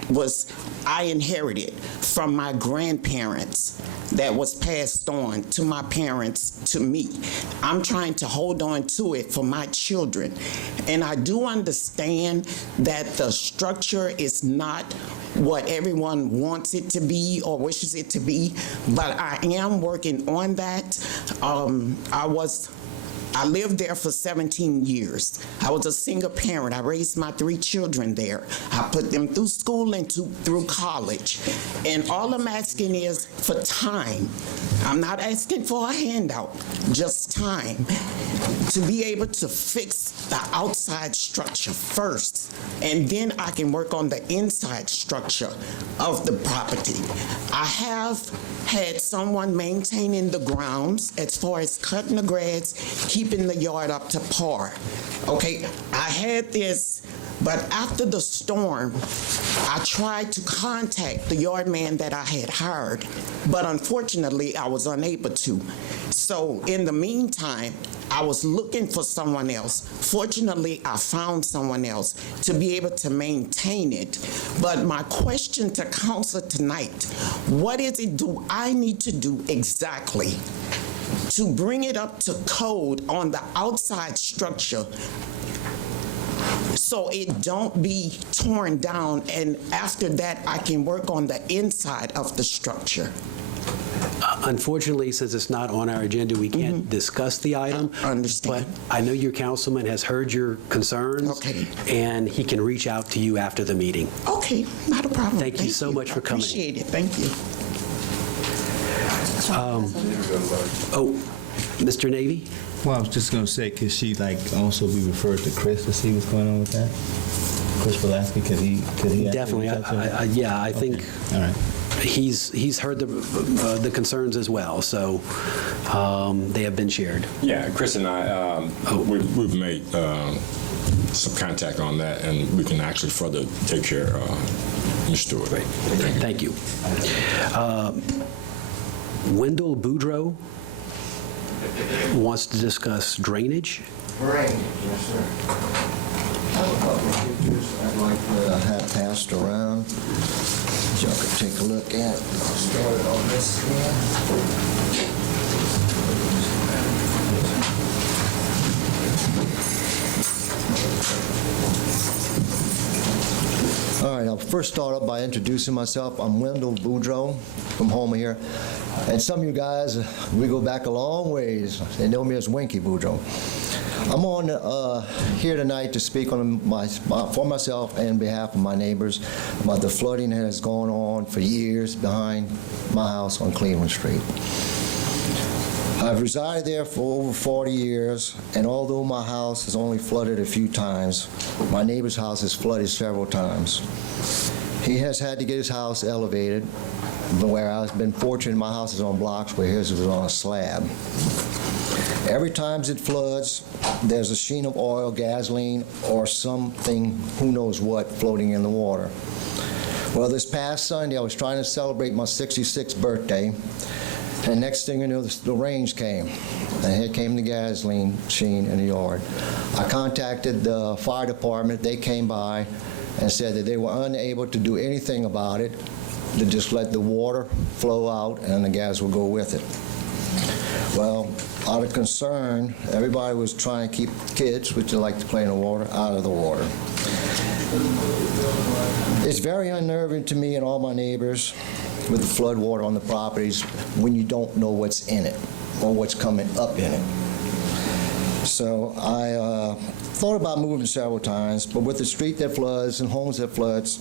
I inherited from my grandparents that was passed on to my parents to me. I'm trying to hold on to it for my children. And I do understand that the structure is not what everyone wants it to be or wishes it to be, but I am working on that. I lived there for 17 years. I was a single parent. I raised my 3 children there. I put them through school and through college. And all I'm asking is for time. I'm not asking for a handout, just time to be able to fix the outside structure first, and then I can work on the inside structure of the property. I have had someone maintaining the grounds as far as cutting the grass, keeping the yard up to par. Okay, I had this, but after the storm, I tried to contact the yard man that I had hired, but unfortunately, I was unable to. So in the meantime, I was looking for someone else. Fortunately, I found someone else to be able to maintain it. But my question to council tonight, what is it do I need to do exactly to bring it up to code on the outside structure so it don't be torn down, and after that I can work on the inside of the structure? Unfortunately, since it's not on our agenda, we can't discuss the item. I understand. But I know your councilman has heard your concerns. Okay. And he can reach out to you after the meeting. Okay, not a problem. Thank you so much for coming. Appreciate it. Thank you. Mr. Navy? Well, I was just going to say, could she also be referred to Chris to see what's going on with that? Chris Pulaski, could he Definitely. I think. All right. He's heard the concerns as well, so they have been shared. Yeah, Chris and I, we've made some contact on that, and we can actually further take care of Ms. Stewart. Great. Thank you. Wendell Boudreau wants to discuss drainage. Drainage, yes, sir. I have a couple of pictures I'd like to have passed around. y'all could take a look at. Start on this here. All right, I'll first start up by introducing myself. I'm Wendell Boudreaux from home here. And some of you guys, we go back a long ways. They know me as Winky Boudreaux. I'm on here tonight to speak on for myself and behalf of my neighbors about the flooding that has gone on for years behind my house on Cleveland Street. I've resided there for over 40 years, and although my house has only flooded a few times, my neighbor's house has flooded several times. He has had to get his house elevated, where I've been fortunate my house is on blocks where his was on a slab. Every time it floods, there's a sheen of oil, gasoline, or something, who knows what, floating in the water. Well, this past Sunday, I was trying to celebrate my 66th birthday, and next thing you know, the rains came, and here came the gasoline sheen in the yard. I contacted the fire department. They came by and said that they were unable to do anything about it, to just let the water flow out and the gas will go with it. Well, out of concern, everybody was trying to keep kids, which they like to play in the water, out of the water. It's very unnerving to me and all my neighbors with the flood water on the properties when you don't know what's in it or what's coming up in it. So I thought about moving several times, but with the street that floods and homes that floods,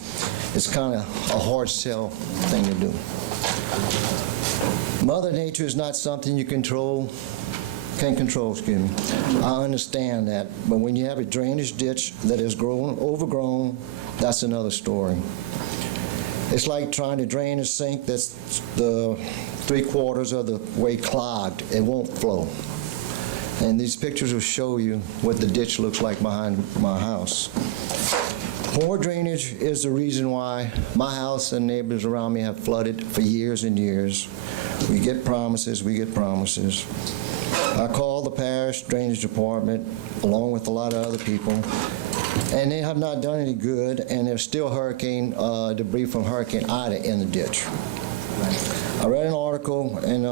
it's kind of a hard sell thing to do. Mother Nature is not something you can control, excuse me. I understand that, but when you have a drainage ditch that is overgrown, that's another story. It's like trying to drain a sink that's the 3/4 of the way clogged. It won't flow. And these pictures will show you what the ditch looks like behind my house. Poor drainage is the reason why my house and neighbors around me have flooded for years and years. We get promises. I called the parish drainage department along with a lot of other people, and they have not done any good, and there's still hurricane debris from Hurricane Ida in the ditch. I read an article in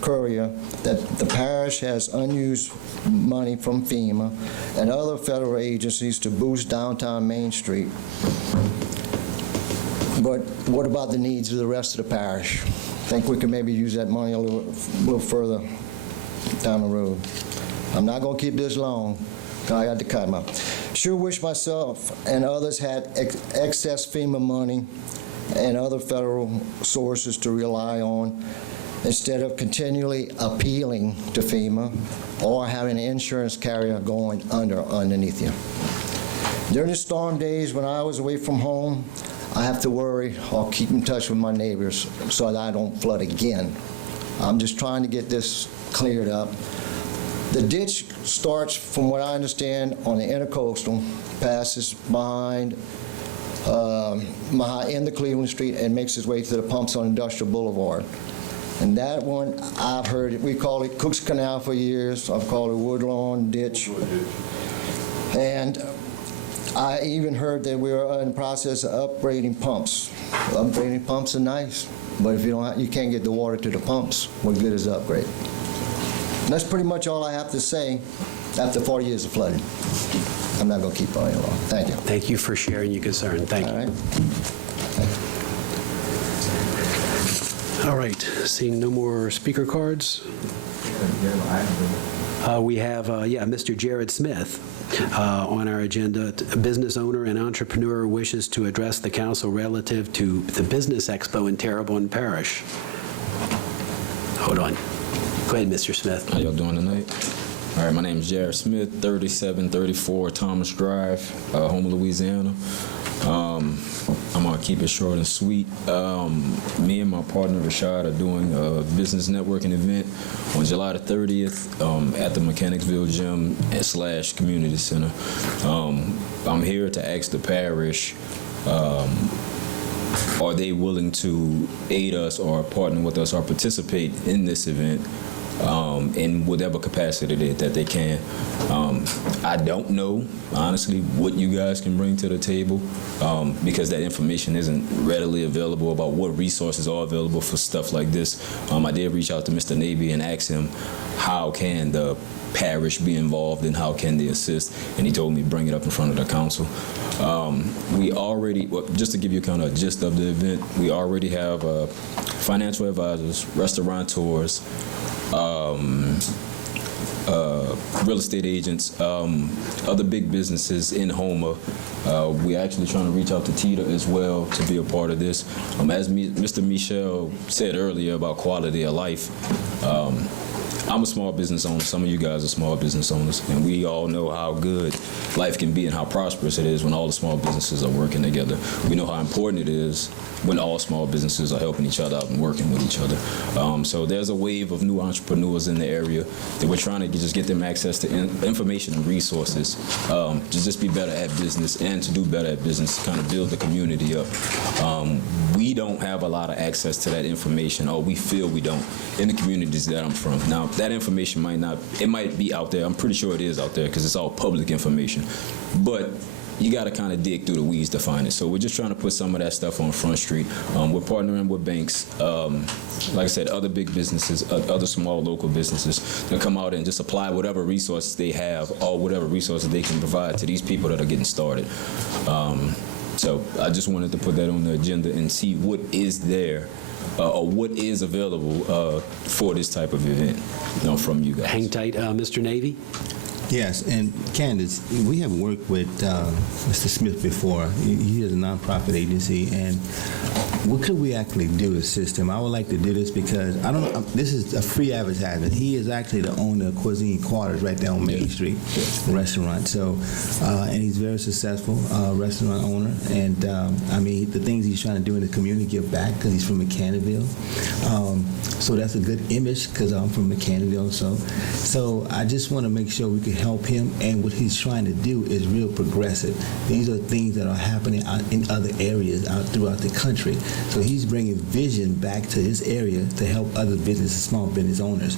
Courier that the parish has unused money from FEMA and other federal agencies to boost downtown Main Street. But what about the needs of the rest of the parish? I think we can maybe use that money a little further down the road. I'm not going to keep this long. I got to cut them out. Sure wish myself and others had excess FEMA money and other federal sources to rely on instead of continually appealing to FEMA or having an insurance carrier going underneath you. During the storm days when I was away from home, I have to worry or keep in touch with my neighbors so that I don't flood again. I'm just trying to get this cleared up. The ditch starts, from what I understand, on the intercoastal, passes behind in the Cleveland Street and makes its way to the pumps on Industrial Boulevard. And that one, I've heard it, we call it Cook's Canal for years. I've called it Woodlawn Ditch. And I even heard that we were in the process of upgrading pumps. Upgrading pumps are nice, but if you can't get the water to the pumps, what good is the upgrade? And that's pretty much all I have to say after 40 years of flooding. I'm not going to keep going along. Thank you. Thank you for sharing your concern. Thank you. All right. Seeing no more speaker cards. We have, Mr. Jared Smith on our agenda. A business owner and entrepreneur wishes to address the council relative to the Business Expo in Terrebonne Parish. Hold on. Go ahead, Mr. Smith. How y'all doing tonight? All right, my name is Jared Smith, 3734 Thomas Drive, Houma, Louisiana. I'm going to keep it short and sweet. Me and my partner, Rashad, are doing a business networking event on July the 30th at the Mechanicsville Gym / Community Center. I'm here to ask the parish, are they willing to aid us or partner with us or participate in this event in whatever capacity that they can. I don't know, honestly, what you guys can bring to the table because that information isn't readily available about what resources are available for stuff like this. I did reach out to Mr. Navy and ask him how can the parish be involved and how can they assist, and he told me bring it up in front of the council. We already, well, just to give you kind of a gist of the event, we already have financial advisors, restaurateurs, real estate agents, other big businesses in Houma. We're actually trying to reach out to TITA as well to be a part of this. As Mr. Michel said earlier about quality of life, I'm a small business owner. Some of you guys are small business owners, and we all know how good life can be and how prosperous it is when all the small businesses are working together. We know how important it is when all small businesses are helping each other out and working with each other. So there's a wave of new entrepreneurs in the area that we're trying to just get them access to information and resources to just be better at business and to do better at business, to kind of build the community up. We don't have a lot of access to that information, or we feel we don't, in the communities that I'm from. Now, that information might be out there. I'm pretty sure it is out there because it's all public information. But you got to kind of dig through the weeds to find it. So we're just trying to put some of that stuff on Front Street. We're partnering with banks, like I said, other big businesses, other small local businesses that come out and just apply whatever resources they have or whatever resources they can provide to these people that are getting started. So I just wanted to put that on the agenda and see what is there or what is available for this type of event, from you guys. Hang tight, Mr. Navy. Yes, and Candace, we have worked with Mr. Smith before. He is a nonprofit agency, and what could we actually do to assist him? I would like to do this because this is a free advertisement. He is actually the owner of Cuisine Quarters right down Main Street restaurant. So, and he's very successful restaurant owner. And the things he's trying to do in the community, give back because he's from McCannville. So that's a good image because I'm from McCannville. So I just want to make sure we can help him, and what he's trying to do is real progressive. These are things that are happening in other areas out throughout the country. So he's bringing vision back to his area to help other businesses, small business owners.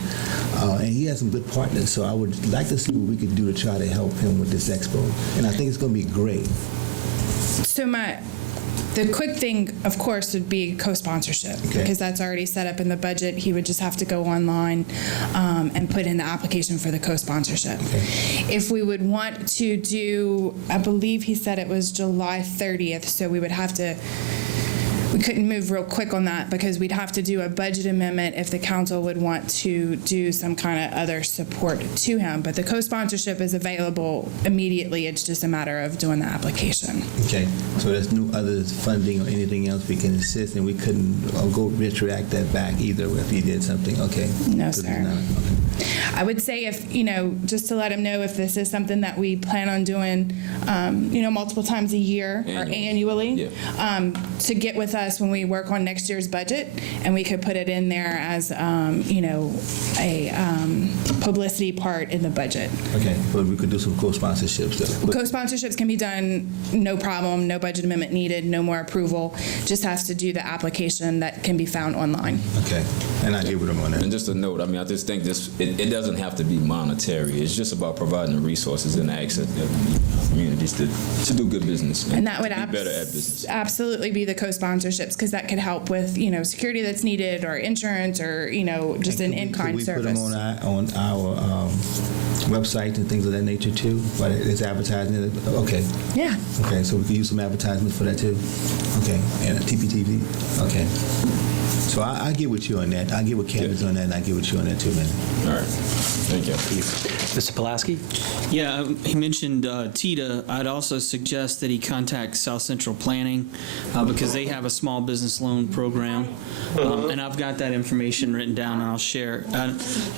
And he has some good partners, so I would like to see what we could do to try to help him with this expo. And I think it's going to be great. So the quick thing, of course, would be co-sponsorship, because that's already set up in the budget. He would just have to go online and put in the application for the co-sponsorship. If we would want to do, I believe he said it was July 30th, so we couldn't move real quick on that because we'd have to do a budget amendment if the council would want to do some kind of other support to him. But the co-sponsorship is available immediately. It's just a matter of doing the application. Okay, so there's no other funding or anything else we can assist, and we couldn't go retract that back either if he did something. Okay. No, sir. I would say if, just to let him know if this is something that we plan on doing, multiple times a year or annually, to get with us when we work on next year's budget, and we could put it in there as, a publicity part in the budget. Okay, but we could do some co-sponsorships though. Co-sponsorships can be done, no problem, no budget amendment needed, no more approval, just has to do the application that can be found online. Okay, and I get with him on that. And just a note, I just think it doesn't have to be monetary. It's just about providing the resources and the access to communities to do good business and that would be better at business. Absolutely be the co-sponsorships, because that could help with security that's needed, or insurance, or just an in-kind service. Could we put them on our website and things of that nature too? But it's advertising. Okay. Yeah. Okay, so we could use some advertisements for that too. Okay, and TPTV. Okay. So I get with you on that. I get with Kevin's on that, and I get with you on that too, man. All right. Thank you. Mr. Pulaski? Yeah, he mentioned TITA. I'd also suggest that he contact South Central Planning because they have a small business loan program. And I've got that information written down, and I'll share.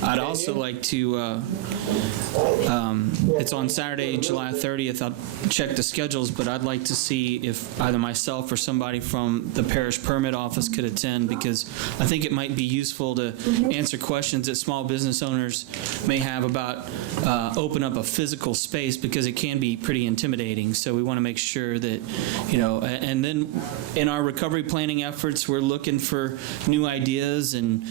I'd also like to, it's on Saturday, July 30th. I'll check the schedules, but I'd like to see if either myself or somebody from the parish permit office could attend, because because I think it might be useful to answer questions that small business owners may have about open up a physical space, because it can be pretty intimidating. So we want to make sure that, and then in our recovery planning efforts, we're looking for new ideas, and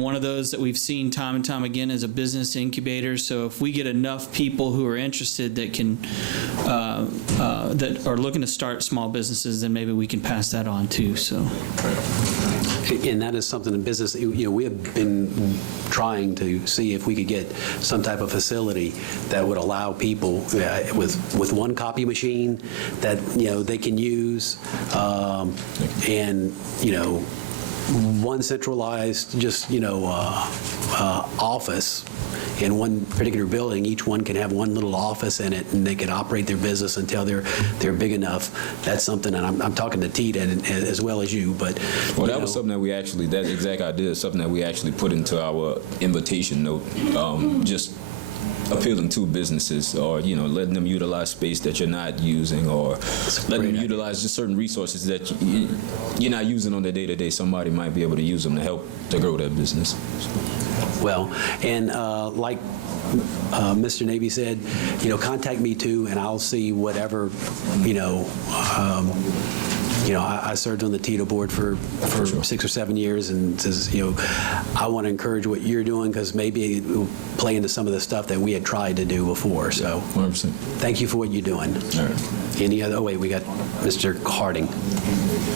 one of those that we've seen time and time again is a business incubator. So if we get enough people who are interested that can that are looking to start small businesses, then maybe we can pass that on too. So, and that is something in business, we have been trying to see if we could get some type of facility that would allow people with one copy machine that they can use, and one centralized office in one particular building. Each one can have one little office in it, and they can operate their business until they're big enough. That's something, and I'm talking to Tita as well as you, but that was something that that exact idea is something that we actually put into our invitation note, just appealing to businesses, or letting them utilize space that you're not using, or letting them utilize just certain resources that you're not using on the day-to-day. Somebody might be able to use them to help to grow their business. Well, and like Mr. Navy said, contact me too, and I'll see whatever, I served on the TITA board for 6 or 7 years, and says, I want to encourage what you're doing, because maybe it will play into some of the stuff that we had tried to do before. So 100%. Thank you for what you're doing. All right. Any other? Oh, wait, we got Mr. Harding.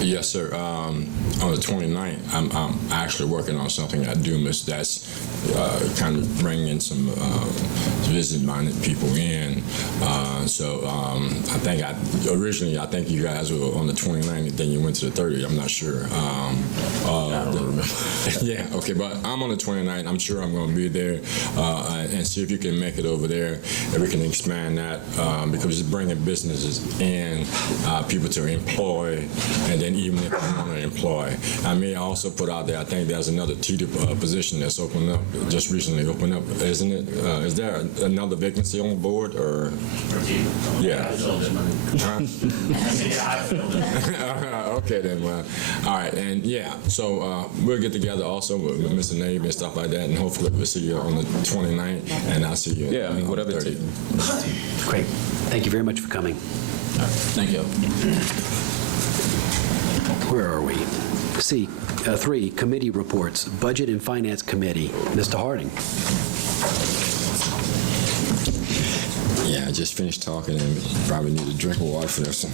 Yes, sir. On the 29th, I'm actually working on something I do miss. That's kind of bringing some visit-minded people in. So I think originally you guys were on the 29th, then you went to the 30th. I'm not sure. I don't remember. Yeah, okay, but I'm on the 29th. I'm sure I'm going to be there, and see if you can make it over there, if we can expand that, because it's bringing businesses in, people to employ, and then even if you want to employ. I may also put out there, I think there's another TITA position that's opened up, just recently opened up, isn't it? Is there another vacancy on the board, or? Yeah. Huh? Okay then, well, all right, and yeah, so we'll get together also with Mr. Navy and stuff like that, and hopefully we'll see you on the 29th, and I'll see you. Yeah, whatever it takes. Great. Thank you very much for coming. All right. Thank you. Where are we? C3, committee reports. Budget and Finance Committee. Mr. Harding. Yeah, I just finished talking and probably need a drink of water for this one.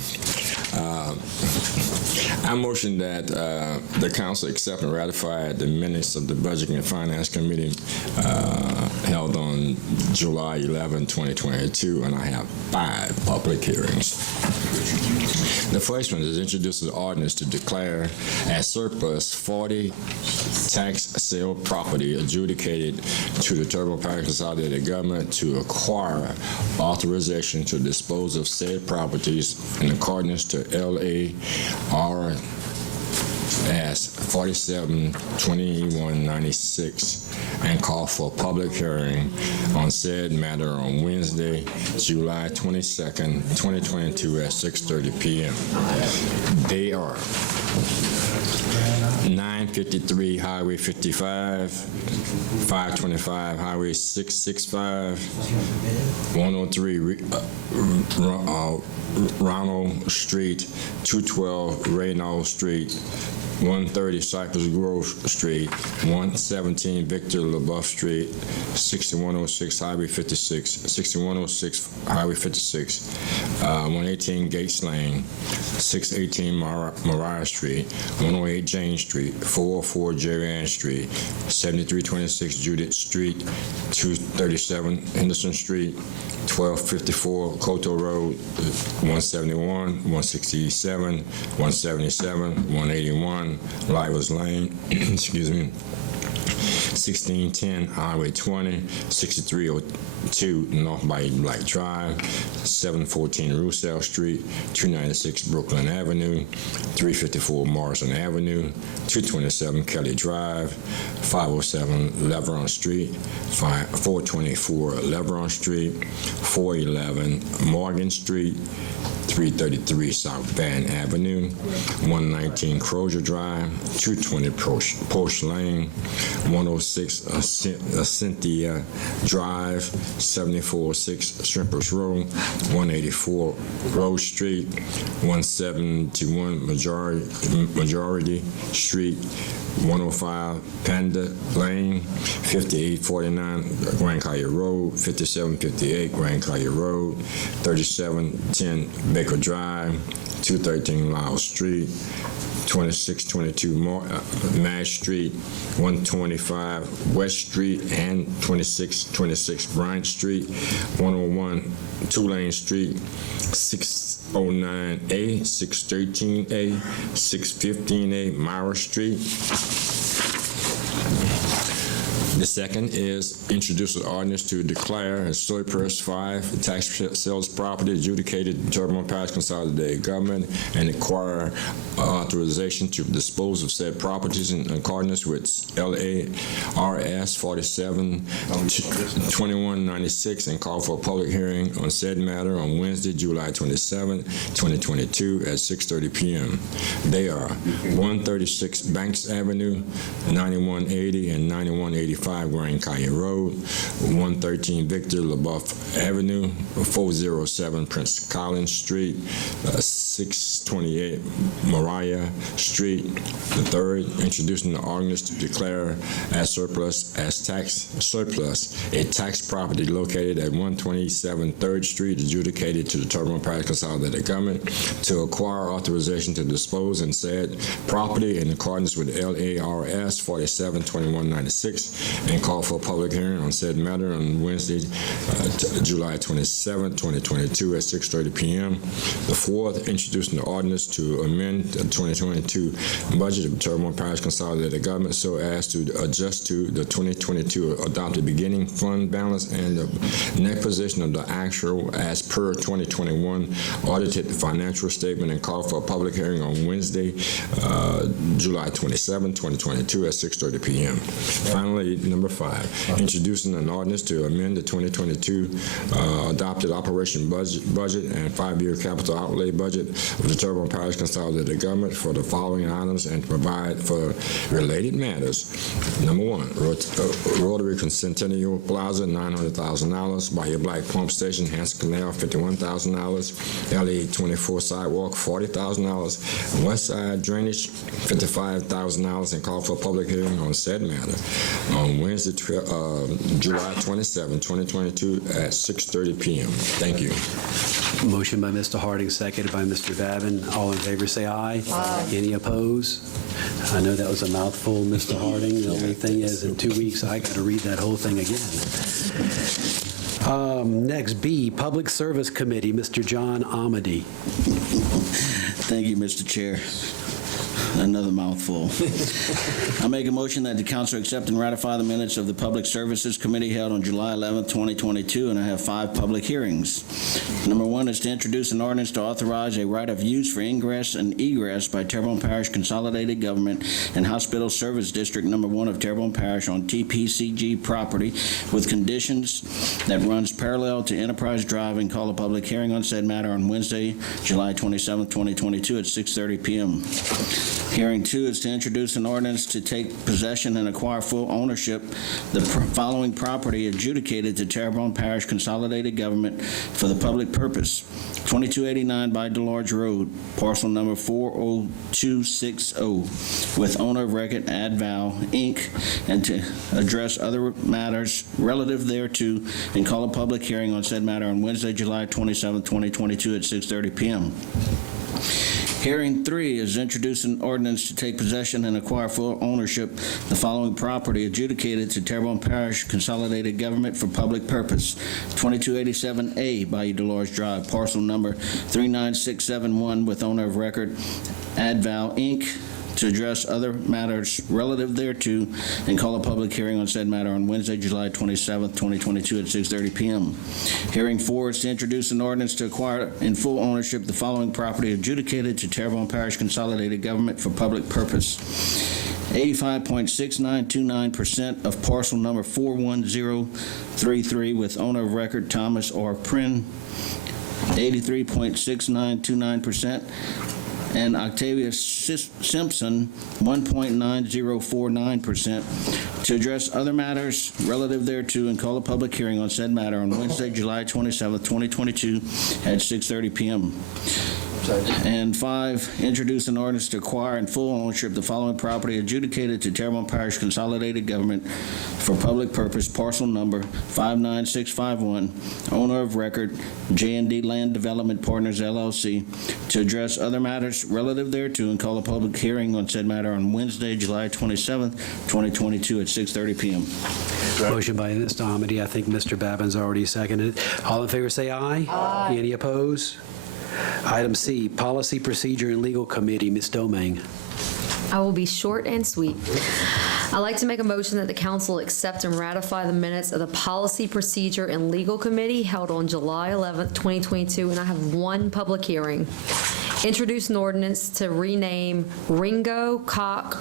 I motion that the council accept and ratify the minutes of the Budget and Finance Committee held on July 11, 2022, and I have 5 public hearings. The first one is introduce an ordinance to declare as surplus 40 tax sale property adjudicated to the Terrebonne Parish consolidated government to acquire authorization to dispose of said properties in accordance to LAR as 472196 and call for a public hearing on said matter on Wednesday, July 22nd, 2022 at 6:30 p.m. They are 953 Highway 55, 525 Highway 665, 103 Ronald Street, 212 Reynolds Street, 130 Cypress Grove Street, 117 Victor LaBeouf Street, 6106 Highway 56, 6106 Highway 56, 118 Gates Lane, 618 Mariah Street, 108 Jane Street, 404 Jerry Street, 7326 Judith Street, 237 Henderson Street, 1254 Coto Road, 171, 167, 177, 181 Livers Lane, excuse me, 1610 Highway 20, 6302 North Bayou Black Drive, 714 Roussel Street, 296 Brooklyn Avenue, 354 Morrison Avenue, 227 Kelly Drive, 507 Leveron Street, 424 Leveron Street, 411 Morgan Street, 333 South Van Avenue, 119 Crozier Drive, 220 Porsche Lane, 106 Cynthia Drive, 746 Shrimpers Road, 184 Rose Street, 171 Majority Street, 105 Panda Lane, 5849 Grand Collier Road, 5758 Grand Collier Road, 3710 Baker Drive, 213 Lyle Street, 2622 Mash Street, 125 West Street, and 2626 Bryant Street, 101 Tulane Street, 609A, 613A, 615A Myra Street. The second is introduce an ordinance to declare as surplus 5 tax sales property adjudicated in Terrebonne Parish consolidated government and acquire authorization to dispose of said properties in accordance with LARS 47-2196 and call for a public hearing on said matter on Wednesday, July 27, 2022 at 6:30 p.m. They are 136 Banks Avenue, 9180 and 9185 Grand Collier Road, 113 Victor LaBeouf Avenue, 407 Prince Collins Street, 628 Mariah Street. The third, introducing the ordinance to declare as surplus a tax property located at 127 3rd Street adjudicated to the Terrebonne Parish consolidated government to acquire authorization to dispose in said property in accordance with LARS 47-2196 and call for a public hearing on said matter on Wednesday, July 27, 2022 at 6:30 p.m. The fourth, introducing the ordinance to amend the 2022 budget of the Terrebonne Parish consolidated government so as to adjust to the 2022 adopted beginning fund balance and the net position of the actual as per 2021 audited financial statement and call for a public hearing on Wednesday, July 27, 2022 at 6:30 p.m. Finally, number 5, introducing an ordinance to amend the 2022 adopted operation budget and 5-year capital outlay budget of the Terrebonne Parish consolidated government for the following items and to provide for related matters. Number 1, Rotary Centennial Plaza, $900,000. Bayou Black Pump Station, Hanson Canal, $51,000. LA 24 Sidewalk, $40,000. West Side Drainage, $55,000, and call for a public hearing on said matter on Wednesday, July 27, 2022 at 6:30 p.m. Thank you. Motion by Mr. Harding, seconded by Mr. Babin. All in favor say aye. Aye. Any opposed? I know that was a mouthful, Mr. Harding. The only thing is, in 2 weeks, I got to read that whole thing again. Next, B, Public Service Committee, Mr. John Amity. Thank you, Mr. Chair. Another mouthful. I make a motion that the council accept and ratify the minutes of the Public Services Committee held on July 11, 2022, and I have 5 public hearings. Number 1 is to introduce an ordinance to authorize a right of use for ingress and egress by Terrebonne Parish Consolidated Government and Hospital Service District Number 1 of Terrebonne Parish on TPCG property with conditions that runs parallel to Enterprise Drive and call a public hearing on said matter on Wednesday, July 27, 2022 at 6:30 p.m. Hearing 2 is to introduce an ordinance to take possession and acquire full ownership the following property adjudicated to Terrebonne Parish Consolidated Government for the public purpose. 2289 by Delorge Road, parcel number 40260, with owner of record Adval, Inc., and to address other matters relative thereto and call a public hearing on said matter on Wednesday, July 27, 2022 at 6:30 p.m. Hearing 3 is introduce an ordinance to take possession and acquire full ownership the following property adjudicated to Terrebonne Parish Consolidated Government for public purpose. 2287A Bayou Delorge Drive, parcel number 39671 with owner of record Adval, Inc., to address other matters relative thereto and call a public hearing on said matter on Wednesday, July 27, 2022 at 6:30 p.m. Hearing 4 is to introduce an ordinance to acquire in full ownership the following property adjudicated to Terrebonne Parish Consolidated Government for public purpose. 85.6929% of parcel number 41033 with owner of record Thomas R. Prin, 83.6929%, and Octavia Simpson, 1.9049%, to address other matters relative thereto and call a public hearing on said matter on Wednesday, July 27th, 2022, at 6:30 p.m. And 5, introduce an ordinance to acquire in full ownership the following property adjudicated to Terrebonne Parish Consolidated Government for public purpose, parcel number 59651, owner of record, J&D Land Development Partners, LLC, to address other matters relative thereto and call a public hearing on said matter on Wednesday, July 27th, 2022, at 6:30 p.m. Motion by Mr. Hamady. I think Mr. Babin's already seconded. All in favor say aye. Aye. Any opposed? Item C, Policy, Procedure, and Legal Committee. Ms. Domingue. I will be short and sweet. I'd like to make a motion that the council accept and ratify the minutes of the Policy, Procedure, and Legal Committee held on July 11th, 2022, and I have one public hearing. Introduce an ordinance to rename Ringo Cock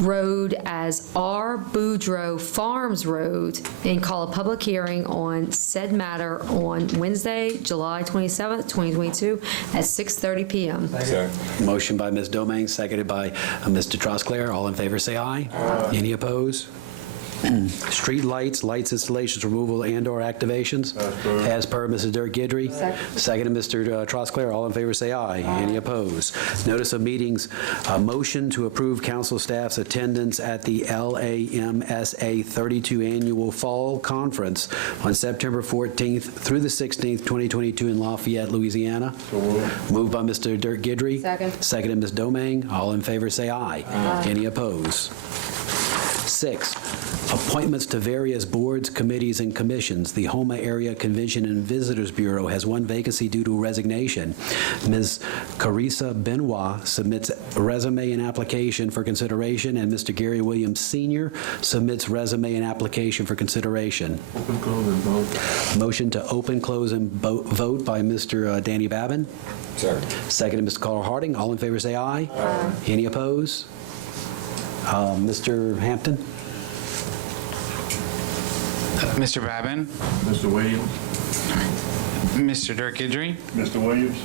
Road as R. Boudreaux Farms Road and call a public hearing on said matter on Wednesday, July 27th, 2022 at 6:30 p.m. Motion by Ms. Domingue, seconded by Mr. Trosclair. All in favor say aye. Aye. Any opposed? Street lights, lights installations, removal, and/or activations. As per Mrs. Dirk Guidry. Second, Mr. Trosclair. All in favor say aye. Any opposed? Notice of meetings. A motion to approve council staff's attendance at the LAMSA 32 Annual Fall Conference on September 14th through the 16th, 2022 in Lafayette, Louisiana. Moved by Mr. Dirk Guidry. Seconded, Ms. Domingue. All in favor say aye. Any opposed? 6, appointments to various boards, committees, and commissions. The Houma Area Convention and Visitors Bureau has one vacancy due to resignation. Ms. Carissa Benoit submits resume and application for consideration, and Mr. Gary Williams Sr. submits resume and application for consideration. Open, close, and vote. Motion to open, close, and vote by Mr. Danny Babin. Second, Mr. Carl Harding. All in favor say aye. Aye. Any opposed? Mr. Hampton? Mr. Babin? Mr. Williams? Mr. Dirk Guidry? Mr. Williams?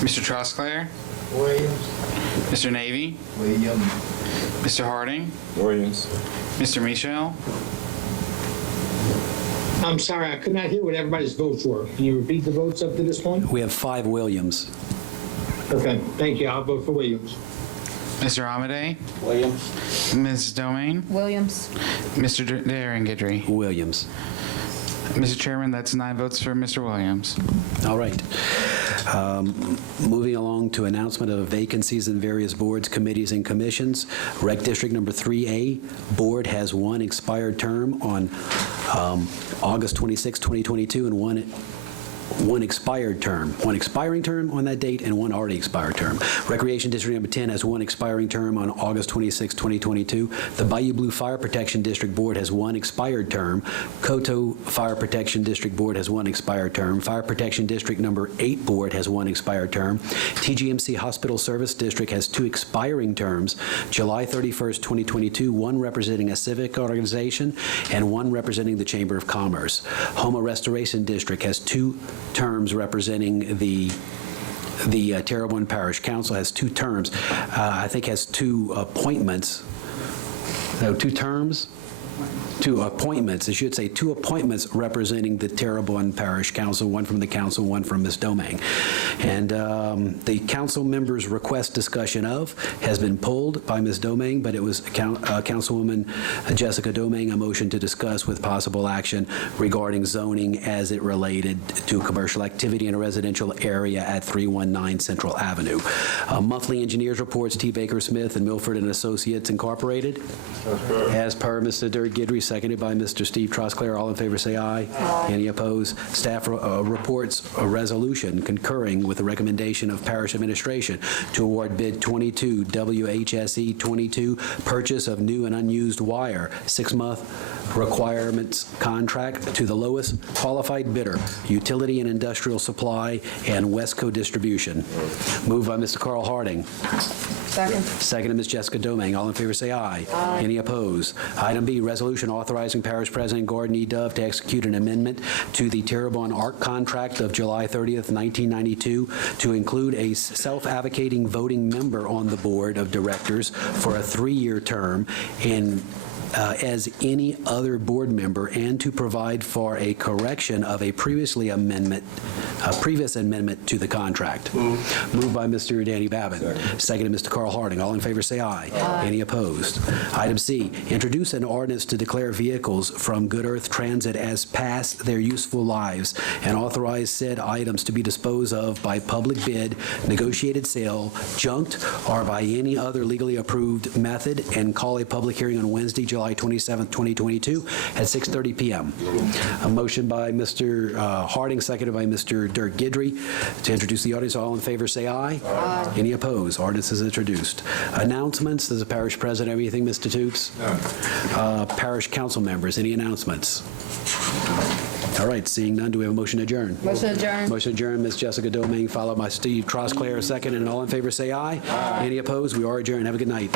Mr. Trosclair? Williams. Mr. Navy? Williams. Mr. Harding? Williams. Mr. Michel? I'm sorry, I could not hear what everybody's votes were. Can you repeat the votes up to this point? We have 5 Williams. Okay, thank you. I'll vote for Williams. Mr. Amadei? Williams. Ms. Domingue? Williams. Mr. Darren Guidry? Williams. Mr. Chairman, that's 9 votes for Mr. Williams. All right. Moving along to announcement of vacancies in various boards, committees, and commissions. Rec District number 3A, board has one expired term on August 26, 2022, and one expiring term on that date, and one already expired term. Recreation District number 10 has one expiring term on August 26, 2022. The Bayou Blue Fire Protection District Board has one expired term. Coteau Fire Protection District Board has one expired term. Fire Protection District number 8 Board has one expired term. TGMC Hospital Service District has 2 expiring terms. July 31st, 2022, one representing a civic organization and one representing the Chamber of Commerce. Houma Restoration District has 2 terms representing the Terrebonne Parish Council has 2 terms. I think has 2 appointments. No, 2 terms? 2 appointments. I should say 2 appointments representing the Terrebonne Parish Council, one from the council, one from Ms. Domingue. And the council members' request discussion of has been pulled by Ms. Domingue, but it was Councilwoman Jessica Domingue, a motion to discuss with possible action regarding zoning as it related to commercial activity in a residential area at 319 Central Avenue. Monthly engineers reports, T. Baker Smith and Milford and Associates Incorporated. As per Mr. Dirk Guidry, seconded by Mr. Steve Trosclair. All in favor say aye. Aye. Any opposed? Staff reports a resolution concurring with the recommendation of Parish Administration to award bid 22 WHSE 22 purchase of new and unused wire 6-month requirements contract to the lowest qualified bidder, Utility and Industrial Supply and Westco Distribution. Moved by Mr. Carl Harding. Second. Second, Ms. Jessica Doming. All in favor, say aye. Aye. Any opposed? Item B, resolution authorizing Parish President Gordon E. Dove to execute an amendment to the Terrebonne ARC contract of July 30th, 1992, to include a self-advocating voting member on the board of directors for a 3-year term and as any other board member, and to provide for a correction of a previous amendment to the contract. Moved by Mr. Danny Babin. Seconded Mr. Carl Harding. All in favor say aye. Aye. Any opposed? Item C, introduce an ordinance to declare vehicles from Good Earth Transit as past their useful lives and authorize said items to be disposed of by public bid, negotiated sale, junked, or by any other legally approved method, and call a public hearing on Wednesday, July 27th, 2022 at 6:30 p.m. A motion by Mr. Harding, seconded by Mr. Dirk Guidry to introduce the ordinance. All in favor say aye. Aye. Any opposed? Ordinance is introduced. Announcements. Does the parish president have anything, Mr. Toops? No. Parish council members, any announcements? All right, seeing none, do we have a motion to adjourn? Motion adjourned. Motion adjourned, Ms. Jessica Doming, followed by Steve Trosclair, second, and all in favor say aye. Aye. Any opposed? We are adjourned. Have a good night.